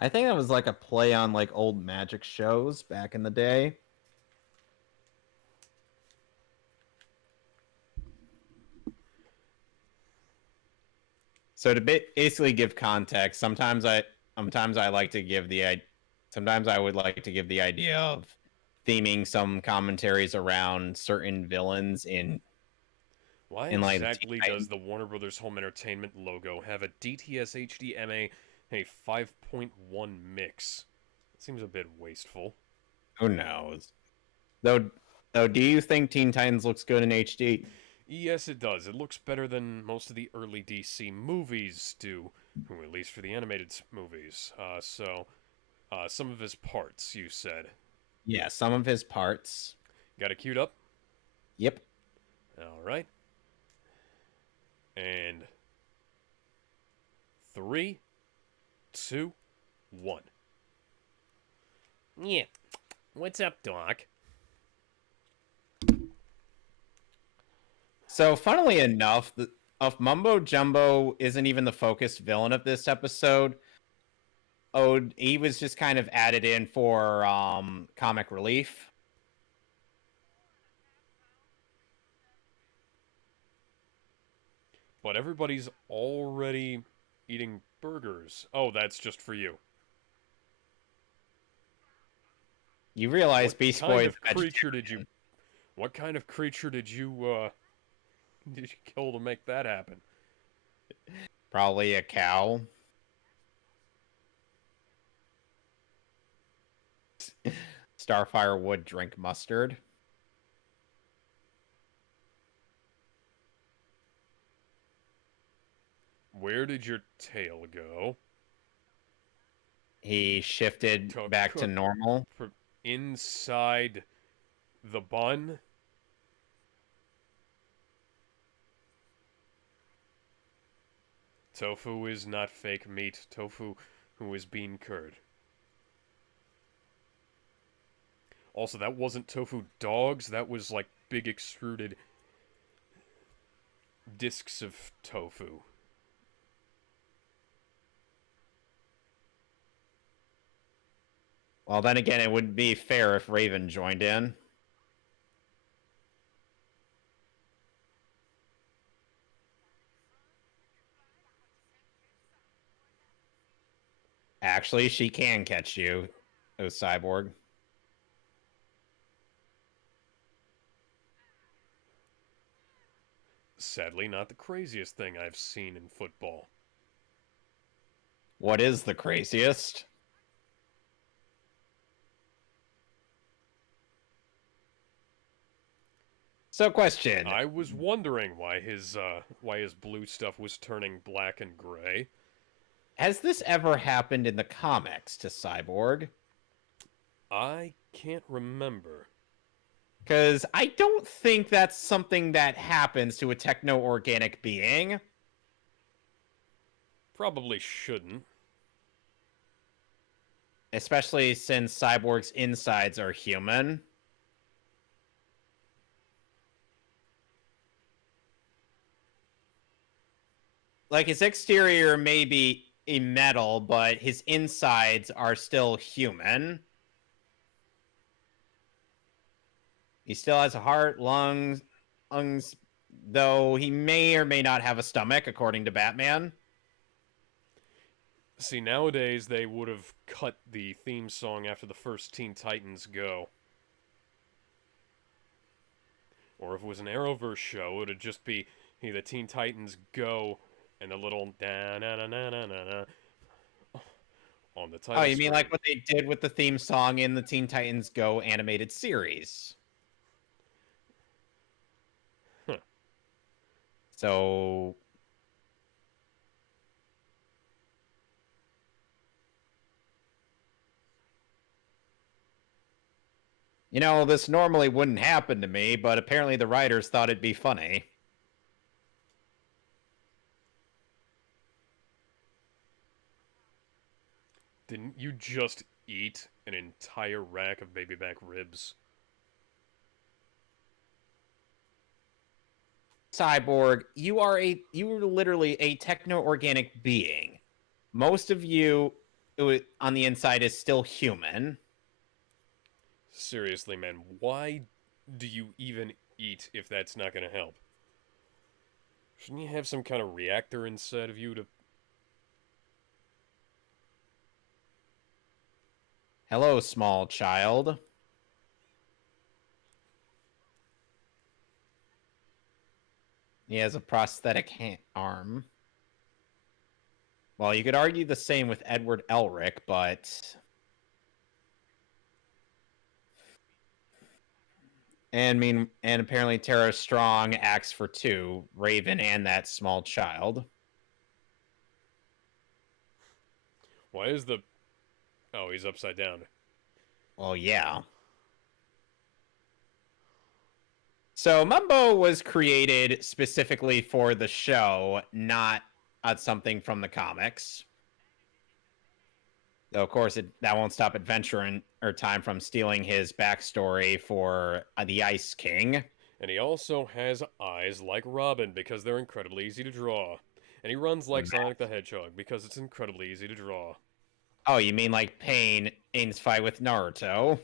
I think that was like a play on like old magic shows back in the day. So to basically give context, sometimes I like to give sometimes I would like to give the idea of theming some commentaries around certain villains in. Why exactly does the Warner Brothers Home Entertainment logo have a DTS HDMA and a 5.1 mix? It seems a bit wasteful. Who knows? Though, do you think Teen Titans looks good in HD? Yes, it does. It looks better than most of the early DC movies do, at least for the animated movies. Some of his parts, you said. Yeah, some of his parts. Got it queued up? Yep. All right. And 3, 2, 1. Yeah. What's up, Doc? So, funnily enough, Mumbo Jumbo isn't even the focused villain of this episode. Oh, he was just kind of added in for comic relief. But everybody's already eating burgers. Oh, that's just for you. You realize Beast Boy is vegetarian. What kind of creature did you kill to make that happen? Probably a cow. Starfire would drink mustard. Where did your tail go? He shifted back to normal. Inside the bun? Tofu is not fake meat. Tofu who is bean curd. Also, that wasn't tofu dogs. That was like big extruded discs of tofu. Well, then again, it wouldn't be fair if Raven joined in. Actually, she can catch you, oh Cyborg. Sadly, not the craziest thing I've seen in football. What is the craziest? So, question. I was wondering why his blue stuff was turning black and gray. Has this ever happened in the comics to Cyborg? I can't remember. Because I don't think that's something that happens to a techno-organic being. Probably shouldn't. Especially since Cyborg's insides are human. Like, his exterior may be a metal, but his insides are still human. He still has a heart, lungs, though he may or may not have a stomach, according to Batman. See, nowadays they would have cut the theme song after the first Teen Titans Go. Or if it was an Arrowverse show, it would just be the Teen Titans Go and the little da na na na na na on the title Oh, you mean screen. like what they did with the theme song in the Teen Titans Go animated series? Huh. So, you know, this normally wouldn't happen to me, but apparently the writers thought it'd be funny. Didn't you just eat an entire rack of baby back ribs? Cyborg, you are literally a techno-organic being. Most of you on the inside is still human. Seriously, man, why do you even eat if that's not going to help? Shouldn't you have some kind of reactor inside of you to... Hello, small child. He has a prosthetic arm. Well, you could argue the same with Edward Elric, but... And apparently Tara Strong acts for two, Raven and that small child. Why is the... Oh, he's upside down. Well, yeah. So Mumbo was created specifically for the show, not something from the comics. Though, of course, that won't stop Adventure or Time from stealing his backstory for the Ice King. And he also has eyes like Robin because they're incredibly easy to draw. And he runs like Sonic the Hedgehog because it's incredibly easy to draw. Oh, you mean like Pain in his fight with Naruto?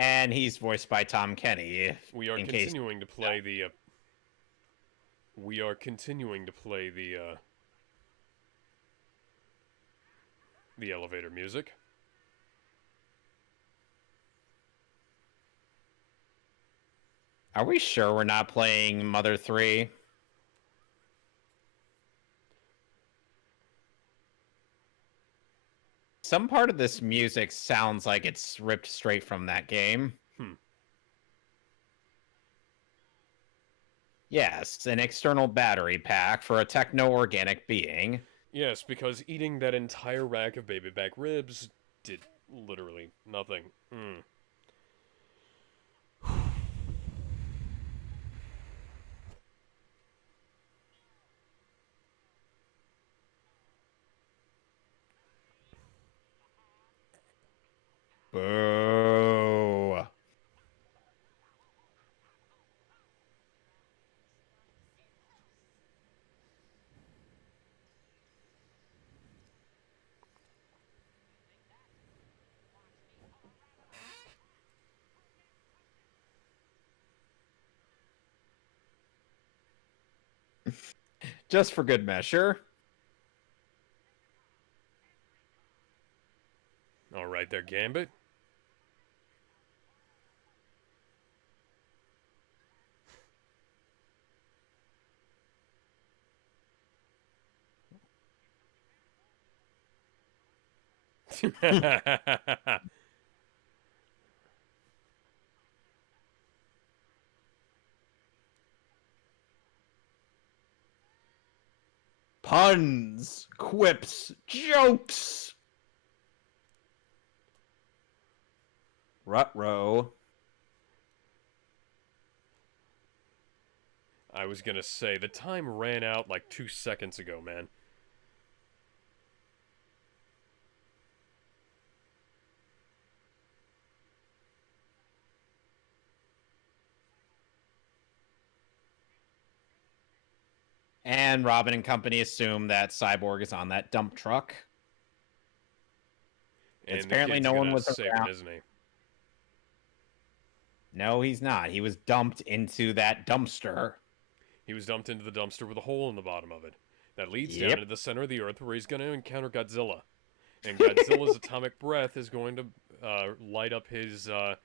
And he's voiced by Tom Kenny. We are continuing to play the... We are continuing to play the elevator music. Are we sure we're not playing Mother 3? Some part of this music sounds like it's ripped straight from that game. Yes, an external battery pack for a techno-organic being. Yes, because eating that entire rack of baby back ribs did literally nothing. Boo. Just for good measure. All right there, Gambit. Puns, quips, jokes. Ruh-roh. I was gonna say, the time ran out like 2 seconds ago, man. And Robin and company assume that Cyborg is on that dump truck. And apparently no one was save around. him, isn't he? No, he's not. He was dumped into that dumpster. He was dumped into the dumpster with a hole in the bottom of it. That leads down Yep. into the center of the Earth where he's going to encounter Godzilla. And Godzilla's atomic breath is going to light up his... Cyborg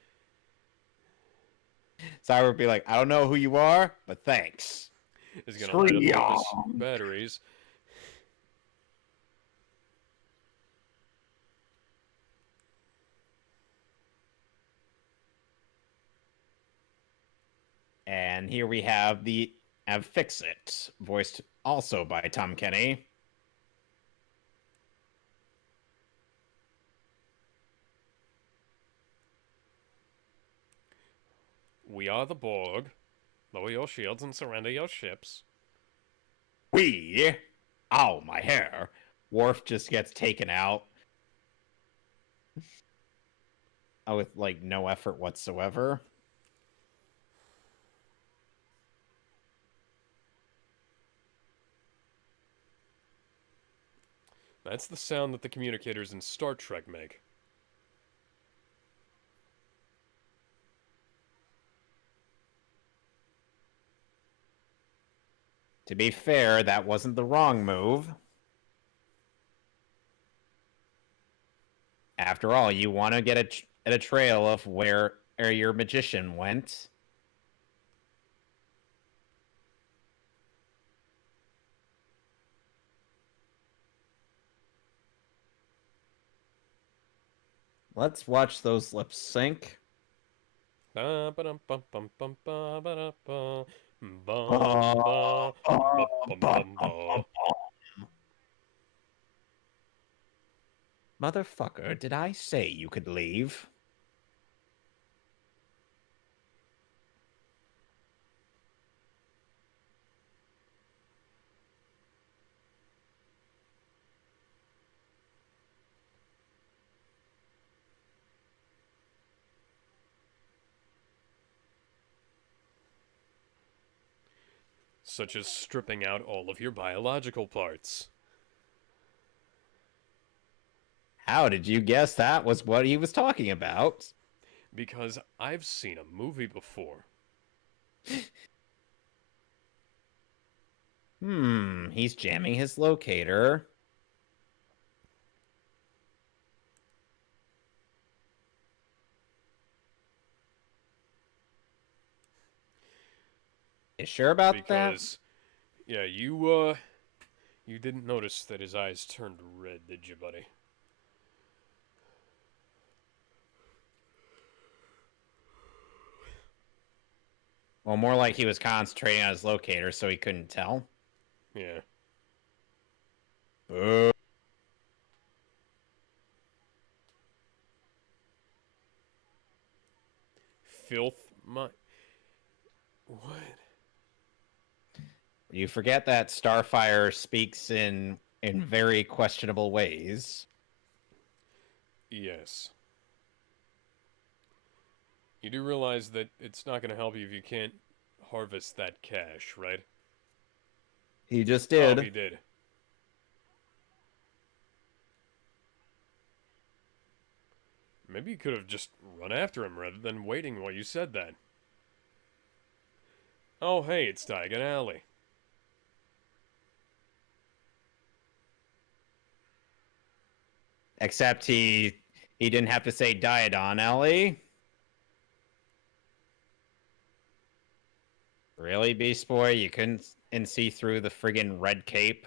would be like, I don't know who you are, but thanks. is going to light up all of his batteries. And here we have the Fix-It, voiced also by Tom Kenny. We are the Borg. Lower your shields and surrender your ships. We? Oh, my hair. Worf just gets taken out. With, like, no effort whatsoever. That's the sound that the communicators in Star Trek make. To be fair, that wasn't the wrong move. After all, you want to get a trail of where your magician went. Let's watch those lips sync. Motherfucker, did I say you could leave? Such as stripping out all of your biological parts. How did you guess that was what he was talking about? Because I've seen a movie before. He's jamming his locator. You sure about that? Yeah, you didn't notice that his eyes turned red, did you, buddy? Well, more like he was concentrating on his locator, so he couldn't tell. Yeah. Filth my... What? You forget that Starfire speaks in very questionable ways. Yes. You do realize that it's not going to help you if you can't harvest that cash, right? He just did. Oh, he did. Maybe you could have just run after him rather than waiting while you said that. Oh, hey, it's Diagon Alley. Except he didn't have to say Diadon Alley. Really, Beast Boy? You couldn't see through the friggin' red cape?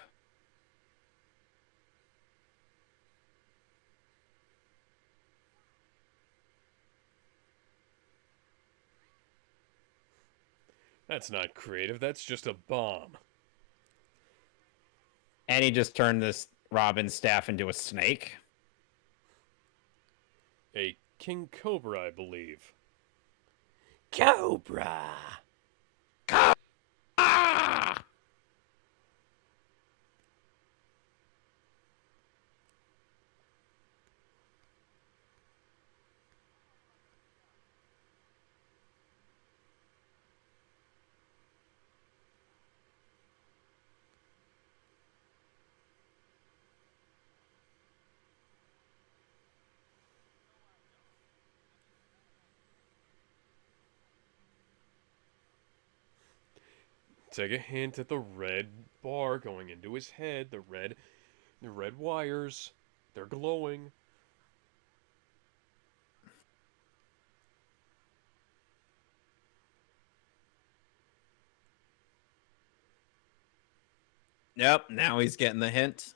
That's not creative, that's just a bomb. And he just turned this Robin staff into a snake. A King Cobra, I believe. Cobra! take a hint at the red bar going into his head. The red wires. They're glowing. Yep, now he's getting the hint.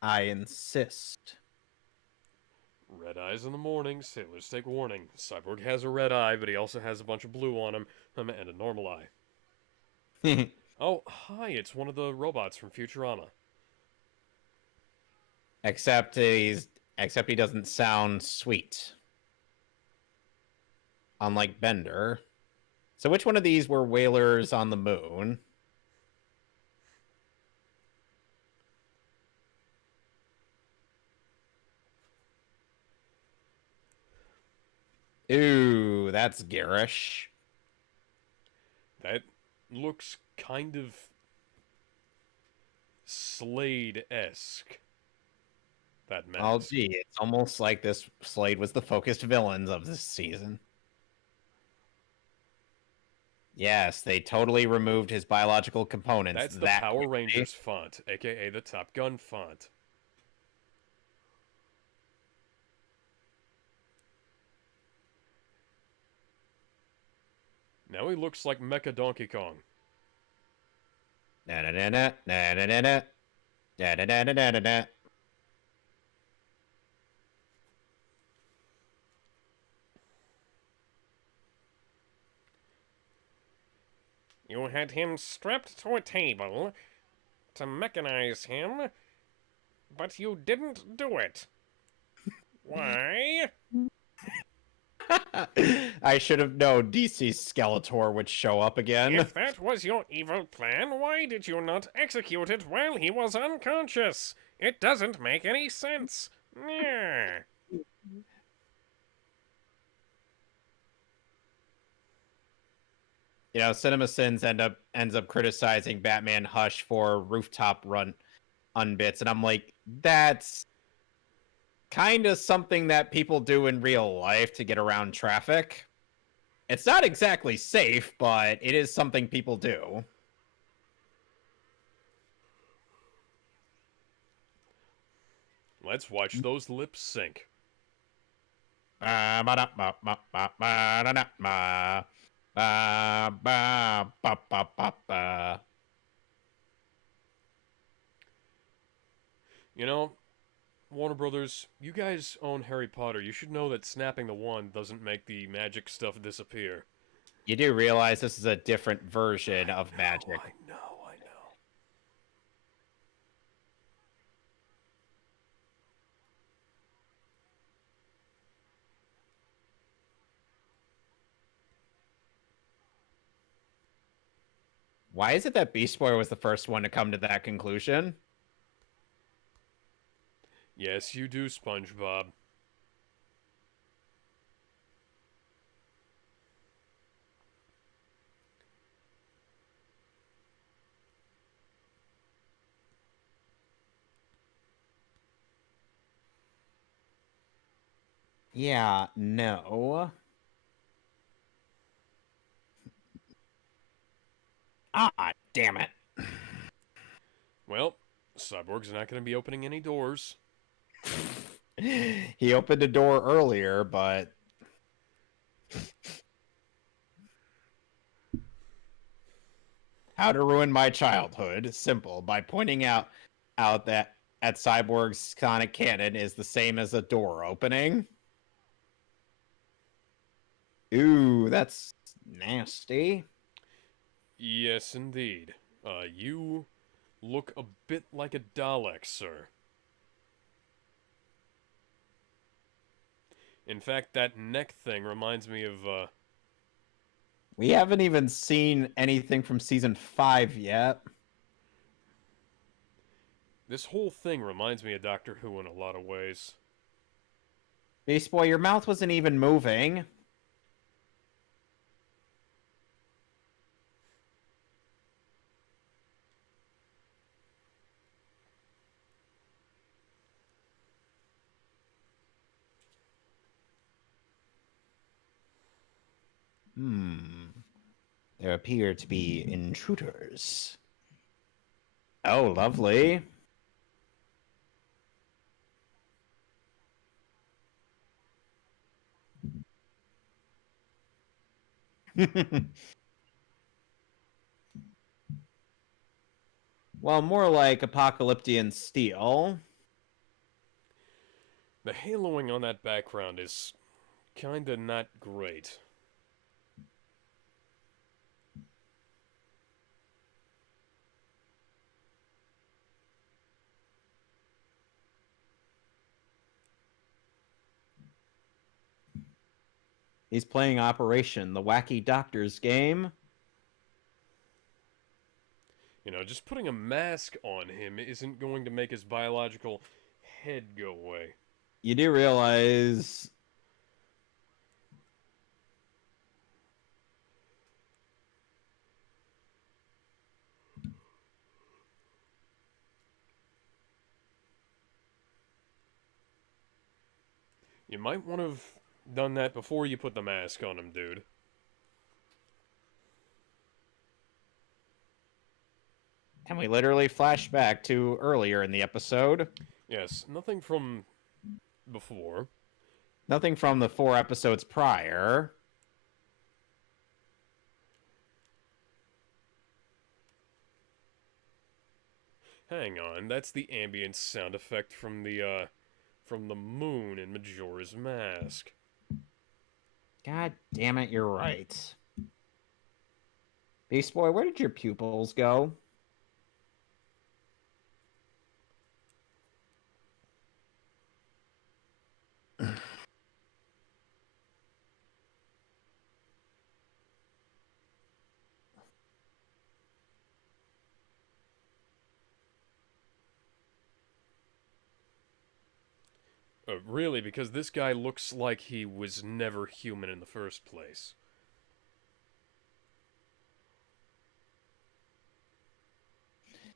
I insist. Red eyes in the morning, sailors take warning. Cyborg has a red eye, but he also has a bunch of blue on him, and a normal eye. Oh, hi, it's one of the robots from Futurama. Except he doesn't sound sweet. Unlike Bender. So which one of these were whalers on the moon? Ooh, that's garish. That looks kind of Slade-esque. That mask. Oh, gee, it's almost like this Slade was the focused villains of this season. Yes, they totally removed his biological components. That's the Power Rangers font, aka the Top Gun font. Now he looks like Mecha Donkey Kong. Na-na-na-na, na-na-na-na, na-na-na-na-na-na. You had him strapped to a table to mechanize him, but you didn't do it. Why? I should have known DC's Skeletor would show up again. If that was your evil plan, why did you not execute it while he was unconscious? It doesn't make any sense. Yeah. You know, CinemaSins ends up criticizing Batman Hush for rooftop run unbits, and I'm like, that's kind of something that people do in real life to get around traffic. It's not exactly safe, but it is something people do. Let's watch those lips sync. You know, Warner Brothers, you guys own Harry Potter. You should know that snapping the wand doesn't make the magic stuff disappear. You do realize this is a different version of magic. I know. Why is it that Beast Boy was the first one to come to that conclusion? Yes, you do, SpongeBob. Yeah, no. Ah, damn it. Well, Cyborg's not going to be opening any doors. He opened a door earlier, but how to ruin my childhood? Simple, by pointing out that at Cyborg's sonic cannon is the same as a door opening. Ooh, that's nasty. Yes, indeed. You look a bit like a Dalek, sir. In fact, that neck thing reminds me of, We haven't even seen anything from season 5 yet. This whole thing reminds me of Doctor Who in a lot of ways. Beast Boy, your mouth wasn't even moving. There appear to be intruders. Oh, lovely. Well, more like Apocalyptian steel. The haloing on that background is kinda not great. He's playing Operation, the Wacky Doctors game. You know, just putting a mask on him isn't going to make his biological head go away. You do realize... You might want to have done that before you put the mask on him, dude. And we literally flash back to earlier in the episode. Yes, nothing from before. Nothing from the 4 episodes prior. Hang on, that's the ambient sound effect from the moon in Majora's Mask. God damn it, you're right. Beast Boy, where did your pupils go? Really, because this guy looks like he was never human in the first place.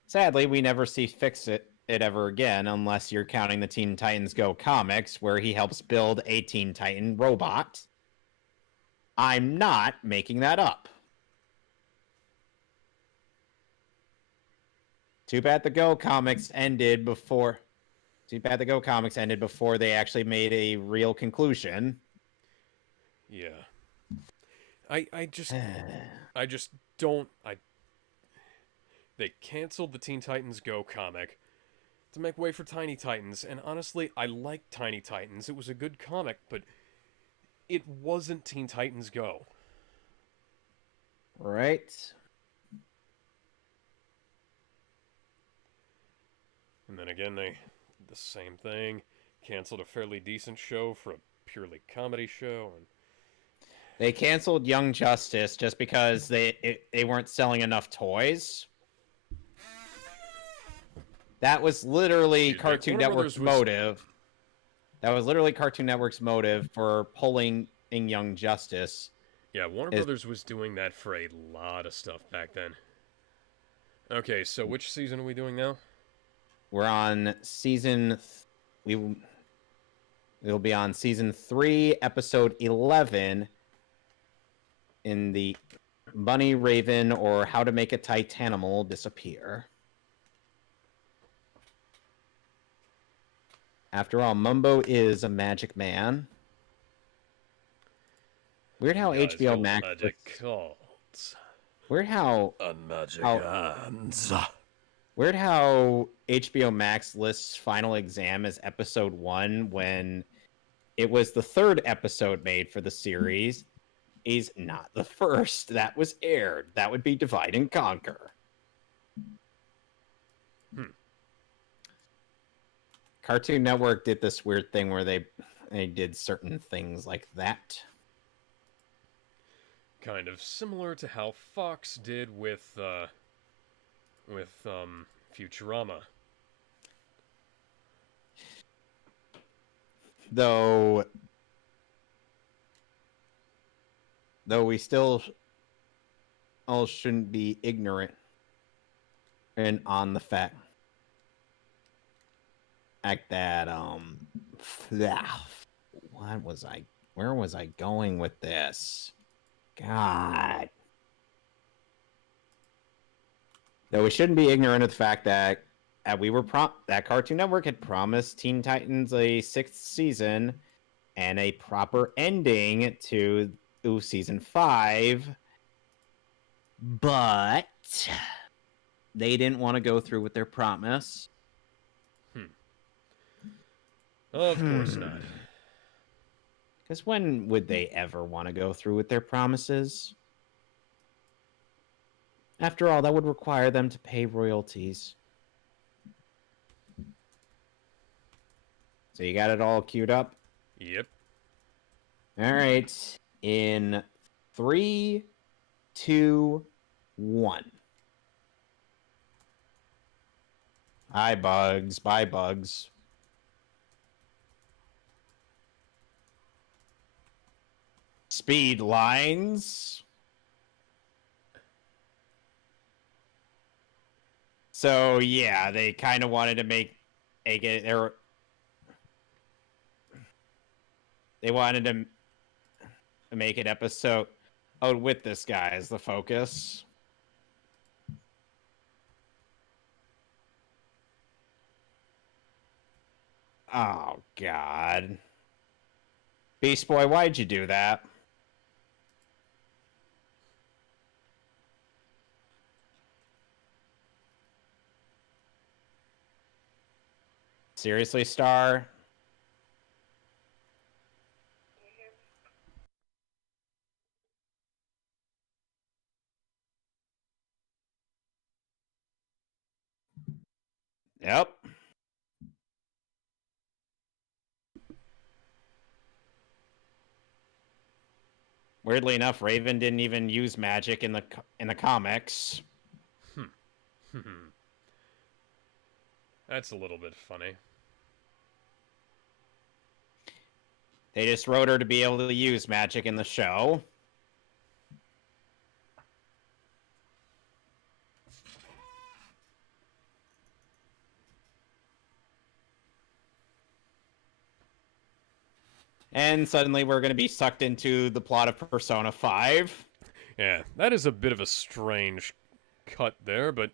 Sadly, we never see it ever again, unless you're counting the Teen Titans Go comics, where he helps build a Teen Titan robot. I'm not making that up. Too bad the Go comics ended before... Too bad the Go comics ended before they actually made a real conclusion. Yeah. I just don't... They canceled the Teen Titans Go comic to make way for Tiny Titans, and honestly, I liked Tiny Titans. It was a good comic, but it wasn't Teen Titans Go. Right. And then again, they did the same thing. Canceled a fairly decent show for a purely comedy show. And they canceled Young Justice just because they weren't selling enough toys. That was literally Cartoon Network's motive. That was literally Cartoon Network's motive for pulling in Young Justice. Yeah, Warner Brothers was doing that for a lot of stuff back then. Okay, so which season are we doing now? We're on season... We'll be on season 3, episode 11, in the Bunny Raven, or How to Make a Titanimal Disappear. After all, Mumbo is a magic man. Weird how HBO Max... Weird how... Magic hands. Weird how HBO Max lists Final Exam as episode 1 when it was the 3rd episode made for the series. Is not the first that was aired. That would be Divide and Conquer. Cartoon Network did this weird thing where they did certain things like that. Kind of similar to how Fox did with Futurama. Though we still all shouldn't be ignorant and on the fact that where was I going with this? God. Though we shouldn't be ignorant of the fact that that Cartoon Network had promised Teen Titans a 6th season and a proper ending to season 5, but they didn't want to go through with their promise. Of course not. Because when would they ever want to go through with their promises? After all, that would require them to pay royalties. So you got it all queued up? Yep. All right. In 3, 2, 1. Hi, Bugs. Bye, Bugs. Speed lines. So yeah, they kind of wanted to make it. They wanted to make an episode with this guy as the focus. Oh God, Beast Boy, why'd you do that? Seriously, Star? Yep. Weirdly enough, Raven didn't even use magic in the comics. That's a little bit funny. They just wrote her to be able to use magic in the show. And suddenly we're going to be sucked into the plot of Persona 5. Yeah, that is a bit of a strange cut there, but...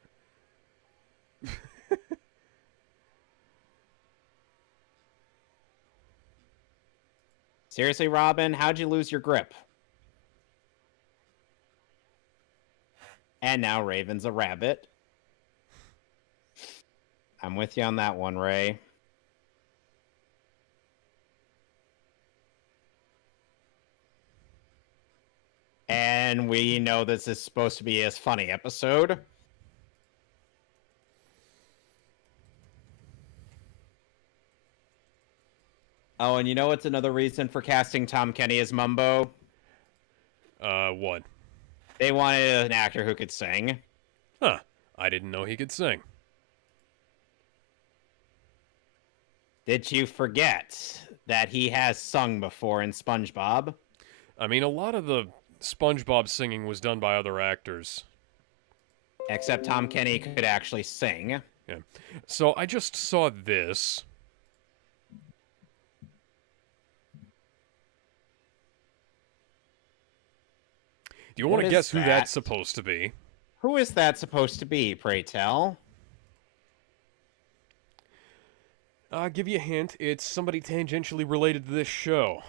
Seriously, Robin, how'd you lose your grip? And now Raven's a rabbit. I'm with you on that one, Ray. And we know this is supposed to be a funny episode. Oh, and you know what's another reason for casting Tom Kenny as Mumbo? What? They wanted an actor who could sing. Huh. I didn't know he could sing. Did you forget that he has sung before in SpongeBob? I mean, a lot of the SpongeBob singing was done by other actors. Except Tom Kenny could actually sing. Yeah. So I just saw this. Do you want to guess who that's supposed to be? Who is that supposed to be, pray tell? I'll give you a hint. It's somebody tangentially related to this show.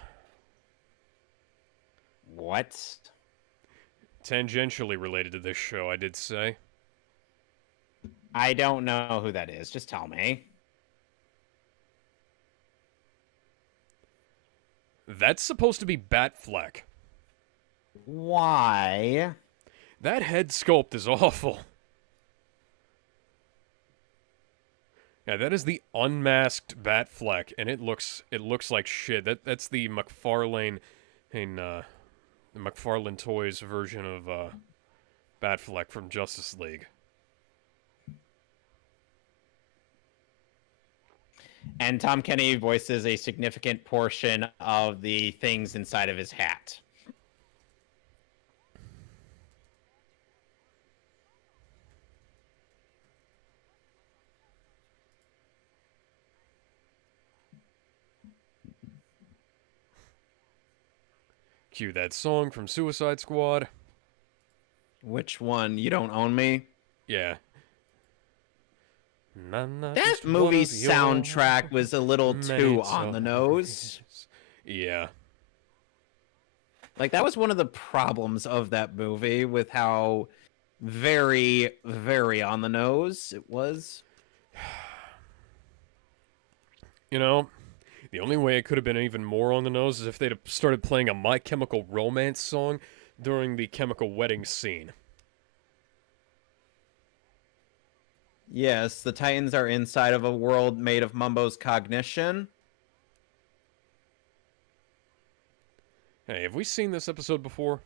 What? Tangentially related to this show, I did say. I don't know who that is. Just tell me. That's supposed to be Batfleck. Why? That head sculpt is awful. Yeah, that is the unmasked Batfleck, and it looks like shit. That's the McFarlane the McFarlane Toys version of Batfleck from Justice League. And Tom Kenny voices a significant portion of the things inside of his hat. Cue that song from Suicide Squad. Which one? You Don't Own Me? Yeah. That movie's soundtrack was a little too on the nose. Yeah. Like, that was one of the problems of that movie, with how very, very on the nose it was. You know, the only way it could have been even more on the nose is if they'd have started playing a My Chemical Romance song during the chemical wedding scene. Yes, the Titans are inside of a world made of Mumbo's cognition. Hey, have we seen this episode before?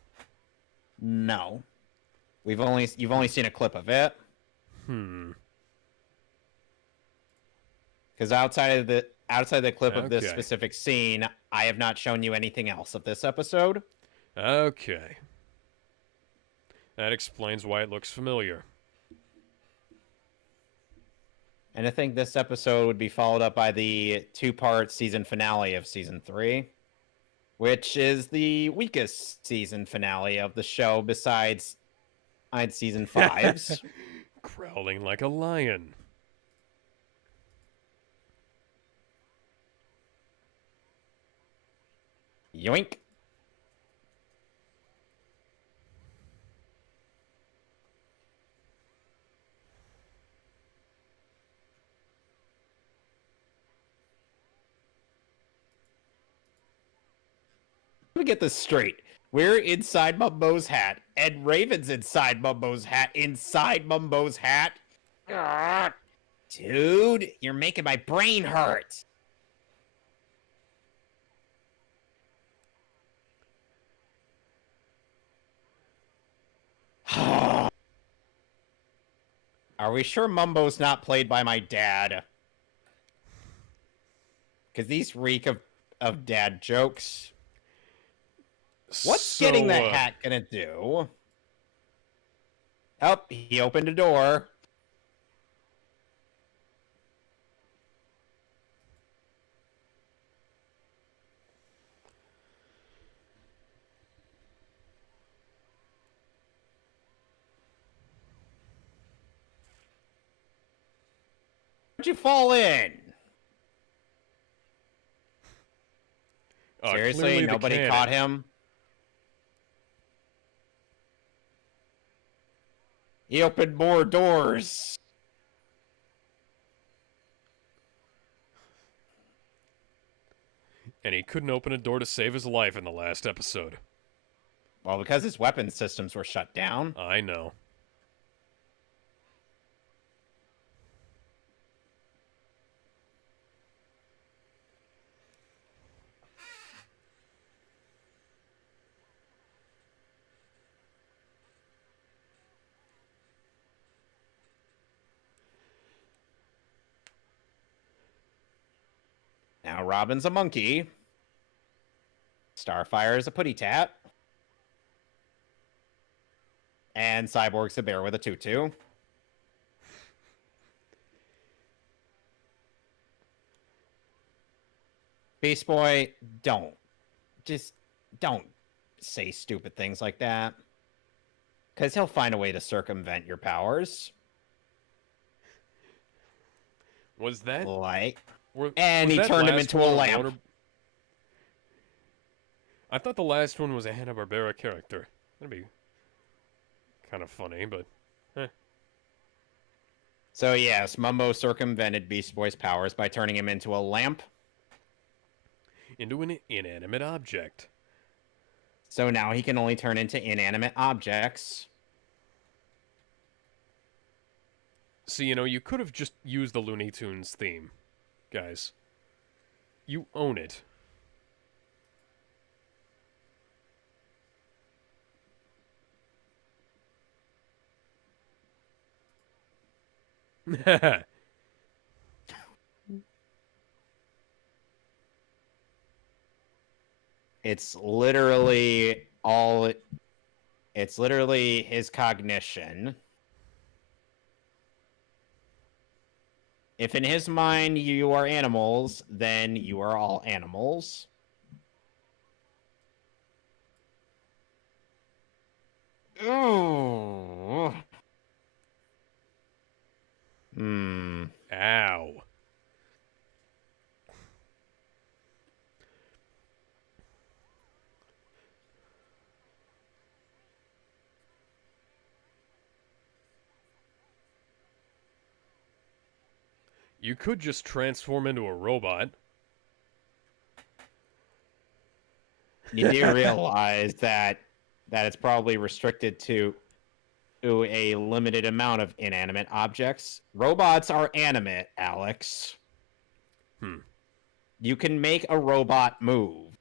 No. You've only seen a clip of it. Because outside of the clip of this specific scene, I have not shown you anything else of this episode. Okay. That explains why it looks familiar. And I think this episode would be followed up by the 2-part season finale of season 3, which is the weakest season finale of the show besides season 5's. Growling like a lion. Yoink. Let me get this straight. We're inside Mumbo's hat, and Raven's inside Mumbo's hat. Inside Mumbo's hat? Ugh. Dude, you're making my brain hurt. Are we sure Mumbo's not played by my dad? Because these reek of dad jokes. What's getting the hat gonna do? Oh, he opened a door. Where'd you fall in? Seriously, nobody caught him? He opened more doors. And he couldn't open a door to save his life in the last episode. Well, because his weapon systems were shut down. I know. Now Robin's a monkey. Starfire is a putty tat. And Cyborg's a bear with a tutu. Beast Boy, don't. Just don't say stupid things like that. Because he'll find a way to circumvent your powers. Was that... Like... And he turned him into a lamp. I thought the last one was a Hanna-Barbera character. That'd be kind of funny, but... So yes, Mumbo circumvented Beast Boy's powers by turning him into a lamp. Into an inanimate object. So now he can only turn into inanimate objects. See, you know, you could have just used the Looney Tunes theme. Guys, you own it. It's literally his cognition. If in his mind you are animals, then you are all animals. Ooh. Hmm. Ow. You could just transform into a robot. You do realize that it's probably restricted to a limited amount of inanimate objects. Robots are animate, Alex. You can make a robot move.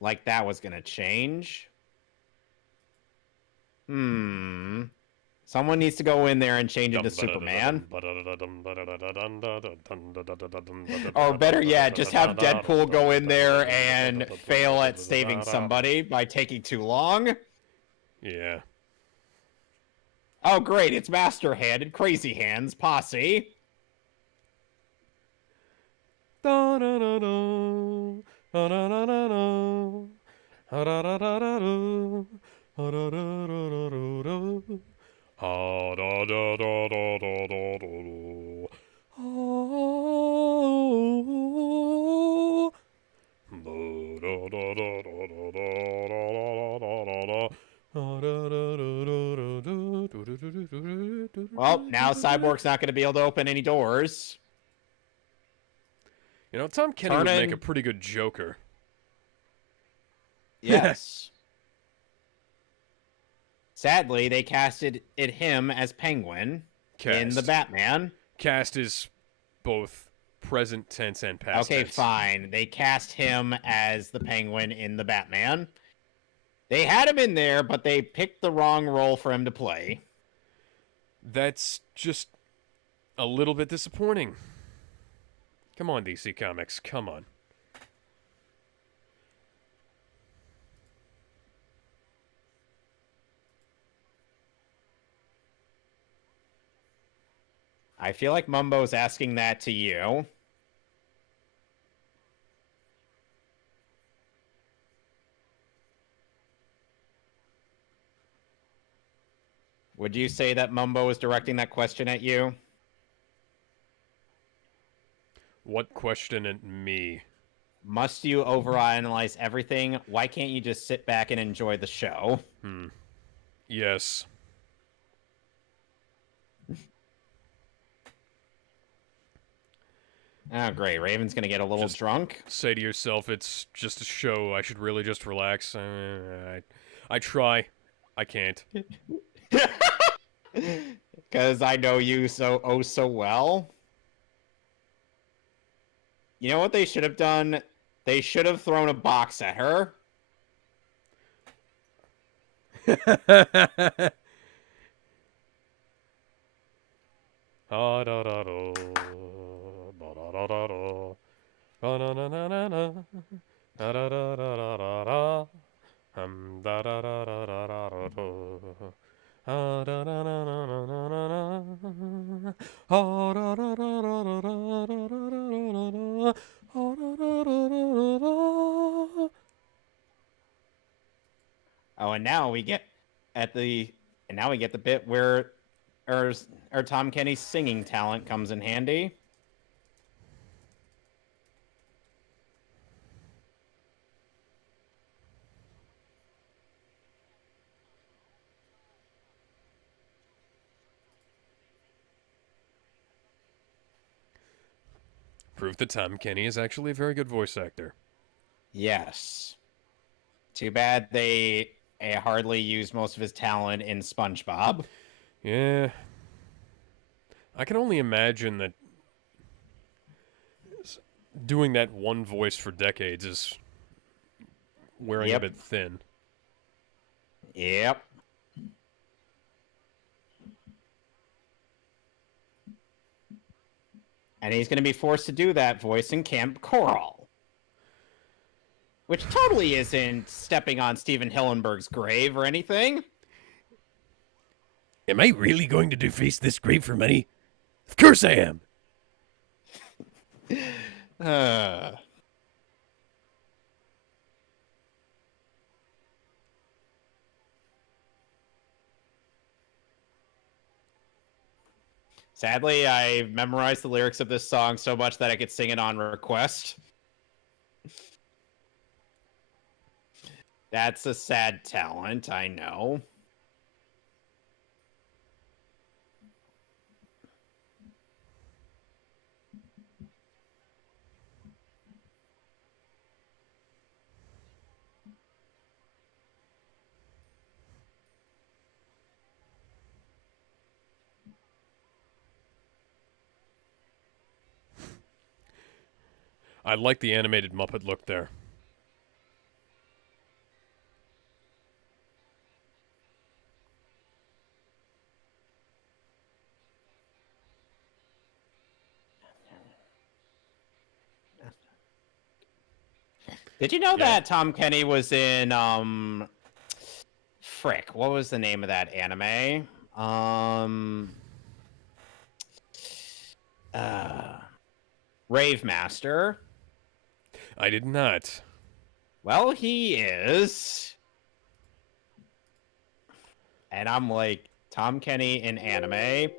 Like that was gonna change. Someone needs to go in there and change it to Superman. Or better yet, just have Deadpool go in there and fail at saving somebody by taking too long. Yeah. Oh, great, it's Master Hand and Crazy Hands Posse. Well, now Cyborg's not going to be able to open any doors. You know, Tom Kenny would make a pretty good Joker. Yes. Sadly, they casted him as Penguin in the Batman. Cast is both present tense and past tense. Okay, fine. They cast him as the Penguin in the Batman. They had him in there, but they picked the wrong role for him to play. That's just a little bit disappointing. Come on, DC Comics. Come on. I feel like Mumbo's asking that to you. Would you say that Mumbo is directing that question at you? What question at me? Must you overanalyze everything? Why can't you just sit back and enjoy the show? Yes. Oh, great. Raven's going to get a little drunk. Say to yourself, it's just a show. I should really just relax. I try. I can't. Because I know you so well. You know what they should have done? They should have thrown a box at her. Oh, and now we get the bit where our Tom Kenny's singing talent comes in handy. Proof that Tom Kenny is actually a very good voice actor. Yes. Too bad they hardly used most of his talent in SpongeBob. Yeah. I can only imagine that doing that one voice for decades is wearing a bit thin. Yep. And he's going to be forced to do that voice in Camp Coral. Which totally isn't stepping on Steven Hillenburg's grave or anything. Am I really going to deface this grave for money? Of course I am. Sadly, I memorized the lyrics of this song so much that I could sing it on request. That's a sad talent, I know. I like the animated Muppet look there. Did you know that Tom Kenny was in frick, what was the name of that anime? Rave Master. I did not. Well, he is. And I'm like, Tom Kenny in anime?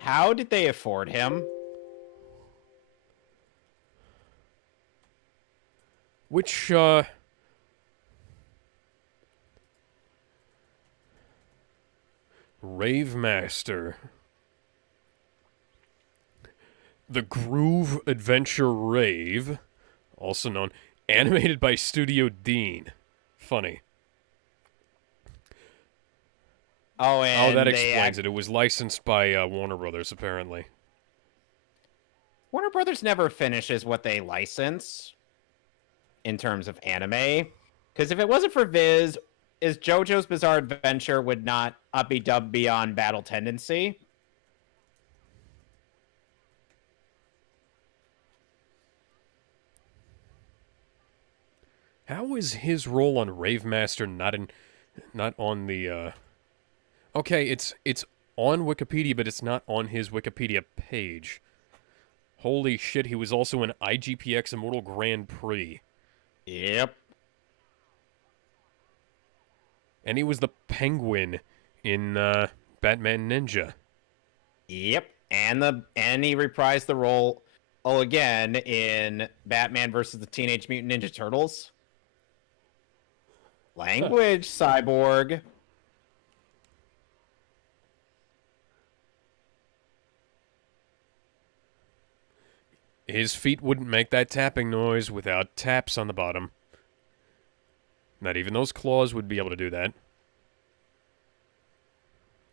How did they afford him? Which, Rave Master. The Groove Adventure Rave, also known, animated by Studio Dean. Funny. Oh, and that explains it. It was licensed by Warner Brothers, apparently. Warner Brothers never finishes what they license in terms of anime. Because if it wasn't for Viz, is JoJo's Bizarre Adventure would not be dubbed Beyond Battle Tendency. How is his role on Rave Master not on the Okay, it's on Wikipedia, but it's not on his Wikipedia page. Holy shit, he was also in IGPX Immortal Grand Prix. Yep. And he was the Penguin in Batman Ninja. Yep. And he reprised the role again in Batman versus the Teenage Mutant Ninja Turtles. Language, Cyborg. His feet wouldn't make that tapping noise without taps on the bottom. Not even those claws would be able to do that.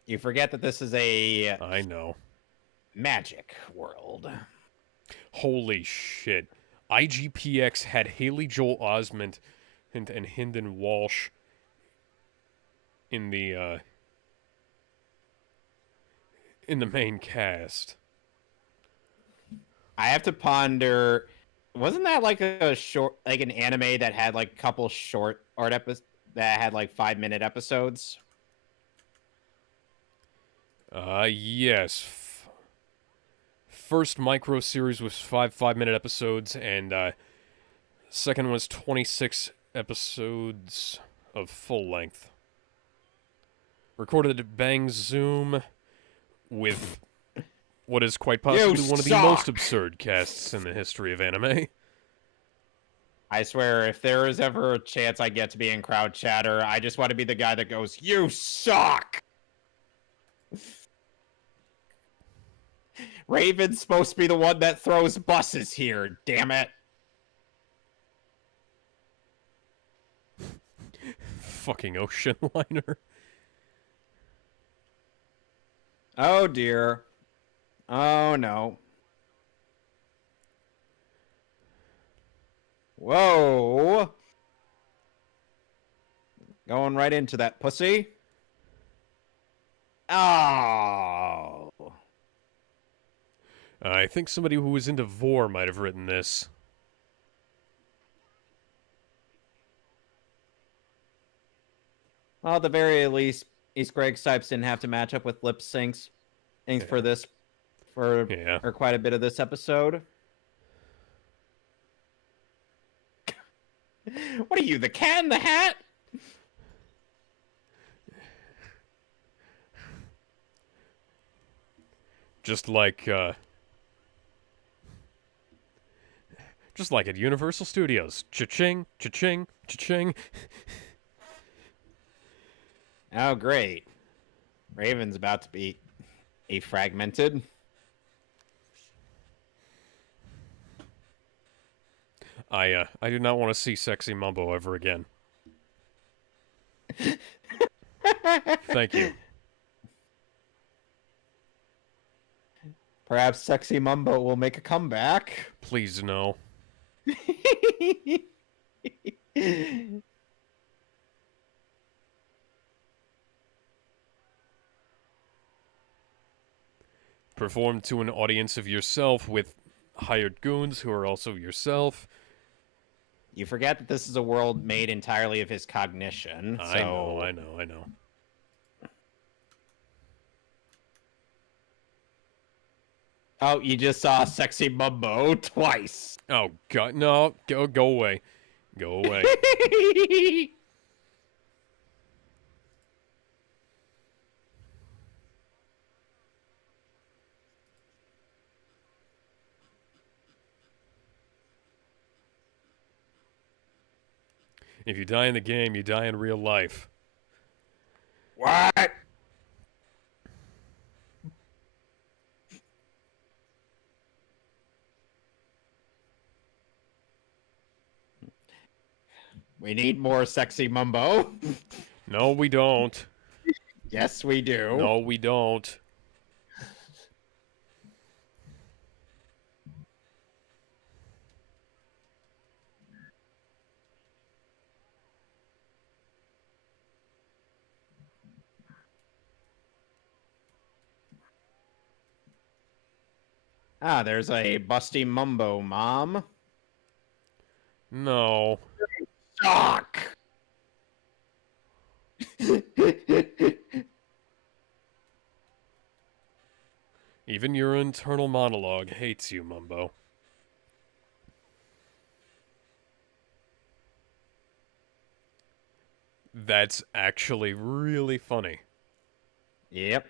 You forget that this is a I know. magic world. Holy shit. IGPX had Haley Joel Osment and Hynden Walsh in the main cast. I have to ponder. Wasn't that like a short, like an anime that had like a couple short art episodes that had like 5-minute episodes? Yes. First micro series was 5-minute episodes, and second was 26 episodes of full length. Recorded at Bang Zoom with what is quite possibly one of the most absurd casts in the history of anime. I swear, if there is ever a chance I get to be in crowd chatter, I just want to be the guy that goes, "You suck!" Raven's supposed to be the one that throws buses here, damn it. Fucking ocean liner. Oh dear. Oh no. Whoa. Going right into that pussy. Oh. I think somebody who was into Vor might have written this. Well, at the very least, Greg Stipes didn't have to match up with lip syncs for this, or quite a bit of this episode. What are you, the Cat in the Hat? Just like at Universal Studios. Cha-ching, cha-ching, cha-ching. Oh, great. Raven's about to be fragmented. I do not want to see sexy Mumbo ever again. Thank you. Perhaps sexy Mumbo will make a comeback. Please no. Perform to an audience of yourself with hired goons who are also yourself. You forget that this is a world made entirely of his cognition. I know. Oh, you just saw sexy Mumbo twice. Oh god, no, go away. Go away. If you die in the game, you die in real life. What? We need more sexy Mumbo. No, we don't. Yes, we do. No, we don't. Ah, there's a busty Mumbo mom. No. Shock. Even your internal monologue hates you, Mumbo. That's actually really funny. Yep.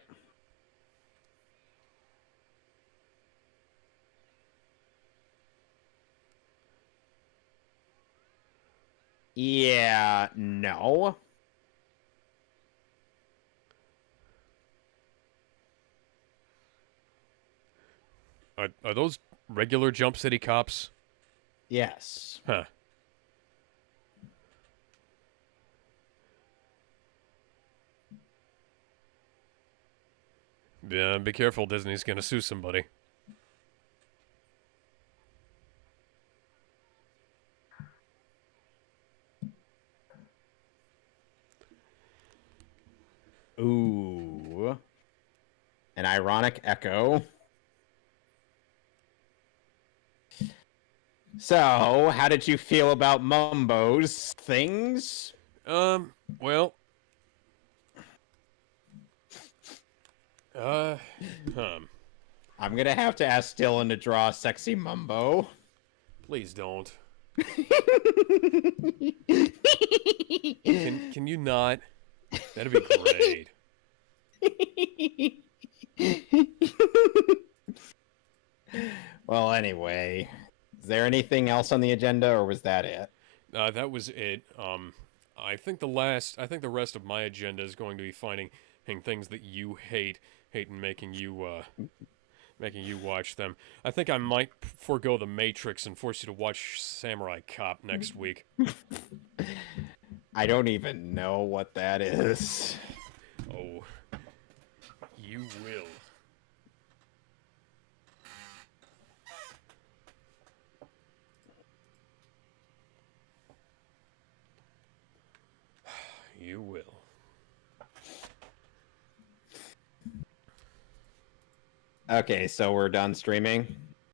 Yeah, no. Are those regular Jump City cops? Yes. Huh. Yeah, be careful, Disney's gonna sue somebody. Ooh. An ironic echo. So, how did you feel about Mumbo's things? Well... I'm gonna have to ask Dylan to draw a sexy Mumbo. Please don't. Can you not? That'd be great. Well, anyway, is there anything else on the agenda, or was that it? That was it. I think the rest of my agenda is going to be finding things that you hate and making you watch them. I think I might forego The Matrix and force you to watch Samurai Cop next week. I don't even know what that is. Oh, you will. You will. Okay, so we're done streaming?